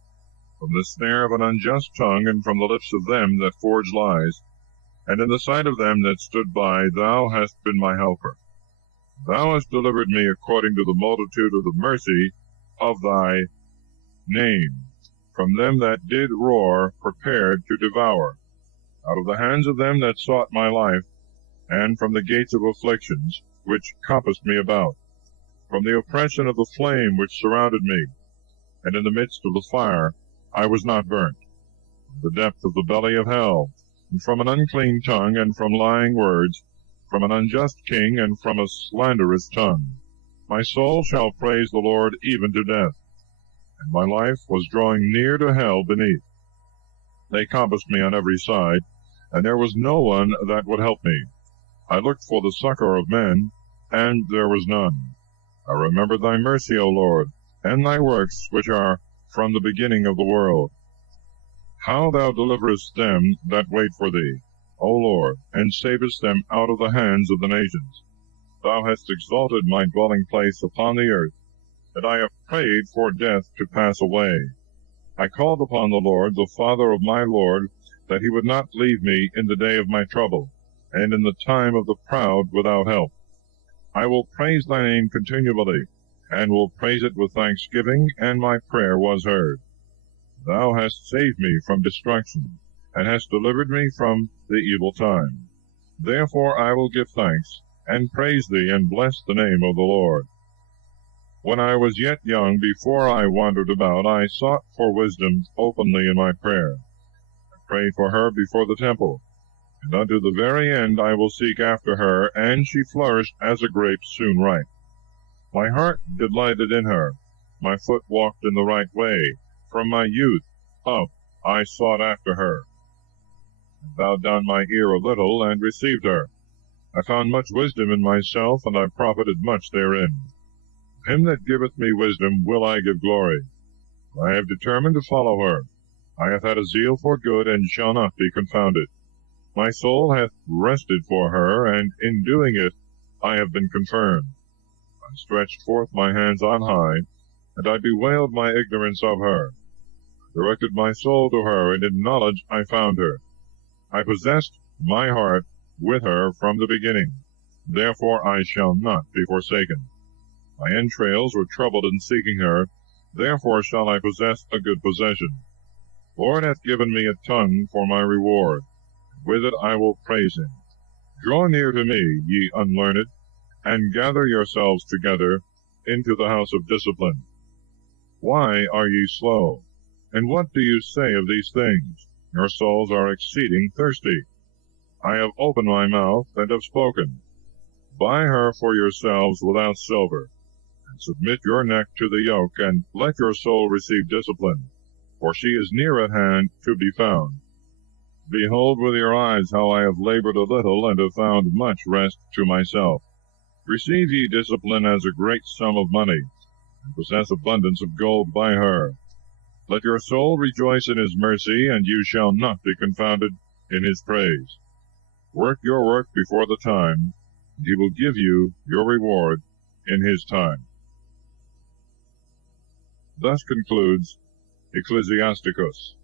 from the snare of an unjust tongue, and from the lips of them that forge lies. And in the sight of them that stood by, thou hast been my helper. Thou hast delivered me according to the multitude of the mercy of thy name, from them that did roar, prepared to devour, out of the hands of them that sought my life, and from the gates of afflictions, which compassed me about, from the oppression of the flame which surrounded me, and in the midst of the fire I was not burnt, from the depth of the belly of hell, and from an unclean tongue, and from lying words, from an unjust king, and from a slanderous tongue. My soul shall praise the Lord even to death, and my life was drawing near to hell beneath. They compassed me on every side, and there was no one that would help me. I looked for the succor of men, and there was none. I remembered thy mercy, O Lord, and thy works which are from the beginning of the world. How thou deliverest them that wait for thee, O Lord, and savest them out of the hands of the nations. Thou hast exalted my dwelling place upon the earth, and I have prayed for death to pass away. I called upon the Lord, the Father of my Lord, that he would not leave me in the day of my trouble, and in the time of the proud without help. I will praise thy name continually, and will praise it with thanksgiving, and my prayer was heard. Thou hast saved me from destruction, and hast delivered me from the evil time. Therefore I will give thanks, and praise thee, and bless the name of the Lord. When I was yet young, before I wandered about, I sought for wisdom openly in my prayer. I prayed for her before the temple, and unto the very end I will seek after her, and she flourished as a grape soon ripe. My heart delighted in her, my foot walked in the right way. From my youth up I sought after her. I bowed down my ear a little, and received her. I found much wisdom in myself, and I profited much therein. Him that giveth me wisdom will I give glory. I have determined to follow her. I have had a zeal for good, and shall not be confounded. My soul hath rested for her, and in doing it I have been confirmed. I stretched forth my hands on high, and I bewailed my ignorance of her. I directed my soul to her, and in knowledge I found her. I possessed my heart with her from the beginning. Therefore I shall not be forsaken. My entrails were troubled in seeking her, therefore shall I possess a good possession. Lord hath given me a tongue for my reward, and with it I will praise him. Draw near to me, ye unlearned, and gather yourselves together into the house of discipline. Why are ye slow? And what do you say of these things? Your souls are exceeding thirsty. I have opened my mouth, and have spoken. Buy her for yourselves without silver, and submit your neck to the yoke, and let your soul receive discipline, for she is near at hand to be found. Behold with your eyes how I have labored a little, and have found much rest to myself. Receive ye discipline as a great sum of money, and possess abundance of gold by her. Let your soul rejoice in his mercy, and you shall not be confounded in his praise. Work your work before the time, and he will give you your reward in his time. Thus concludes Ecclesiasticus.